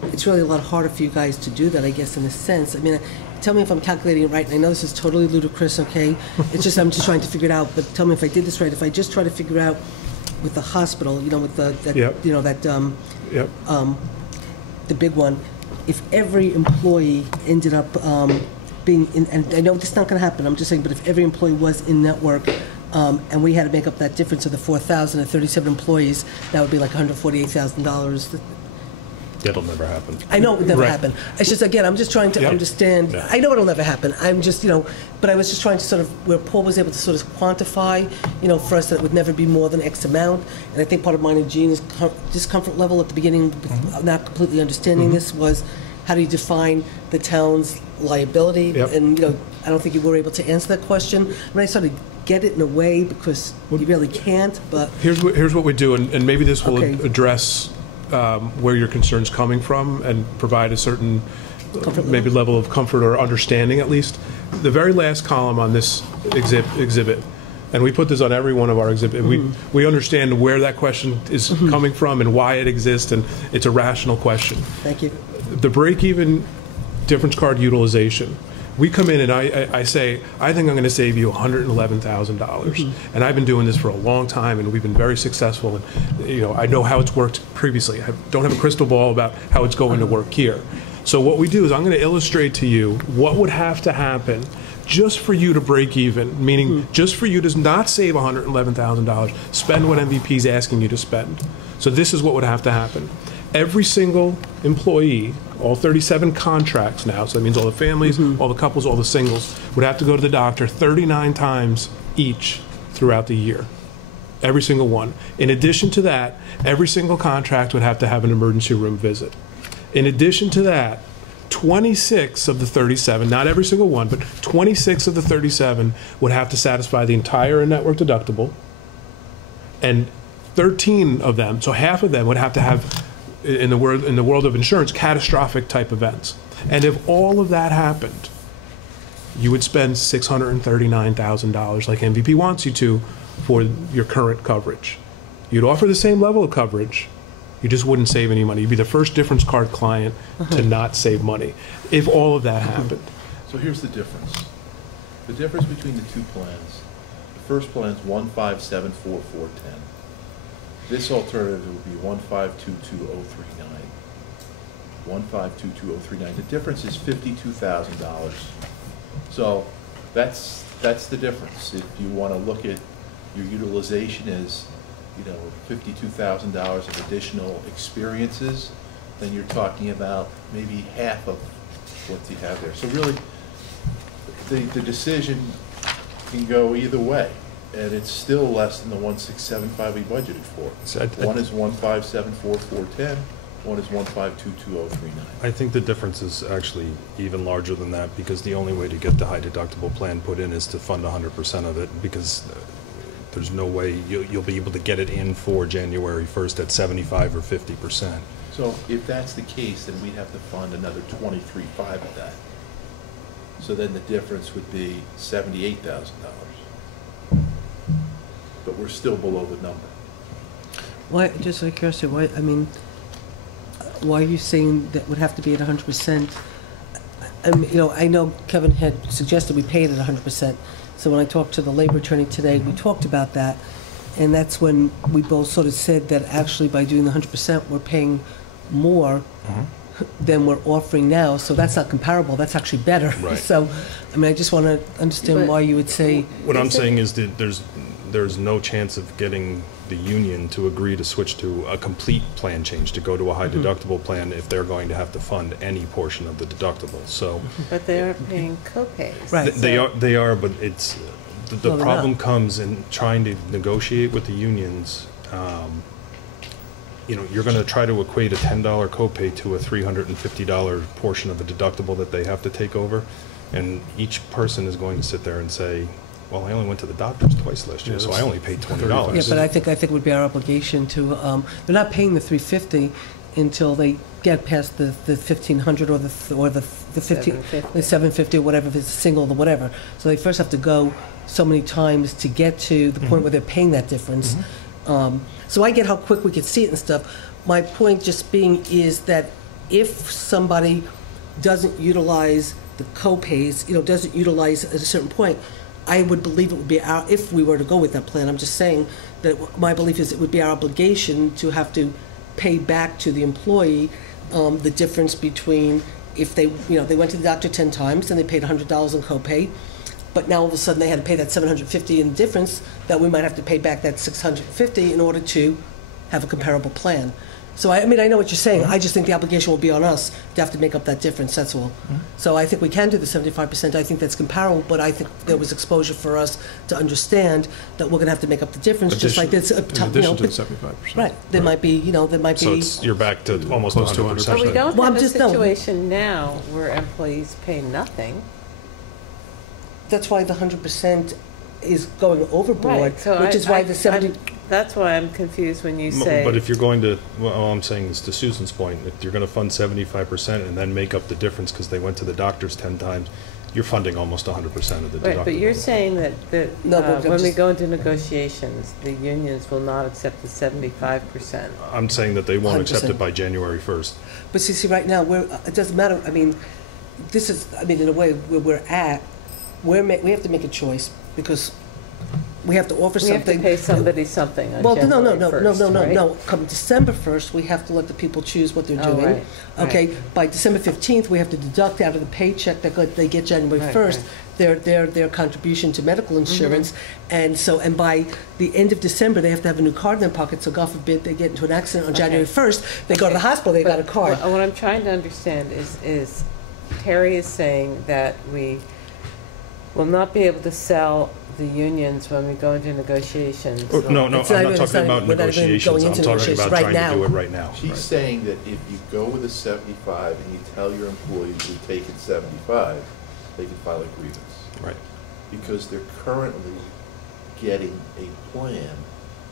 It's really a lot harder for you guys to do that, I guess, in a sense. I mean, tell me if I'm calculating it right. And I know this is totally ludicrous, okay? It's just I'm just trying to figure it out. But tell me if I did this right. If I just try to figure out with the hospital, with that, Yep. Yep. The big one, if every employee ended up being in, and I know this is not going to happen, I'm just saying, but if every employee was in network, and we had to make up that difference of the 4,037 employees, that would be like $148,000. That'll never happen. I know it would never Right. happen. It's just, again, I'm just trying to Yep. understand. Yeah. I know it'll never happen. I'm just, but I was just trying to sort of, where Paul was able to sort of quantify, for us that it would never be more than X amount. And I think part of mine and Jean's discomfort level at the beginning, with not completely understanding this, was how do you define the town's liability? Yep. And, I don't think you were able to answer that question. I mean, I sort of get it in a way because you really can't, but, Here's what we do, and maybe this will Okay. address where your concern's coming from and provide a certain maybe level of comfort or understanding at least. The very last column on this exhibit, and we put this on every one of our exhibits, we understand where that question is coming from and why it exists, and it's a rational question. thank you. The break-even difference card utilization. We come in and I say, I think I'm going to save you $111,000. And I've been doing this for a long time, and we've been very successful. And I know how it's worked previously. I don't have a crystal ball about how it's going to work here. So what we do is I'm going to illustrate to you what would have to happen just for you to break even, meaning just for you to not save $111,000, spend what MVP is asking you to spend. So this is what would have to happen. Every single employee, all 37 contracts now, so that means all the families, all the couples, all the singles, would have to go to the doctor 39 times each throughout the year. Every single one. In addition to that, every single contract would have to have an emergency room visit. In addition to that, 26 of the 37, not every single one, but 26 of the 37 would have to satisfy the entire in-network deductible, and 13 of them, so half of them, would have to have, in the world of insurance, catastrophic type events. And if all of that happened, you would spend $639,000 like MVP wants you to for your current coverage. You'd offer the same level of coverage, you just wouldn't save any money. You'd be the first difference card client to not save money if all of that happened. So here's the difference. The difference between the two plans. The first plan is 1574410. This alternative would be 1522039. 1522039. The difference is $52,000. So that's the difference. If you want to look at your utilization as, you know, $52,000 of additional experiences, then you're talking about maybe half of what you have there. So really, the decision can go either way, and it's still less than the 167.5 we budgeted for. So One is 1574410, one is 1522039. I think the difference is actually even larger than that, because the only way to get the high deductible plan put in is to fund 100% of it, because there's no way you'll be able to get it in for January 1st at 75 or 50%. So if that's the case, then we'd have to fund another 23.5 of that. So then the difference would be $78,000. But we're still below the number. Why, just out of curiosity, why, I mean, why are you saying that would have to be at 100%? I mean, you know, I know Kevin had suggested we pay it at 100%. So when I talked to the labor attorney today, we talked about that. And that's when we both sort of said that actually by doing the 100%, we're paying more than we're offering now. So that's not comparable. That's actually better. Right. So, I mean, I just want to understand But- why you would say, What I'm saying is that there's no chance of getting the union to agree to switch to a complete plan change, to go to a high deductible plan, if they're going to have to fund any portion of the deductible. So But they are paying co-pays. Right. they are, but it's the No, they're problem not. comes in trying to negotiate with the unions. You know, you're going to try to equate a $10 copay to a $350 portion of the deductible that they have to take over, and each person is going to sit there and say, well, I only went to the doctors twice last year, Yeah, so I that's only paid $20. yeah, but I think it would be our obligation to, they're not paying the $350 until they get past the 1,500 or the 15, $750. the $750 or whatever, if it's a single or whatever. So they first have to go so many times to get to the point where they're paying that difference. So I get how quick we could see it and stuff. My point just being is that if somebody doesn't utilize the co-pays, you know, doesn't utilize at a certain point, I would believe it would be our, if we were to go with that plan, I'm just saying that my belief is it would be our obligation to have to pay back to the employee the difference between if they, you know, they went to the doctor 10 times and they paid $100 in copay, but now all of a sudden they had to pay that $750 in difference, that we might have to pay back that $650 in order to have a comparable plan. So I mean, I know what you're saying. I just think the obligation will be on us to have to make up that difference, that's all. So I think we can do the 75%. I think that's comparable, but I think there was exposure for us to understand that we're going to have to make up the difference, just like this. In addition to the 75%. Right. There might be, you know, there might So be. you're back to almost Close to 100%. But we don't Well, I'm have a just- no. situation now where employees pay nothing. That's why the 100% is going overboard, Right, so which is why the 70. That's why I'm confused when you say. But if you're going to, well, all I'm saying is to Susan's point, if you're going to fund 75% and then make up the difference because they went to the doctors 10 times, you're funding almost 100% of the deductible. Right, but you're saying that No, but I'm when we just- go into negotiations, the unions will not accept the 75%. I'm saying that they won't accept 100%. it by January 1st. But see, right now, it doesn't matter. I mean, this is, I mean, in a way, where we're at, we have to make a choice because we have to offer We have to something. pay somebody something on Well, January no, 1st, right? no. Come December 1st, we have to let the people choose what they're Oh, doing. right, Okay, right. by December 15th, we have to deduct out of the paycheck that they get January Right, 1st, right. their contribution to medical insurance. And so, and by the end of December, they have to have a new card in their pocket, so God forbid they get into an accident on January 1st, they go to the hospital, they got a But card. What I'm trying to understand is Terry is saying that we will not be able to sell the unions when we go into negotiations. No, no, I'm It's not not even- it's talking not- about we're not even negotiations, going I'm into talking negotiations about right trying to do now. it right now. She's saying that if you go with a 75 and you tell your employees you're taking 75, they can file a grievance. Right. Because they're currently getting a plan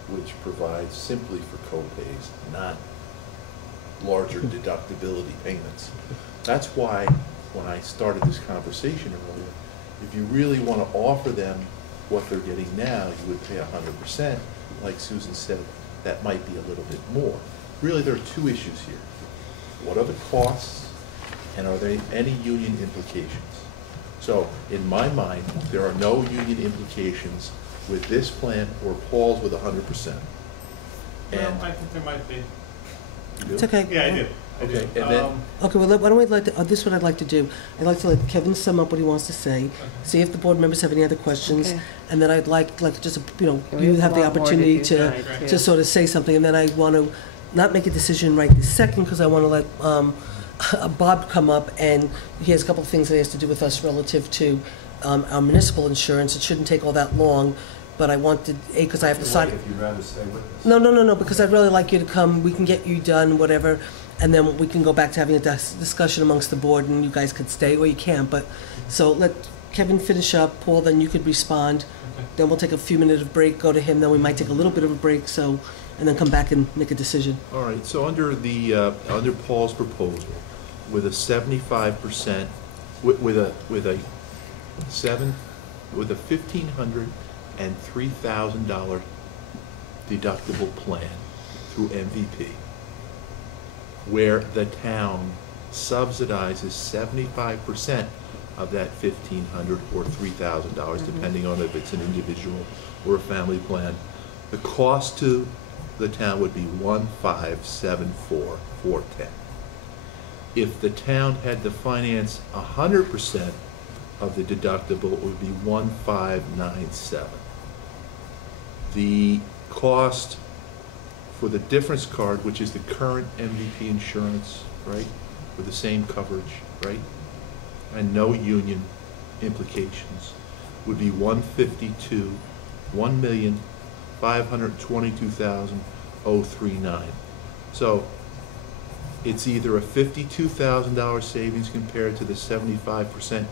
which provides simply for co-pays, not larger deductibility payments. That's why, when I started this conversation earlier, if you really want to offer them what they're getting now, you would pay 100%. Like Susan said, that might be a little bit more. Really, there are two issues here. What are the costs, and are there any union implications? So, in my mind, there are no union implications with this plan or Paul's with 100%. Well, And I think there might be. you do? It's okay. Yeah, I do. Okay, and then, Okay, well, why don't we let, this is what I'd like to do. I'd like to let Kevin sum up what he wants to say, see if the board members have any other questions, Okay. and then I'd like just, We you have have a the lot more to opportunity do to, tonight, too. to sort of say something, and then I want to not make a decision right this second, because I want to let Bob come up, and he has a couple of things that he has to do with us relative to our municipal insurance. It shouldn't take all that long, but I wanted, because I have to sign. If you'd rather stay with us. No, because I'd really like you to come, we can get you done, whatever, and then we can go back to having a discussion amongst the board, and you guys could stay, or you can't, but, so let Kevin finish up, Paul, then you could respond, then we'll take a few minutes of break, go to him, then we might take a little bit of a break, so, and then come back and make a decision. all right, so under the, under Paul's proposal, with a 75%, with a $1,500 and $3,000 deductible plan through MVP, where the town subsidizes 75% of that $1,500 or $3,000, depending on if it's an individual or a family plan. The cost to the town would be $1,574,410. If the town had to finance 100% of the deductible, it would be $1,597. The cost for the difference card, which is the current MVP insurance, right, with the same coverage, right, and no union implications, would be $1,522,039. So it's either a $52,000 savings compared to the 75%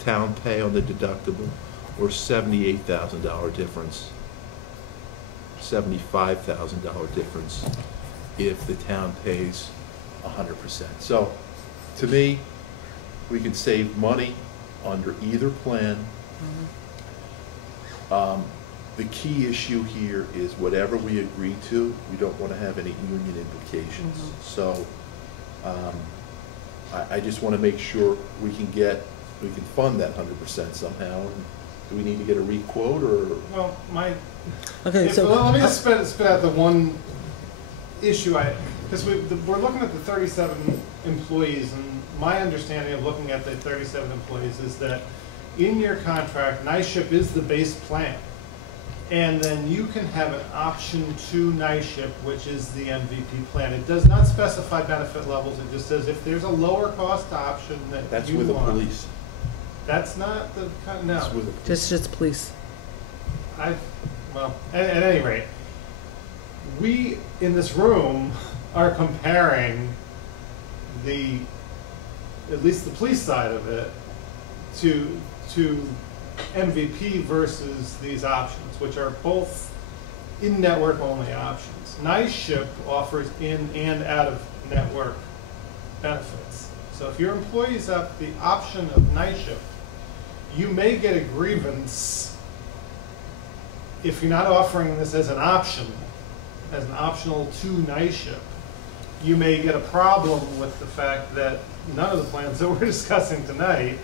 town pay on the deductible, or $78,000 difference, $75,000 difference if the town pays 100%. So, to me, we can save money under either plan. The key issue here is whatever we agree to, we don't want to have any union implications. So, I just want to make sure we can fund that 100% somehow. Do we need to get a re-quote, or? Well, Okay, so. let me just spit out the one issue because we're looking at the 37 employees, and my understanding of looking at the 37 employees is that in your contract, NISHIP is the base plan. And then you can have an option to NISHIP, which is the MVP plan. It does not specify benefit levels. It just says if there's a lower cost option that That's you with the want. police. That's not the, no. That's with the police. Just police. Well, at any rate, we in this room are comparing at least the police side of it, to MVP versus these options, which are both in-network only options. NISHIP offers in and out-of-network benefits. So if your employees have the option of NISHIP, you may get a grievance if you're not offering this as an option, as an optional to NISHIP. You may get a problem with the fact that none of the plans that we're discussing tonight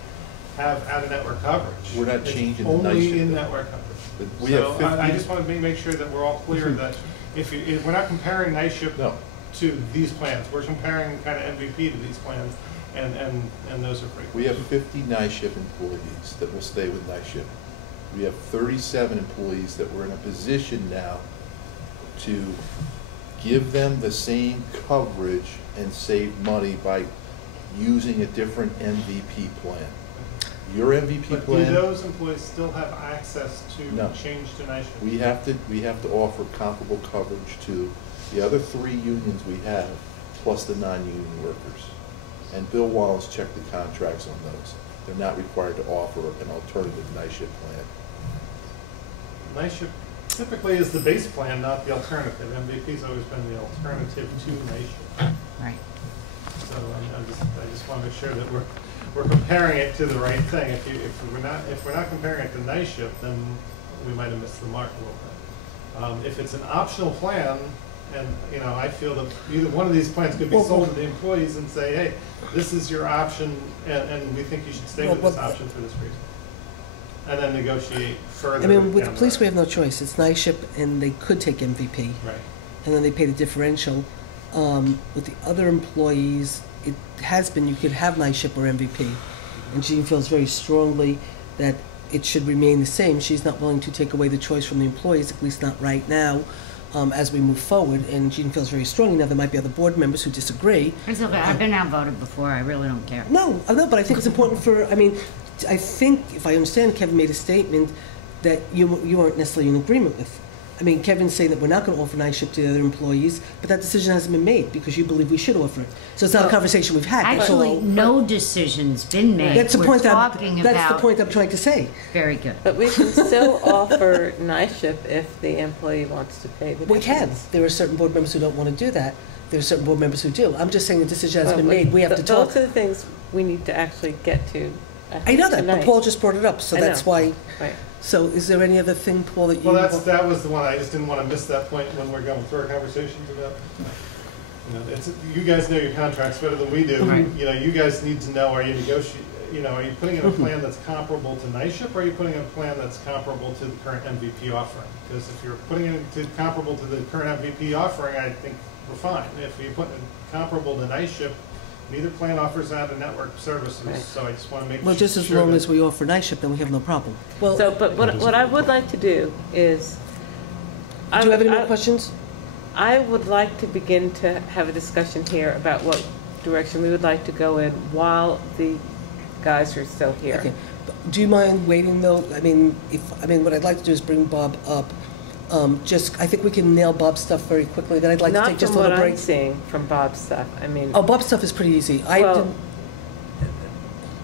have out-of-network coverage. We're not It's changing the only NISHIP. in-network coverage. But we So have 50 I just want to make sure that we're all clear that if we're not comparing NISHIP No. to these plans, we're comparing kind of MVP to these plans, and those are pretty. We have 50 NISHIP employees that will stay with NISHIP. We have 37 employees that we're in a position now to give them the same coverage and save money by using a different MVP plan. Your MVP But do plan, those employees still have access No. to change to night shift? we have to offer comparable coverage to the other 3 unions we have, plus the non-union workers. And Bill Wallace checked the contracts on those. They're not required to offer an alternative night shift plan. Night shift typically is the base plan, not the alternative. MVP's always been the alternative to night shift. Right. So I just want to make sure that we're comparing it to the right thing. If we're not comparing it to night shift, then we might have missed the mark a little bit. If it's an optional plan, and I feel that either one of these plans could be sold to the employees and say, hey, this is your option, and we think you should stay with this option for this reason, and then negotiate further. I mean, with the down police, road. we have no choice. It's night shift, and they could take MVP, Right. and then they pay the differential. With the other employees, it has been, you could have night shift or MVP. And Jean feels very strongly that it should remain the same. She's not willing to take away the choice from the employees, at least not right now, as we move forward. And Jean feels very strongly. Now, there might be other board members who disagree. It's okay. I've been outvoted before. I really don't care. No, but I think it's important for, I mean, I think, if I understand, Kevin made a statement that you aren't necessarily in agreement with. I mean, Kevin's saying that we're not going to offer night shift to the other employees, but that decision hasn't been made because you believe we should offer it. So it's not a conversation we've had. That's Actually, all. no decision's been made. That's the We're point. talking That's the about. point I'm trying to say. Very good. But we can still offer night shift if the employee wants to pay the We can. difference. There are certain board members who don't want to do that. There are certain board members who do. I'm just saying the decision hasn't been Well, made. We have to talk. Those are the things we need to actually get to. I know that, but tonight. Paul just brought it up, so I that's know. why. Right. So is there any other thing, Paul, that you? Well, that was the one. I just didn't want to miss that point when we're going through our conversations about. You guys know your contracts better than we do. Right. You guys need to know, are you are you putting in a plan that's comparable to night shift, or are you putting in a plan that's comparable to the current MVP offering? Because if you're putting it comparable to the current MVP offering, I think we're fine. If you put it comparable to night shift, neither plan offers out a network services, Right. so I just want to make Well, just as sure long that- as we offer night shift, then we have no problem. Well, So, but what I would like to do is. do you have any more questions? I would like to begin to have a discussion here about what direction we would like to go in while the guys are still here. Okay. Do you mind waiting, though? I mean, what I'd like to do is bring Bob up. I think we can nail Bob's stuff very quickly. Then I'd like to Not take just a from what little I'm break. seeing from Bob's stuff. I mean, Oh, Bob's stuff is pretty easy. well,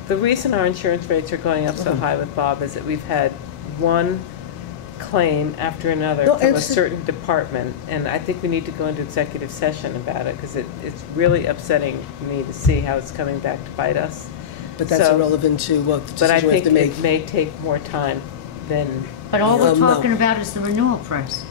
the reason our insurance rates are going up so high with Bob is that we've had one claim after another No, from a it's- certain department, and I think we need to go into executive session about it, because it's really upsetting me to see how it's coming back to bite us. But that's So- irrelevant to what the But I decision we have think to make. it may take more time than, But all we're No. talking about is the renewal price.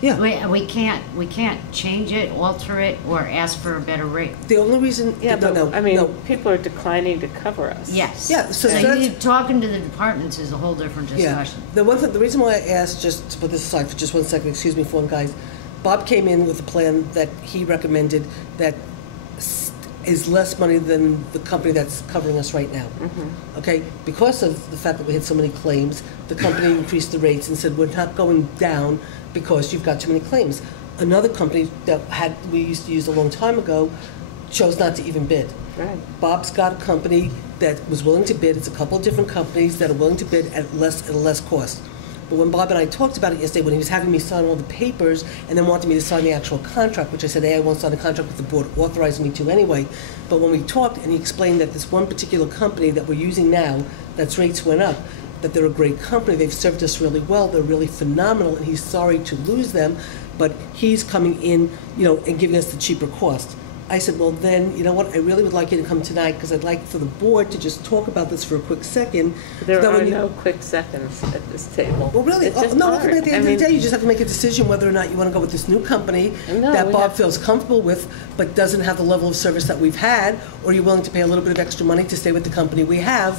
Yeah. We can't change it, alter it, or ask for a better rate. The only reason. yeah, no, but, no, I mean, no. people are declining to cover us. Yes. Yeah, so So that's- you talking to the departments is a whole different Yeah. discussion. The reason why I asked, just to put this aside for just 1 second, excuse me for one, guys. Bob came in with a plan that he recommended that is less money than the company that's covering us right now. Okay? Because of the fact that we had so many claims, the company increased the rates and said, we're not going down because you've got too many claims. Another company that we used to use a long time ago chose not to even bid. Right. Bob's got a company that was willing to bid. It's a couple of different companies that are willing to bid at a less cost. But when Bob and I talked about it yesterday, when he was having me sign all the papers and then wanted me to sign the actual contract, which I said, hey, I won't sign a contract with the board authorizing me to anyway. But when we talked and he explained that this one particular company that we're using now, that's rates went up, that they're a great company, they've served us really well, they're really phenomenal, and he's sorry to lose them, but he's coming in, and giving us the cheaper cost. I said, well, then, you know what, I really would like you to come tonight, because I'd like for the board to just talk about this for a quick second. There That are when you- no quick seconds at this table. Well, really, It's just no, hard. at the I end of mean, the day, you just have to make a decision whether or not you want to go with this new company No, that we Bob have- feels comfortable with, but doesn't have the level of service that we've had, or you're willing to pay a little bit of extra money to stay with the company we have,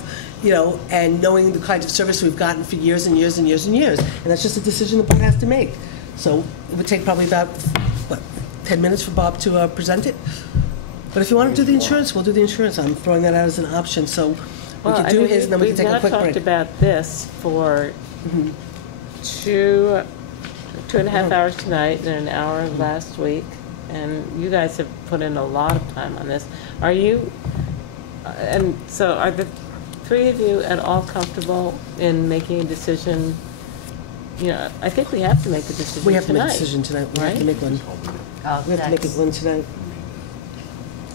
and knowing the kinds of service we've gotten for years and years and years and years. And that's just a decision the board has to make. So it would take probably about, 10 minutes for Bob to present it? But if you want to do the insurance, we'll do the insurance. I'm throwing that out as an option, so we well, can I do mean, his, and then we can take a quick We've break. now talked about this for two and a half hours tonight and an hour last week, and you guys have put in a lot of time on this. Are you, and so are the three of you at all comfortable in making a decision? You know, I think we have to make a decision tonight. We have to make a decision tonight. We have to right? make one. Oh, We have to make it that's- one tonight.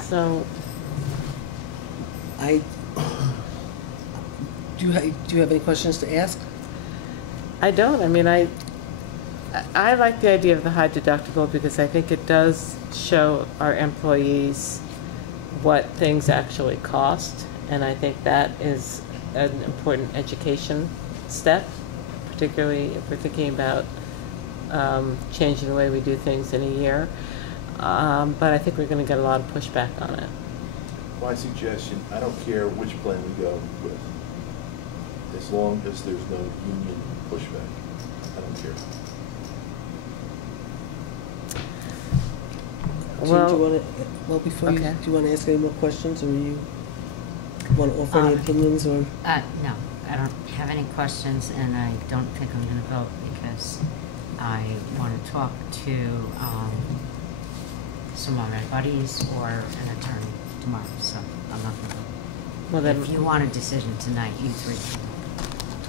So, Do you have any questions to ask? I don't, I mean, I like the idea of the high deductible because I think it does show our employees what things actually cost, and I think that is an important education step, particularly if we're thinking about changing the way we do things in a year. But I think we're going to get a lot of pushback on it. My suggestion, I don't care which plan we go with, as long as there's no union pushback. I don't care. Do you Well, want to, before you, okay. do you want to ask any more questions, or you want to offer any opinions, or? No, I don't have any questions, and I don't think I'm gonna vote because I want to talk to some of my buddies or an attorney tomorrow, so I'm not gonna vote. well then, If you want a decision tonight, you three.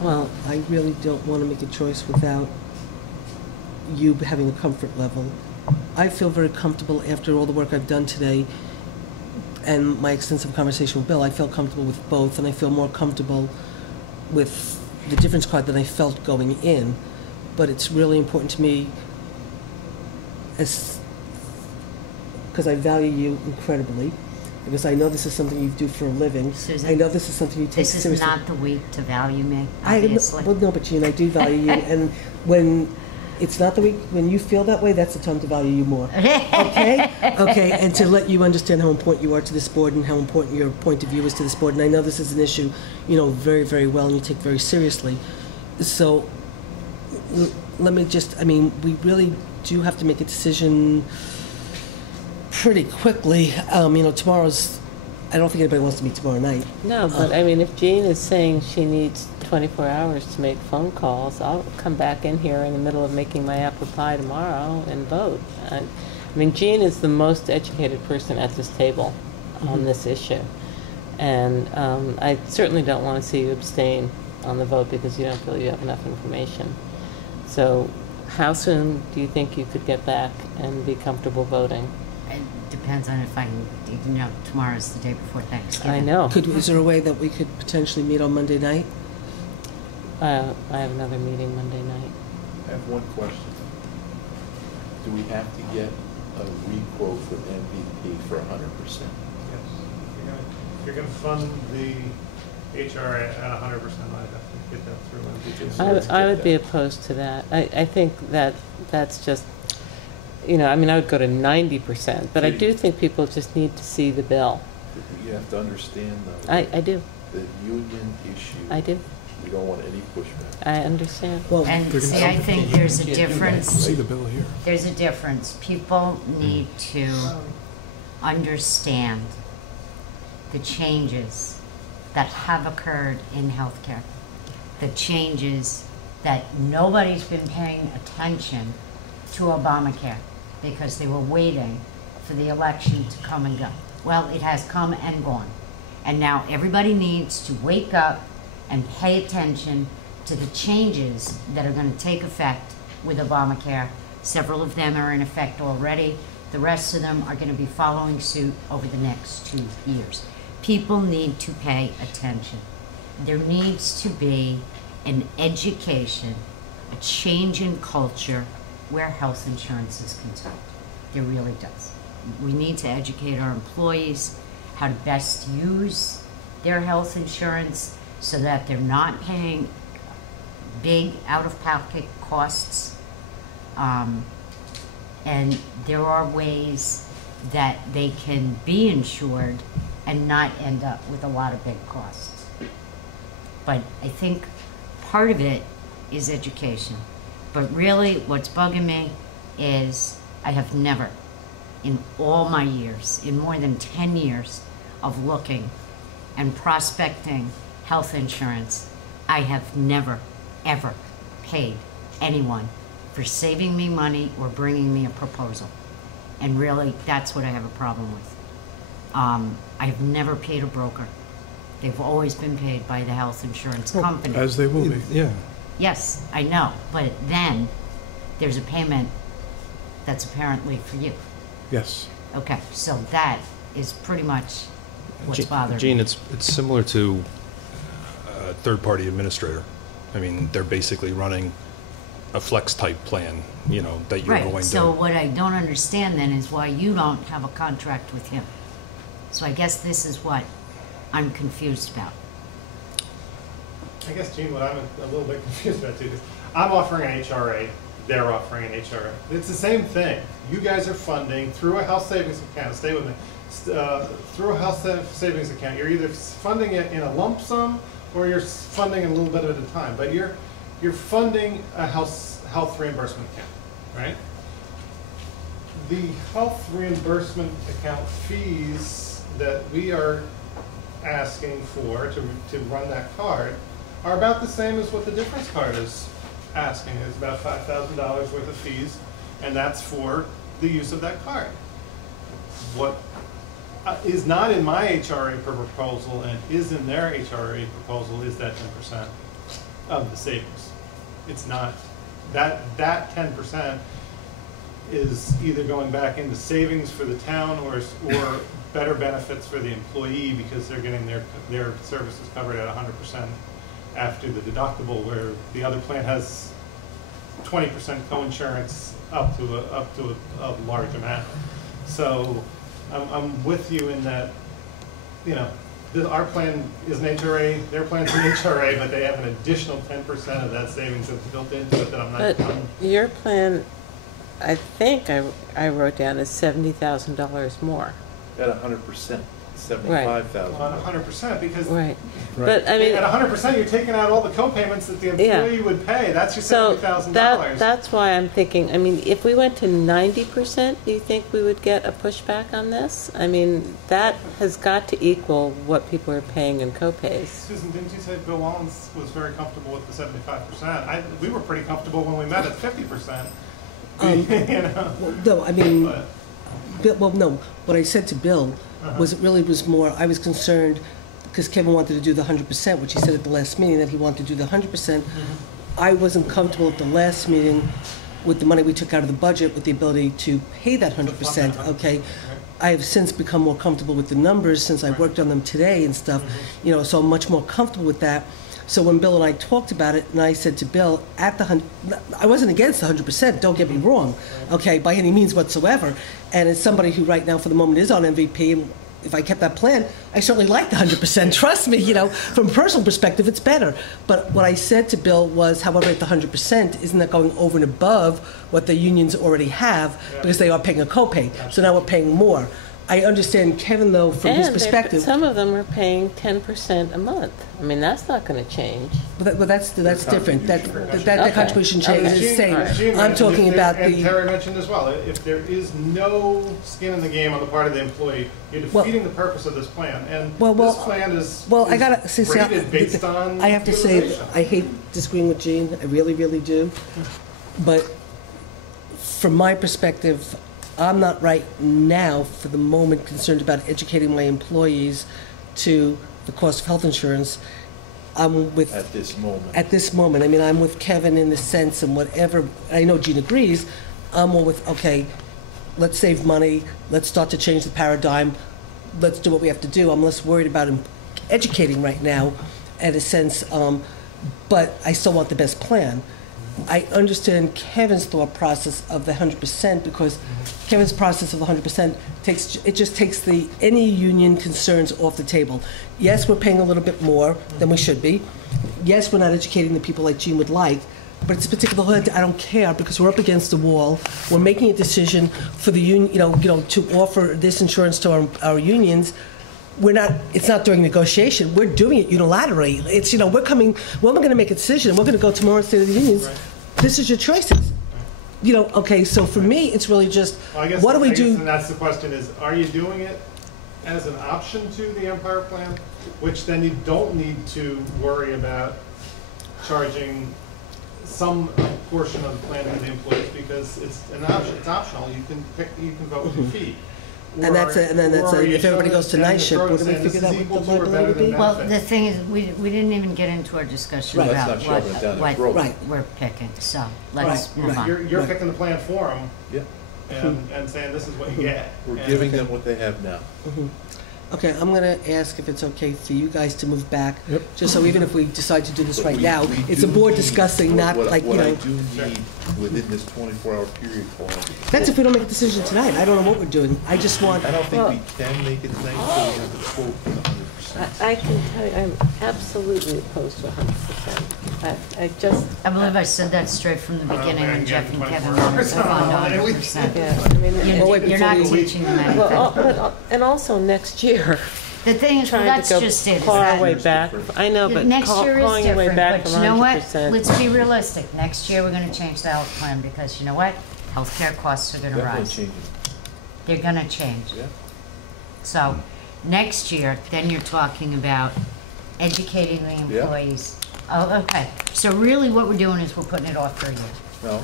well, I really don't want to make a choice without you having a comfort level. I feel very comfortable after all the work I've done today and my extensive conversation with Bill. I feel comfortable with both, and I feel more comfortable with the difference card than I felt going in. But it's really important to me, because I value you incredibly, because I know this is something you do for a living. Susan, I know this is something you take This is seriously. not the week to value me, Well, obviously. no, but Jean, I do value you, and when it's not the week, when you feel that way, that's the time to value you more. Okay? Okay, and to let you understand how important you are to this board and how important your point of view is to this board. And I know this is an issue, you know, very, very well, and you take very seriously. So, let me just, I mean, we really do have to make a decision pretty quickly. You know, tomorrow's, I don't think anybody wants to meet tomorrow night. no, but I mean, if Jean is saying she needs 24 hours to make phone calls, I'll come back in here in the middle of making my apple pie tomorrow and vote. I mean, Jean is the most educated person at this table on this issue. And I certainly don't want to see you abstain on the vote because you don't feel you have enough information. So how soon do you think you could get back and be comfortable voting? It depends on if I can, you know, tomorrow's the day before Thanksgiving. I know. Is there a way that we could potentially meet on Monday night? I have another meeting Monday night. I have one question. Do we have to get a re-quote for MVP for 100%? Yes. You're gonna fund the HR at 100%, I'd have to get that through MVP. I would be opposed to that. I think that that's just, you know, I mean, I would go to 90%, but I do think people just need to see the bill. You have to understand, though, I do, the union issue. I do, We don't want any pushback. I understand. Well, And see, I think there's a difference. See the bill here. There's a difference. People need to understand the changes that have occurred in healthcare. The changes that nobody's been paying attention to Obamacare because they were waiting for the election to come and go. Well, it has come and gone. And now everybody needs to wake up and pay attention to the changes that are going to take effect with Obamacare. Several of them are in effect already. The rest of them are going to be following suit over the next 2 years. People need to pay attention. There needs to be an education, a change in culture where health insurance is concerned. There really does. We need to educate our employees how to best use their health insurance so that they're not paying big out-of-pocket costs. And there are ways that they can be insured and not end up with a lot of big costs. But I think part of it is education. But really, what's bugging me is I have never, in all my years, in more than 10 years of looking and prospecting health insurance, I have never, ever paid anyone for saving me money or bringing me a proposal. And really, that's what I have a problem with. I have never paid a broker They've always been paid by the health insurance company. As they will be. Yeah. Yes, I know, but then there's a payment that's apparently for you. Yes. Okay, so that is pretty much what's bothering me. Gene, it's similar to a third-party administrator. I mean, they're basically running a flex-type plan, you know, that you're going Right, to. so what I don't understand then is why you don't have a contract with him. So I guess this is what I'm confused about. I guess, Gene, what I'm a little bit confused about too is I'm offering an HRA, they're offering an HRA. It's the same thing. You guys are funding through a health savings account, stay with me, through a health savings account. You're either funding it in a lump sum or you're funding it a little bit at a time, but you're funding a health reimbursement account, right? The health reimbursement account fees that we are asking for to run that card are about the same as what the difference card is asking. It's about $5,000 worth of fees, and that's for the use of that card. What is not in my HRA proposal and is in their HRA proposal is that 10% of the savings. It's not, that 10% is either going back into savings for the town or better benefits for the employee because they're getting their services covered at 100% after the deductible, where the other plan has 20% coinsurance up to a large amount. So I'm with you in that, you know, our plan is an HRA, their plan's an HRA, but they have an additional 10% of that savings that's built into it that I'm not. But your plan, I think I wrote down, is $70,000 more. At 100%, 75,000. On 100%, because Right. But I mean, at 100%, you're taking out all the co-payments that the employee would pay. That's your so $70,000. that's why I'm thinking, I mean, if we went to 90%, do you think we would get a pushback on this? I mean, that has got to equal what people are paying in co-pays. Susan, didn't you say Bill Wallens was very comfortable with the 75%? We were pretty comfortable when we met at 50%. You know? No, I mean, But- Well, no, what I said to Bill was it really was more, I was concerned, because Kevin wanted to do the 100%, which he said at the last meeting, that he wanted to do the 100%. I wasn't comfortable at the last meeting with the money we took out of the budget, with the ability to pay that 100%, okay? I have since become more comfortable with the numbers since I worked on them today and stuff, you know, so I'm much more comfortable with that. So when Bill and I talked about it, and I said to Bill, I wasn't against the 100%, don't get me wrong, okay, by any means whatsoever. And as somebody who right now for the moment is on MVP, and if I kept that plan, I certainly like the 100%, trust me, you know, from a personal perspective, it's better. But what I said to Bill was, however, at the 100%, isn't that going over and above what the unions already have, because they are paying a copay, so now we're paying more. I understand Kevin, though, from his perspective. Some of them are paying 10% a month. I mean, that's not going to change. But that's different. That Okay. contribution change Okay. is saying. Gene I'm mentioned talking about and the. Terry mentioned as well, if there is no skin in the game on the part of the employee, you're defeating the purpose of this plan. And this plan is I gotta say, rated based on I have to say, utilization. I hate disagreeing with Gene. I really, really do. But from my perspective, I'm not right now, for the moment, concerned about educating my employees to the cost of health insurance. I'm with. At this moment. At this moment. I mean, I'm with Kevin in the sense, and whatever, I know Gene agrees, I'm more with, okay, let's save money, let's start to change the paradigm, let's do what we have to do. I'm less worried about educating right now, in a sense, but I still want the best plan. I understand Kevin's thought process of the 100%, because Kevin's process of the 100% just takes any union concerns off the table. Yes, we're paying a little bit more than we should be. Yes, we're not educating the people like Gene would like, but it's a particular, I don't care, because we're up against the wall. We're making a decision for the union, to offer this insurance to our unions. It's not during negotiation. We're doing it unilaterally. It's, we're coming, when we're going to make a decision, we're going to go tomorrow and say to the unions, this is your choices. Okay, so for me, it's really just, what do we do? And that's the question is, are you doing it as an option to the Empire plan, which then you don't need to worry about charging some portion of the plan to the employees, because it's an option, it's optional. You can vote with your feet. And that's it, and then that's it. If everybody goes to night shift, what do we figure out what the liability would be? Well, the thing is, we didn't even get into our discussion Right. about Let's not shove it down their what throat. Right. we're picking, so let's Right, move right. on. You're Right. picking the plan for them Yeah, and saying this is what you get. we're And- giving them what they have now. Okay, I'm gonna ask if it's okay for you guys to move back. Yep. Just so even if we decide to do this But right we- now, we it's a do board need- discussing, not like, you What I know. do need within this 24-hour period, Paul. That's if we don't make a decision tonight. I don't know what we're doing. I just want, I don't think Well- we can make it tonight until we have the quote for the 100%. I can tell you, I'm absolutely opposed to 100%. I just, I believe I said that straight from the beginning when man, Jeff and yeah, Kevin 24 wanted to fund hours. 100%. yeah, I mean, Oh, wait, You're not before we- teaching them well, anything. and also next year, The thing is, well, trying that's to go just it. is far that- way back. I know, but Next year is calling your way different, back but from you know what? 100%. Let's be realistic. Next year, we're gonna change the health plan because you know what? Healthcare costs are gonna Definitely rise. changing, They're gonna change. yeah. So, next year, then you're talking about educating the Yeah. employees. Oh, okay. So really what we're doing is we're putting it off for a year. No,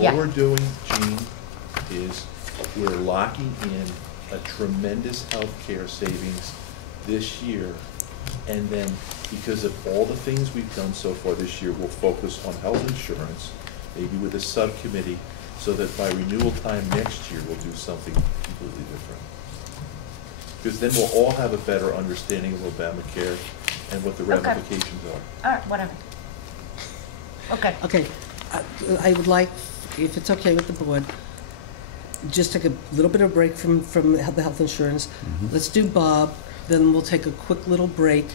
Yeah. all we're doing, Gene, is we're locking in a tremendous healthcare savings this year. And then, because of all the things we've done so far this year, we'll focus on health insurance, maybe with a subcommittee, so that by renewal time next year, we'll do something completely different. Because then we'll all have a better understanding of Obamacare and what the Okay. ramifications are. All right, whatever. Okay. okay, I would like, if it's okay with the board, just take a little bit of break from the health insurance. Let's do Bob, then we'll take a quick little break,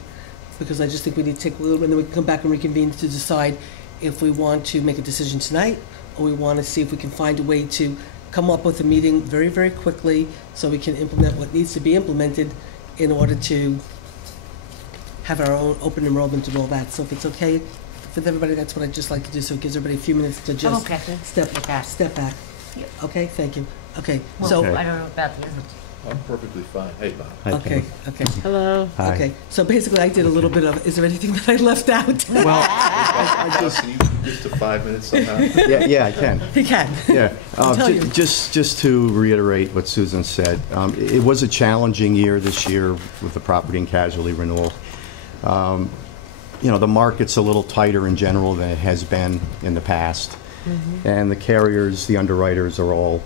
because I just think we need to take a little, and then we can come back and reconvene to decide if we want to make a decision tonight, or we want to see if we can find a way to come up with a meeting very, very quickly, so we can implement what needs to be implemented in order to have our own open enrollment and all that. So if it's okay with everybody, that's what I'd just like to do, so it gives everybody a few minutes to just okay. step With that. back. Yep. Okay, thank you. Okay, Well, so, I don't know about the others. I'm perfectly fine. Hey, Bob. okay, okay. Hello? Okay, so basically I did a little bit of, is there anything that I left out? Bob, can you just to 5 minutes somehow? Yeah, I can. You can. Yeah. tell you. Just to reiterate what Susan said, it was a challenging year this year with the property and casualty renewal. You know, the market's a little tighter in general than it has been in the past. And the carriers, the underwriters are all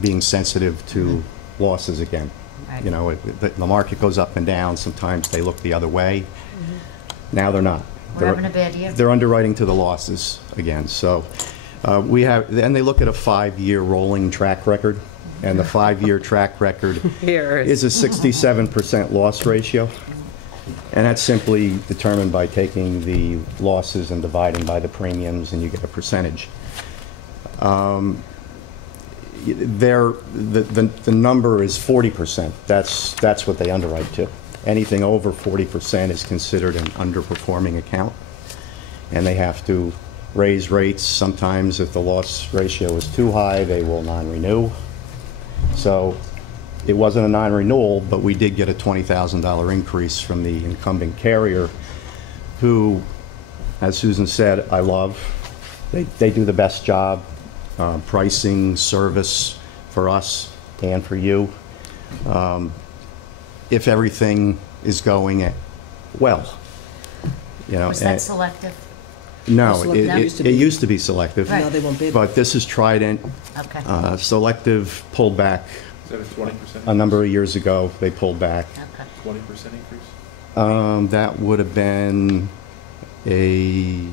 being sensitive to losses again. Right. You know, the market goes up and down. Sometimes they look the other way. Now they're not. We're having a bad year. They're underwriting to the losses again. So we have, and they look at a 5-year rolling track record, and the 5-year track record Here is a 67% loss ratio. And that's simply determined by taking the losses and dividing by the premiums, and you get a percentage. The number is 40%. That's what they underwrite to. Anything over 40% is considered an underperforming account, and they have to raise rates. Sometimes if the loss ratio is too high, they will non-renew. So it wasn't a non-renewal, but we did get a $20,000 increase from the incumbent carrier, who, as Susan said, I love. They do the best job, pricing, service for us and for you. If everything is going well, you know. Was that selective? No, Selective it used to be. used to be selective. Right. Now they won't bid. But this is Trident. Okay. Selective pulled back Is that a 20%? a number of years ago. They pulled back. Okay. 20% increase? That would have been a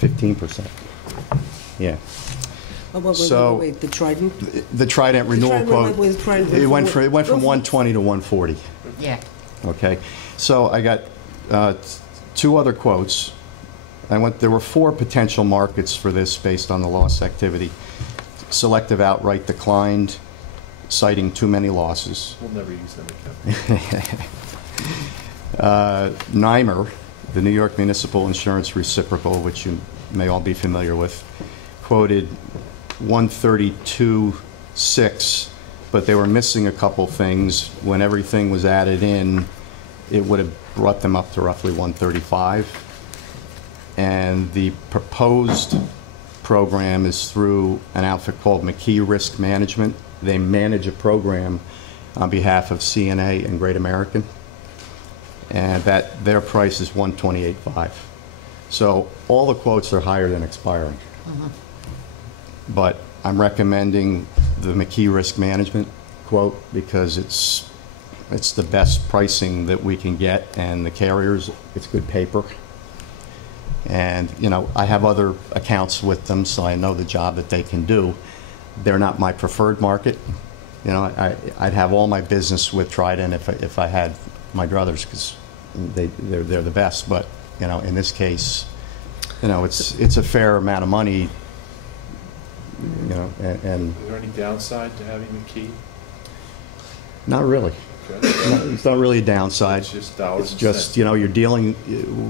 15%. Yeah. Oh, wait, So- wait, the Trident? The Trident renewal Trident quote, with Trident- it went from 120 to 140. Yeah. Okay, so I got 2 other quotes. There were 4 potential markets for this based on the loss activity. Selective outright declined, citing too many losses. We'll never use them again. NYMER, the New York Municipal Insurance Reciprocal, which you may all be familiar with, quoted 132.6, but they were missing a couple things. When everything was added in, it would have brought them up to roughly 135. And the proposed program is through an outfit called McKee Risk Management. They manage a program on behalf of CNA and Great American, and their price is $128.5. So all the quotes are higher than expiring. But I'm recommending the McKee Risk Management quote because it's the best pricing that we can get, and the carriers, it's good paper. And, you know, I have other accounts with them, so I know the job that they can do. They're not my preferred market. You know, I'd have all my business with Trident if I had my druthers, because they're the best. But, you know, in this case, you know, it's a fair amount of money, you know, and Is there any downside to having McKee? not really. Okay. No, it's not really a downside. It's just dollars It's and just, cents. you know,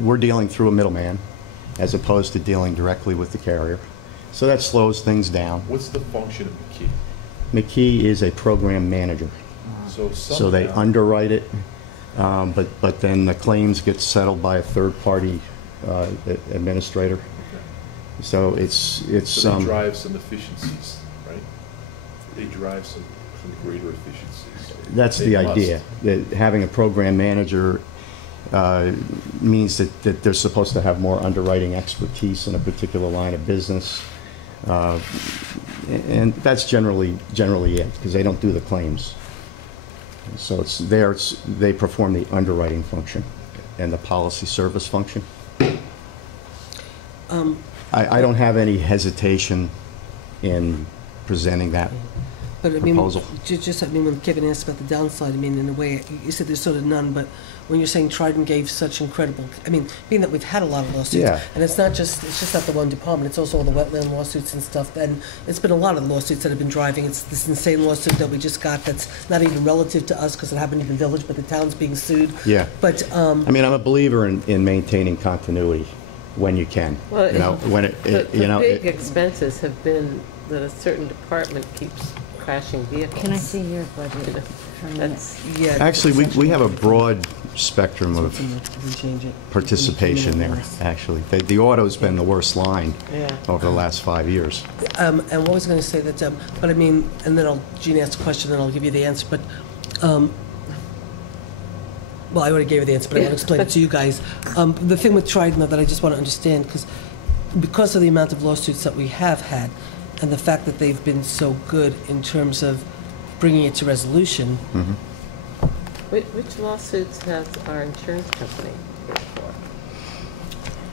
we're dealing through a middleman as opposed to dealing directly with the carrier. So that slows things down. What's the function of McKee? McKee is a program manager. So they somehow- underwrite it, but then the claims get settled by a third-party administrator. Okay. So it's So they drive some efficiencies, right? They drive some greater efficiencies. that's They the must. idea. That having a program manager means that they're supposed to have more underwriting expertise in a particular line of business. And that's generally it, because they don't do the claims. So they perform the underwriting function and the policy service function. I don't have any hesitation in presenting that But I mean, proposal. just, I mean, when Kevin asked about the downside, I mean, in a way, you said there's sort of none, but when you're saying Trident gave such incredible, I mean, being that we've had a lot of lawsuits, Yeah. and it's just not the one department, it's also all the wetland lawsuits and stuff, and it's been a lot of the lawsuits that have been driving. It's this insane lawsuit that we just got that's not even relative to us because it happened in the village, but the town's being sued. Yeah. But, I mean, I'm a believer in maintaining continuity when you can. Well, You know, when the big expenses have been that a certain department keeps crashing vehicles. Can I see your budget? That's, yeah. Actually, we have a broad spectrum So of it's in there, we change it. participation there, actually. The auto's been the worst line yeah. over the last 5 years. And what was I going to say that, but I mean, and then Gene asked a question, and I'll give you the answer, but, well, I already gave you the answer, but I want to explain it to you guys. The thing with Trident, though, that I just want to understand, because of the amount of lawsuits that we have had, and the fact that they've been so good in terms of bringing it to resolution, Which lawsuits has our insurance company paid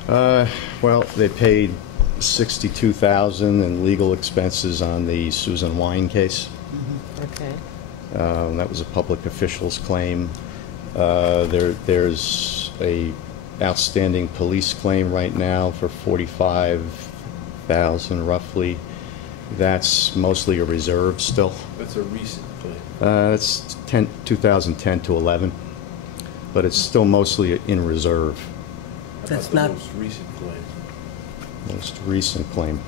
for? Well, they paid $62,000 in legal expenses on the Susan Wine case. Okay. That was a public official's claim. There's a outstanding police claim right now for $45,000 roughly. That's mostly a reserve still. That's a recent claim. It's 2010 to 11, but it's still mostly in reserve. How That's about the not- most recent claim? Most recent claim.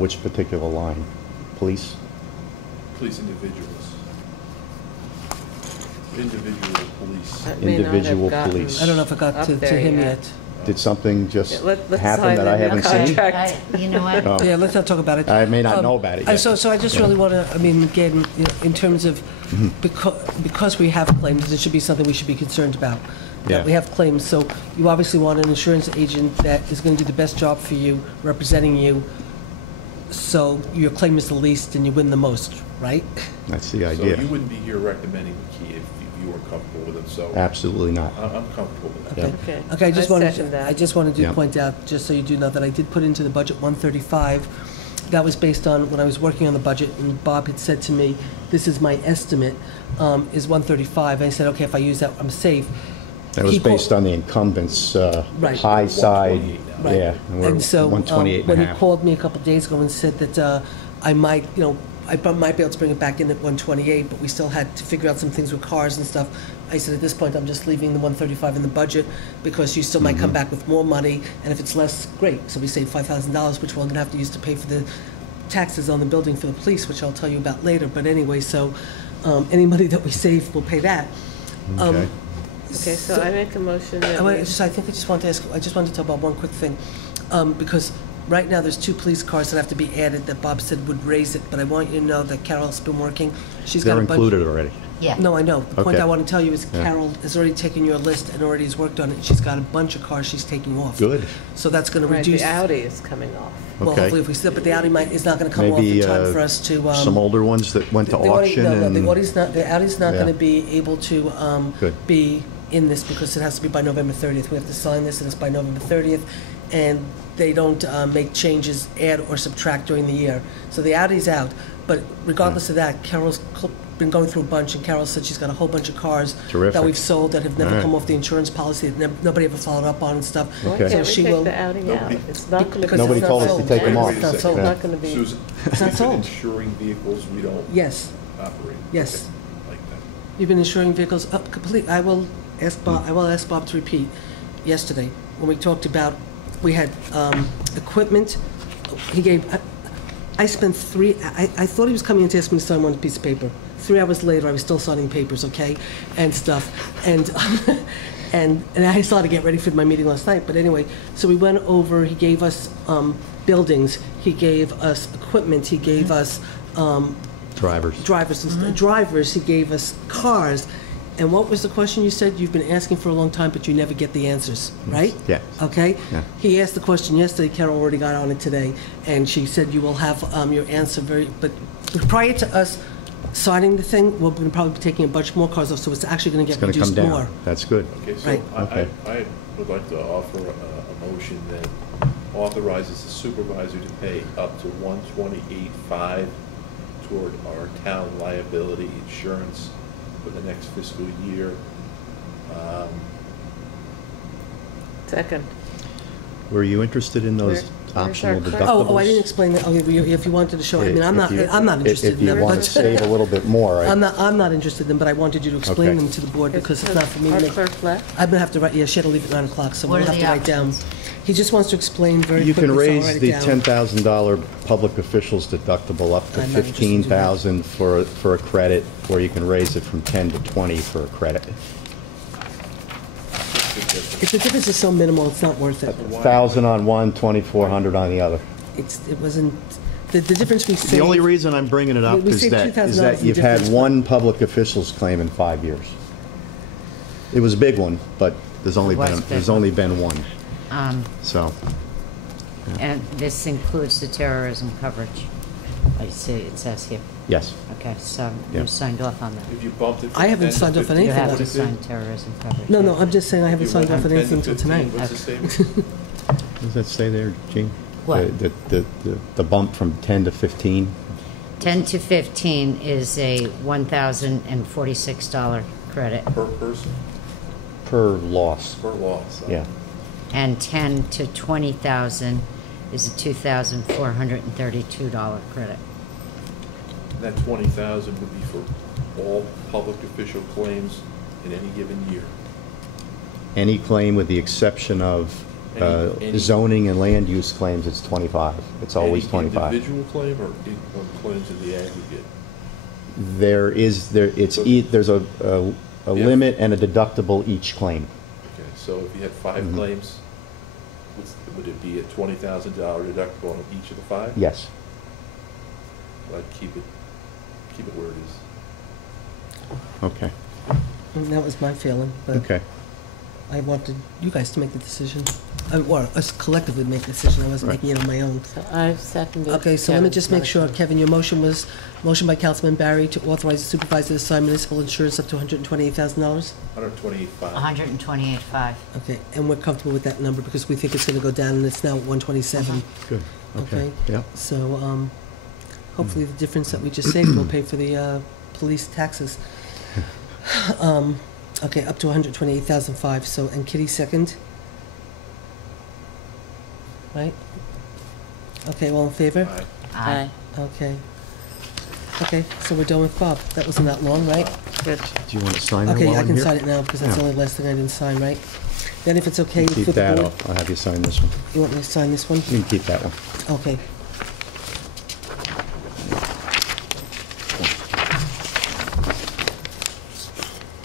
Which particular line? Police? Police individuals. Individual police. That may not have Individual gotten police. I don't know if it got up to there him yet. yet. Did something just Yeah, let's happen sign that I the new haven't seen? contract. You know what? Oh. Yeah, let's not talk about it. I may not know about it yet. So I just really want to, I mean, again, you know, in terms of, because we have claims, it should be something we should be concerned about. Yeah. That we have claims, so you obviously want an insurance agent that is going to do the best job for you, representing you, so your claim is the least and you win the most, right? That's the So idea. you wouldn't be here recommending McKee if you weren't comfortable with it, so Absolutely not. I'm comfortable with that. Yeah. Okay. Okay, I just wanted, second that. I just wanted to Yeah. point out, just so you do know, that I did put into the budget 135. That was based on when I was working on the budget, and Bob had said to me, this is my estimate, is 135. And I said, okay, if I use that, I'm safe. That was He called- based on the incumbent's Right. high side. 128 Right. Yeah, and we're And so, 128 when and a he half. called me a couple of days ago and said that I might, you know, I might be able to bring it back in at 128, but we still had to figure out some things with cars and stuff. I said, at this point, I'm just leaving the 135 in the budget because you still might come back with more money, and if it's less, great. So we save $5,000, which we're going to have to use to pay for the taxes on the building for the police, which I'll tell you about later. But anyway, so any money that we save, we'll pay that. Okay. Okay, so I make a motion that I we... think I just wanted to ask, I just wanted to talk about one quick thing, because right now, there's 2 police cars that have to be added that Bob said would raise it, but I want you to know that Carol's been working. She's got They're a bunch. included already. Yeah. No, I know. The point Okay. I want to tell you is Yeah. Carol has already taken your list and already has worked on it. She's got a bunch of cars she's taking off. Good. So that's going to Right, reduce. the Audi is coming off. Well, Okay. hopefully if we still, but the Audi is not going to come off Maybe in time for us to. some older ones that went to The Audi- auction no, and... the Audi's not, the Audi's not Yeah. going to be able to Good. be in this because it has to be by November 30th. We have to sign this, and it's by November 30th, and they don't make changes, add or subtract during the year. So the Audi's out, but regardless of that, Carol's been going through a bunch, and Carol said she's got a whole bunch of cars Terrific. that we've sold that have never All right. come off the insurance policy, that nobody ever followed up on and stuff. Why Okay. can't So we she take will. the Audi out? It's not going to be. Because Nobody it's not told us to sold. take them off. It's not It's sold. not going to be. Susan, It's not you've been sold. insuring vehicles we don't Yes, operate. Yes. Okay, like that. you've been insuring vehicles up complete. I will ask Bob to repeat yesterday when we talked about, we had equipment. He gave, I spent I thought he was coming in to ask me to sign one piece of paper. 3 hours later, I was still signing papers, okay, and stuff. And, and I started to get ready for my meeting last night. But anyway, so we went over, he gave us buildings, he gave us equipment, he gave us Drivers. drivers, he gave us cars. And what was the question you said? You've been asking for a long time, but you never get the answers, right? Yes. Okay? Yeah. He asked the question yesterday, Carol already got on it today, and she said you will have your answer but prior to us signing the thing, we're going to probably be taking a bunch more cars off, so it's actually going to It's get going to come reduced down. more. That's good. Okay, so Right. Okay. I would like to offer a motion that authorizes the supervisor to pay up to $128,500 toward our town liability insurance for the next fiscal year. Second. Were you interested in those Where's optional our clerk? deductibles? Oh, I didn't explain that. Okay, if you wanted to show, I mean, I'm not interested If in you them. want but- to save a little bit more, I'm not interested in them, but I wanted you to explain Okay. them to the board because it's not for me to Our make. clerk left? I'm gonna have to write, yeah, she had to leave at 9 o'clock, so What we'll are have to the write down. options? He just wants to explain very you quickly, can so I'll raise write it the down. $10,000 public officials deductible up to I'm not interested in that. $15,000 for a credit, or you can raise it from 10 to 20 for a credit. If the difference is so minimal, it's not worth it. 1,000 on one, 2,400 on the other. It wasn't, the difference we saved. The only reason I'm bringing it up We is saved that $2,000 in you've had difference. one public officials claim in 5 years. It was a big one, but there's only It was a big only been one. So, And this includes the terrorism coverage. I see, it says here. yes. Okay, so Yeah. you signed off on that. If you bumped it from I haven't 10 to signed off on 15, You anything have else. to what's it? sign terrorism coverage. No, I'm just saying I haven't If you signed went off on from 10 anything to until 15, tonight. what's the savings? What does that say there, Gene? What? The bump from 10 to 15? 10 to 15 is a $1,046 credit, Per person, Per loss, per loss? yeah. and 10 to 20,000 is a $2,432 credit. And that 20,000 would be for all public official claims in any given year. Any claim with the exception of Any- zoning and land use claims, it's 25. It's always Any 25. individual claim or claims in the aggregate? There's a Yeah. limit and a deductible each claim. Okay, so if you had 5 Mhm. claims, would it be a $20,000 deductible on each of the 5? Yes. I'd keep it where it is. Okay, And that was my feeling, but okay. I wanted you guys to make the decision, or us collectively make the decision. I wasn't Right. making it on my own. So I've seconded. Okay, so let me Kevin's just make sure, motion. Kevin, your motion was, motion by Councilman Barry to authorize the supervisor to sign municipal insurance up to $128,000? $128,500. 128.5. Okay, and we're comfortable with that number because we think it's gonna go down and it's now at 127. Good, okay. Okay. Yeah, So, hopefully the difference that we just saved will pay for the, police taxes. Okay, up to 128,005, so, and Kitty second? Right? Okay, all in favor? Aye. Aye, Okay. Okay, so we're done with Bob. That wasn't that long, right? good. do you want to sign that Okay, while I I'm can here? sign it now because that's the Yeah. only last thing I didn't sign, right? Then if it's okay Keep with the that, board, I'll have you sign this one. you want me to sign this one? You can keep that one. Okay.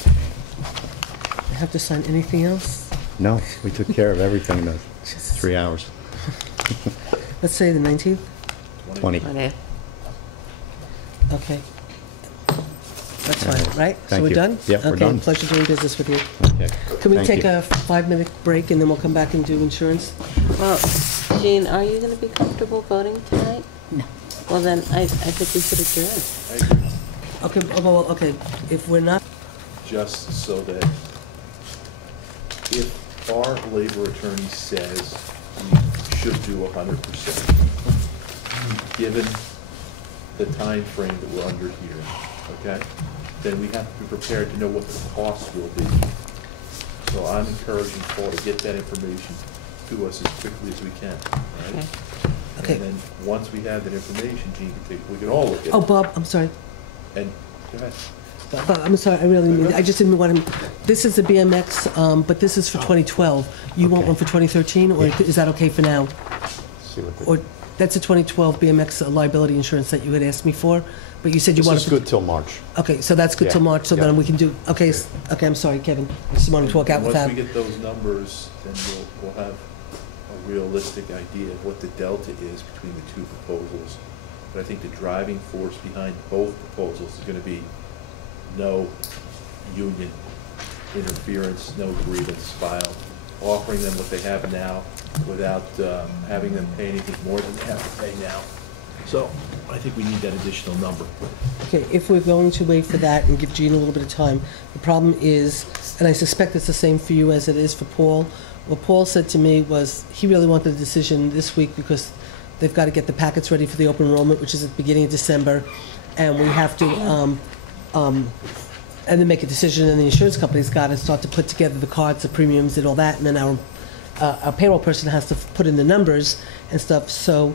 I have to sign anything else? No, we took care of everything in the Jesus. 3 hours. Let's say the 19th? 20. Okay. That's fine, right? So Thank we're you. done? Yeah, we're done. Okay, pleasure doing business with you. Okay. Can we Thank take you. a 5-minute break and then we'll come back and do insurance? Well, Jean, are you going to be comfortable voting tonight? No. Well, then I think we should adjourn. Okay, well, okay, if we're not, Just so that if our labor attorney says we should do 100%, given the time frame that we're under here, okay, then we have to be prepared to know what the cost will be. So I'm encouraging Paul to get that information to us as quickly as we can, all right? Okay. And then, once we have that information, Gene, we can all look at it. oh, Bob, I'm sorry. And, go ahead. Bob, I'm sorry, I really mean, I just didn't want him, this is the BMX, but this is for 2012. You want Okay. one for 2013, or Yeah. is that okay for now? See what the- Or, that's a 2012 BMX liability insurance that you had asked me for, but you said you This wanted... is good till March. Okay, so that's good till Yeah, March, so yeah. then we can do, okay, okay, I'm sorry, Kevin, I just wanted to walk out with that. Once we get those numbers, then we'll have a realistic idea of what the delta is between the two proposals. But I think the driving force behind both proposals is gonna be no union interference, no grievance filed, offering them what they have now without having them pay anything more than they have to pay now. So I think we need that additional number. Okay, if we're going to wait for that and give Jean a little bit of time, the problem is, and I suspect it's the same for you as it is for Paul, what Paul said to me was he really wanted a decision this week because they've got to get the packets ready for the open enrollment, which is at the beginning of December, and we have to, and then make a decision, and the insurance company's got to start to put together the cards, the premiums, and all that, and then our payroll person has to put in the numbers and stuff. So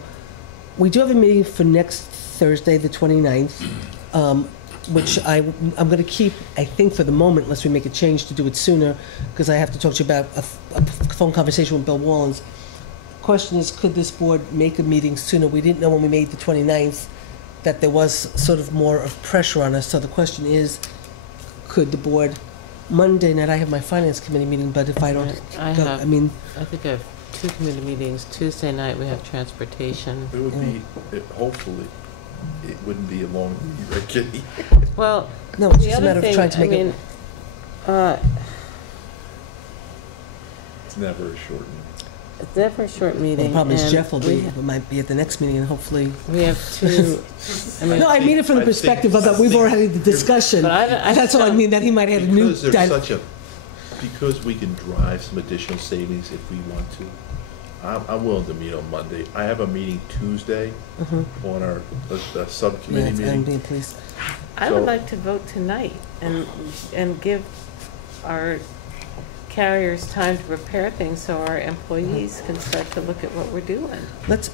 we do have a meeting for next Thursday, the 29th, which I'm going to keep, I think, for the moment, unless we make a change to do it sooner, because I have to talk to you about a phone conversation with Bill Wallens. Question is, could this board make a meeting sooner? We didn't know when we made the 29th that there was sort of more of pressure on us. So the question is, could the board, Monday night, I have my finance committee meeting, but if I don't I go, have- I mean, I think I have 2 committee meetings. Tuesday night, we have transportation. It would be, hopefully, it wouldn't be a long, right, Kitty? Well, no, it's the just a other matter of thing, trying to I make mean, it. It's never a short meeting. it's never a short The meeting. problem is and Jeff will we- be, might be at the next meeting, and hopefully... We have 2, I mean, No, I mean it from the I think- perspective of that we've already had the discussion. But I That's all I don't- mean, that he might have a new... Because there's such a, because we can drive some additional savings if we want to, I'm willing to meet on Monday. I have a meeting Tuesday on our subcommittee I'm meeting. being pleased. I would So- like to vote tonight and give our carriers time to prepare things so our employees can start to look at what we're doing. Let's,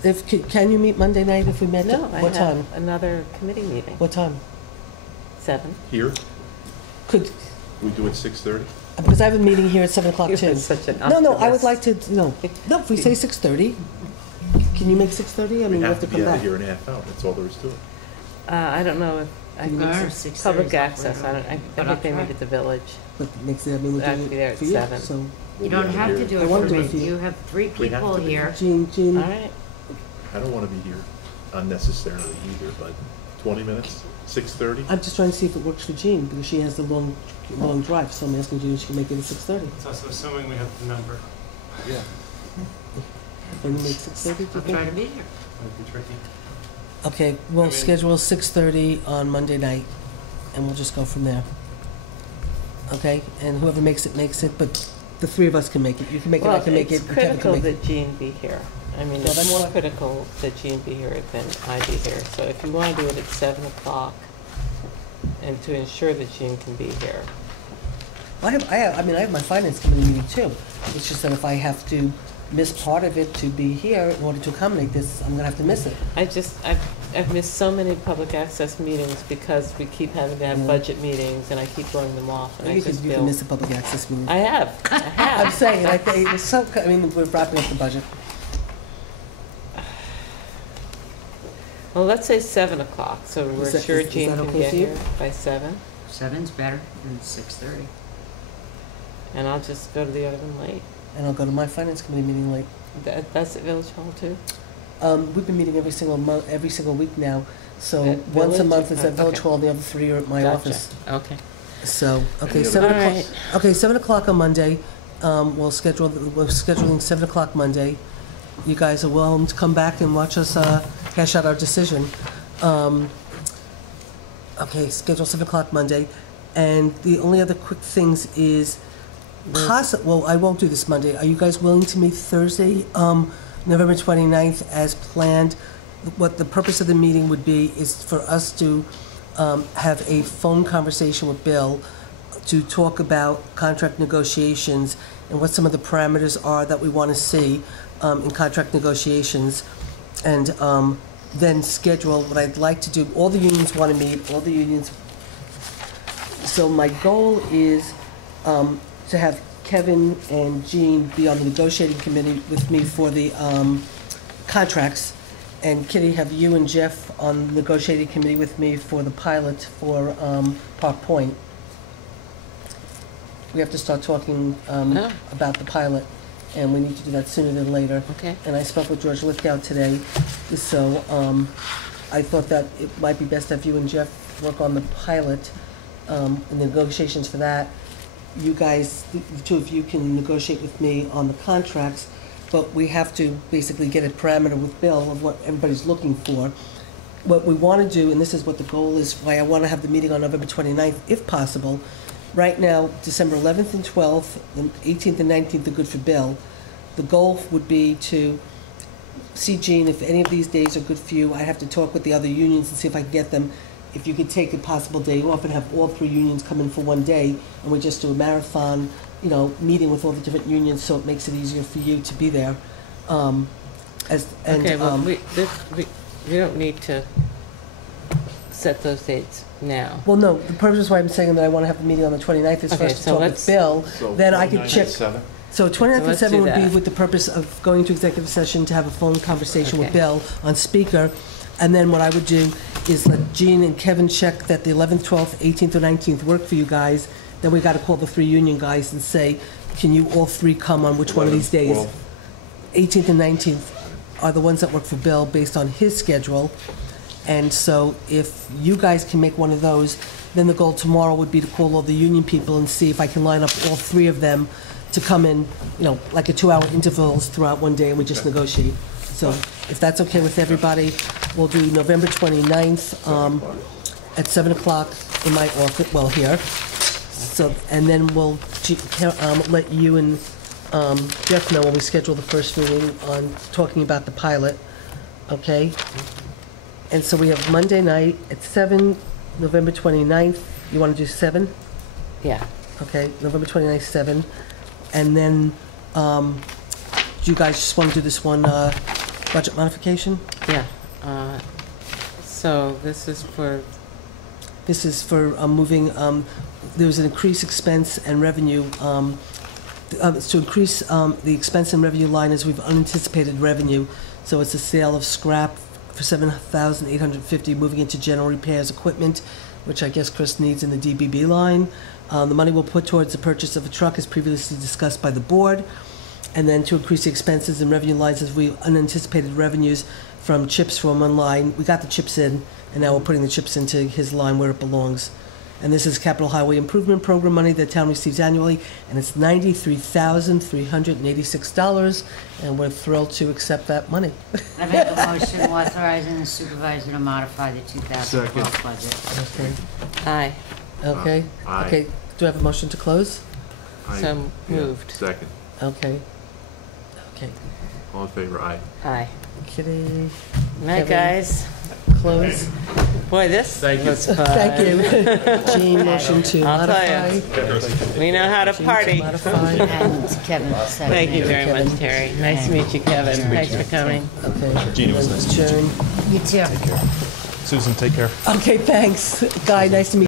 can you meet Monday night if we met? No, I What time? have another committee meeting, What time? 7. Here, Could, we do it 6:30? because I have a meeting here at 7 o'clock You've too. been such an No, I would optimist. like to, no, if we say 6:30, can you make 6:30? I We mean, we have to come be out back. of here in a half hour, that's all there is to it. I don't know if, I Can you think make Or it's 6:30 is public awfully access, I early, but I'll think they try. meet at the village. But next day, I mean, we I have do to be there it at for you, 7. so. We'll You be don't out have here. to do I it won't for do it me. for you. You have 3 We have people to be. here. Jean, All right, I don't want to be here unnecessarily either, but 20 minutes, 6:30? I'm just trying to see if it works for Jean, because she has the long drive, so I'm asking Jean if she can make it at 6:30. It's also assuming we have the number. Yeah. Can you make 6:30? I'll try to be here. Might be tricky. Okay, we'll I mean- schedule 6:30 on Monday night, and we'll just go from there. Okay, and whoever makes it, but the 3 of us can make it. You can make it, I well, can make it, it's and Kevin can critical make it. that Jean be here. I mean, Well, it's that's more fine. critical that Jean be here than I be here. So if you want to do it at 7 o'clock, and to ensure that Jean can be here. I have my finance committee meeting too. It's just that if I have to miss part of it to be here in order to accommodate this, I'm gonna have to miss it. I've missed so many public access meetings because we keep having to have Yeah. budget meetings, and I keep throwing them off, and I You just can feel. miss a public access meeting. I have. I'm saying, I think, it's so, I mean, we're wrapping up the budget. Well, let's say 7 o'clock, so we're that- sure is Jean that can okay get for you? here by 7, 7's better than 6:30. and I'll just go to the other one late. And I'll go to my finance committee meeting late. That's at Village Hall too? We've been meeting every single month, every single week now. So At once a Village? month is at Village Okay. Hall, the other 3 are at my Gotcha. office. Okay. So, okay, Any other- 7 All o'clock. right. Okay, 7 o'clock on Monday. We're scheduling 7 o'clock Monday. You guys are welcome to come back and watch us hash out our decision. Okay, schedule 7 o'clock Monday. And the only other quick things is well, I won't do this Monday. Are you guys willing to meet Thursday, November 29th as planned? What the purpose of the meeting would be is for us to have a phone conversation with Bill to talk about contract negotiations and what some of the parameters are that we want to see in contract negotiations. And then schedule what I'd like to do. All the unions want to meet, all the unions. So my goal is to have Kevin and Jean be on the negotiating committee with me for the contracts, and Kitty, have you and Jeff on the negotiating committee with me for the pilot for Park Point. We have to start talking Oh. about the pilot, and we need to do that sooner than later. Okay. And I spoke with George Lithgow today, so I thought that it might be best to have you and Jeff work on the pilot, and the negotiations for that. You guys, the two of you can negotiate with me on the contracts, but we have to basically get a parameter with Bill of what everybody's looking for. What we want to do, and this is what the goal is, why I want to have the meeting on November 29th, if possible. Right now, December 11th and 12th, and 18th and 19th are good for Bill. The goal would be to see Jean, if any of these days are good for you. I'd have to talk with the other unions and see if I can get them. If you could take a possible day off and have all 3 unions come in for one day, and we just do a marathon, meeting with all the different unions, so it makes it easier for you to be there. Okay, well, we don't need to set those dates now. Well, no, the purpose why I'm saying that I want to have the meeting on the 29th is for Okay, us to so talk let's- with Bill. So Then I 29 could check. at 7? So 29th So and let's 7 do would be that. with the purpose of going to executive session to have a phone conversation with Okay. Bill on speaker. And then what I would do is let Jean and Kevin check that the 11th, 12th, 18th, or 19th work for you guys. Then we got to call the 3 union guys and say, can you all 3 come on which one of these days? 12. 18th and 19th are the ones that work for Bill based on his schedule. And so if you guys can make one of those, then the goal tomorrow would be to call all the union people and see if I can line up all 3 of them to come in, like a 2-hour intervals throughout one day, and we just negotiate. So if that's okay with everybody, we'll do November 29th at 7 o'clock in my office, well, here. So, and then we'll let you and Jeff know when we schedule the first meeting on talking about the pilot, okay? And so we have Monday night at 7, November 29th. You want to do 7? Yeah. Okay, November 29th, 7. And then, do you guys just want to do this one budget modification? Yeah. So this is for, This is for moving, there was an increased expense and revenue. It's to increase the expense and revenue line as we've unanticipated revenue. So it's a sale of scrap for $7,850, moving into general repairs equipment, which I guess Chris needs in the DBB line. The money will put towards the purchase of a truck as previously discussed by the board. And then to increase the expenses and revenue lines as we unanticipated revenues from chips from one line. We got the chips in, and now we're putting the chips into his line where it belongs. And this is Capital Highway Improvement Program money that town receives annually, and it's $93,386, and we're thrilled to accept that money. I make a motion authorizing the supervisor to modify the 2012 budget. Okay, aye, okay, Aye. okay. Do I have a motion to close? so moved. Second. Okay. Okay. All in favor, aye. Aye. Kitty, Night, Kevin. guys. close. Boy, this was fun. Thank you. Jean, motion to I'll tell modify. We know how to Jean party. modify. And Kevin seconded. Thank you very Kevin. much, Terry. Nice to meet you, Kevin. Thanks for coming. Okay. Jean, it was nice to meet Adjourn. You too. Susan, take care. Okay, thanks. Guy, nice to meet you.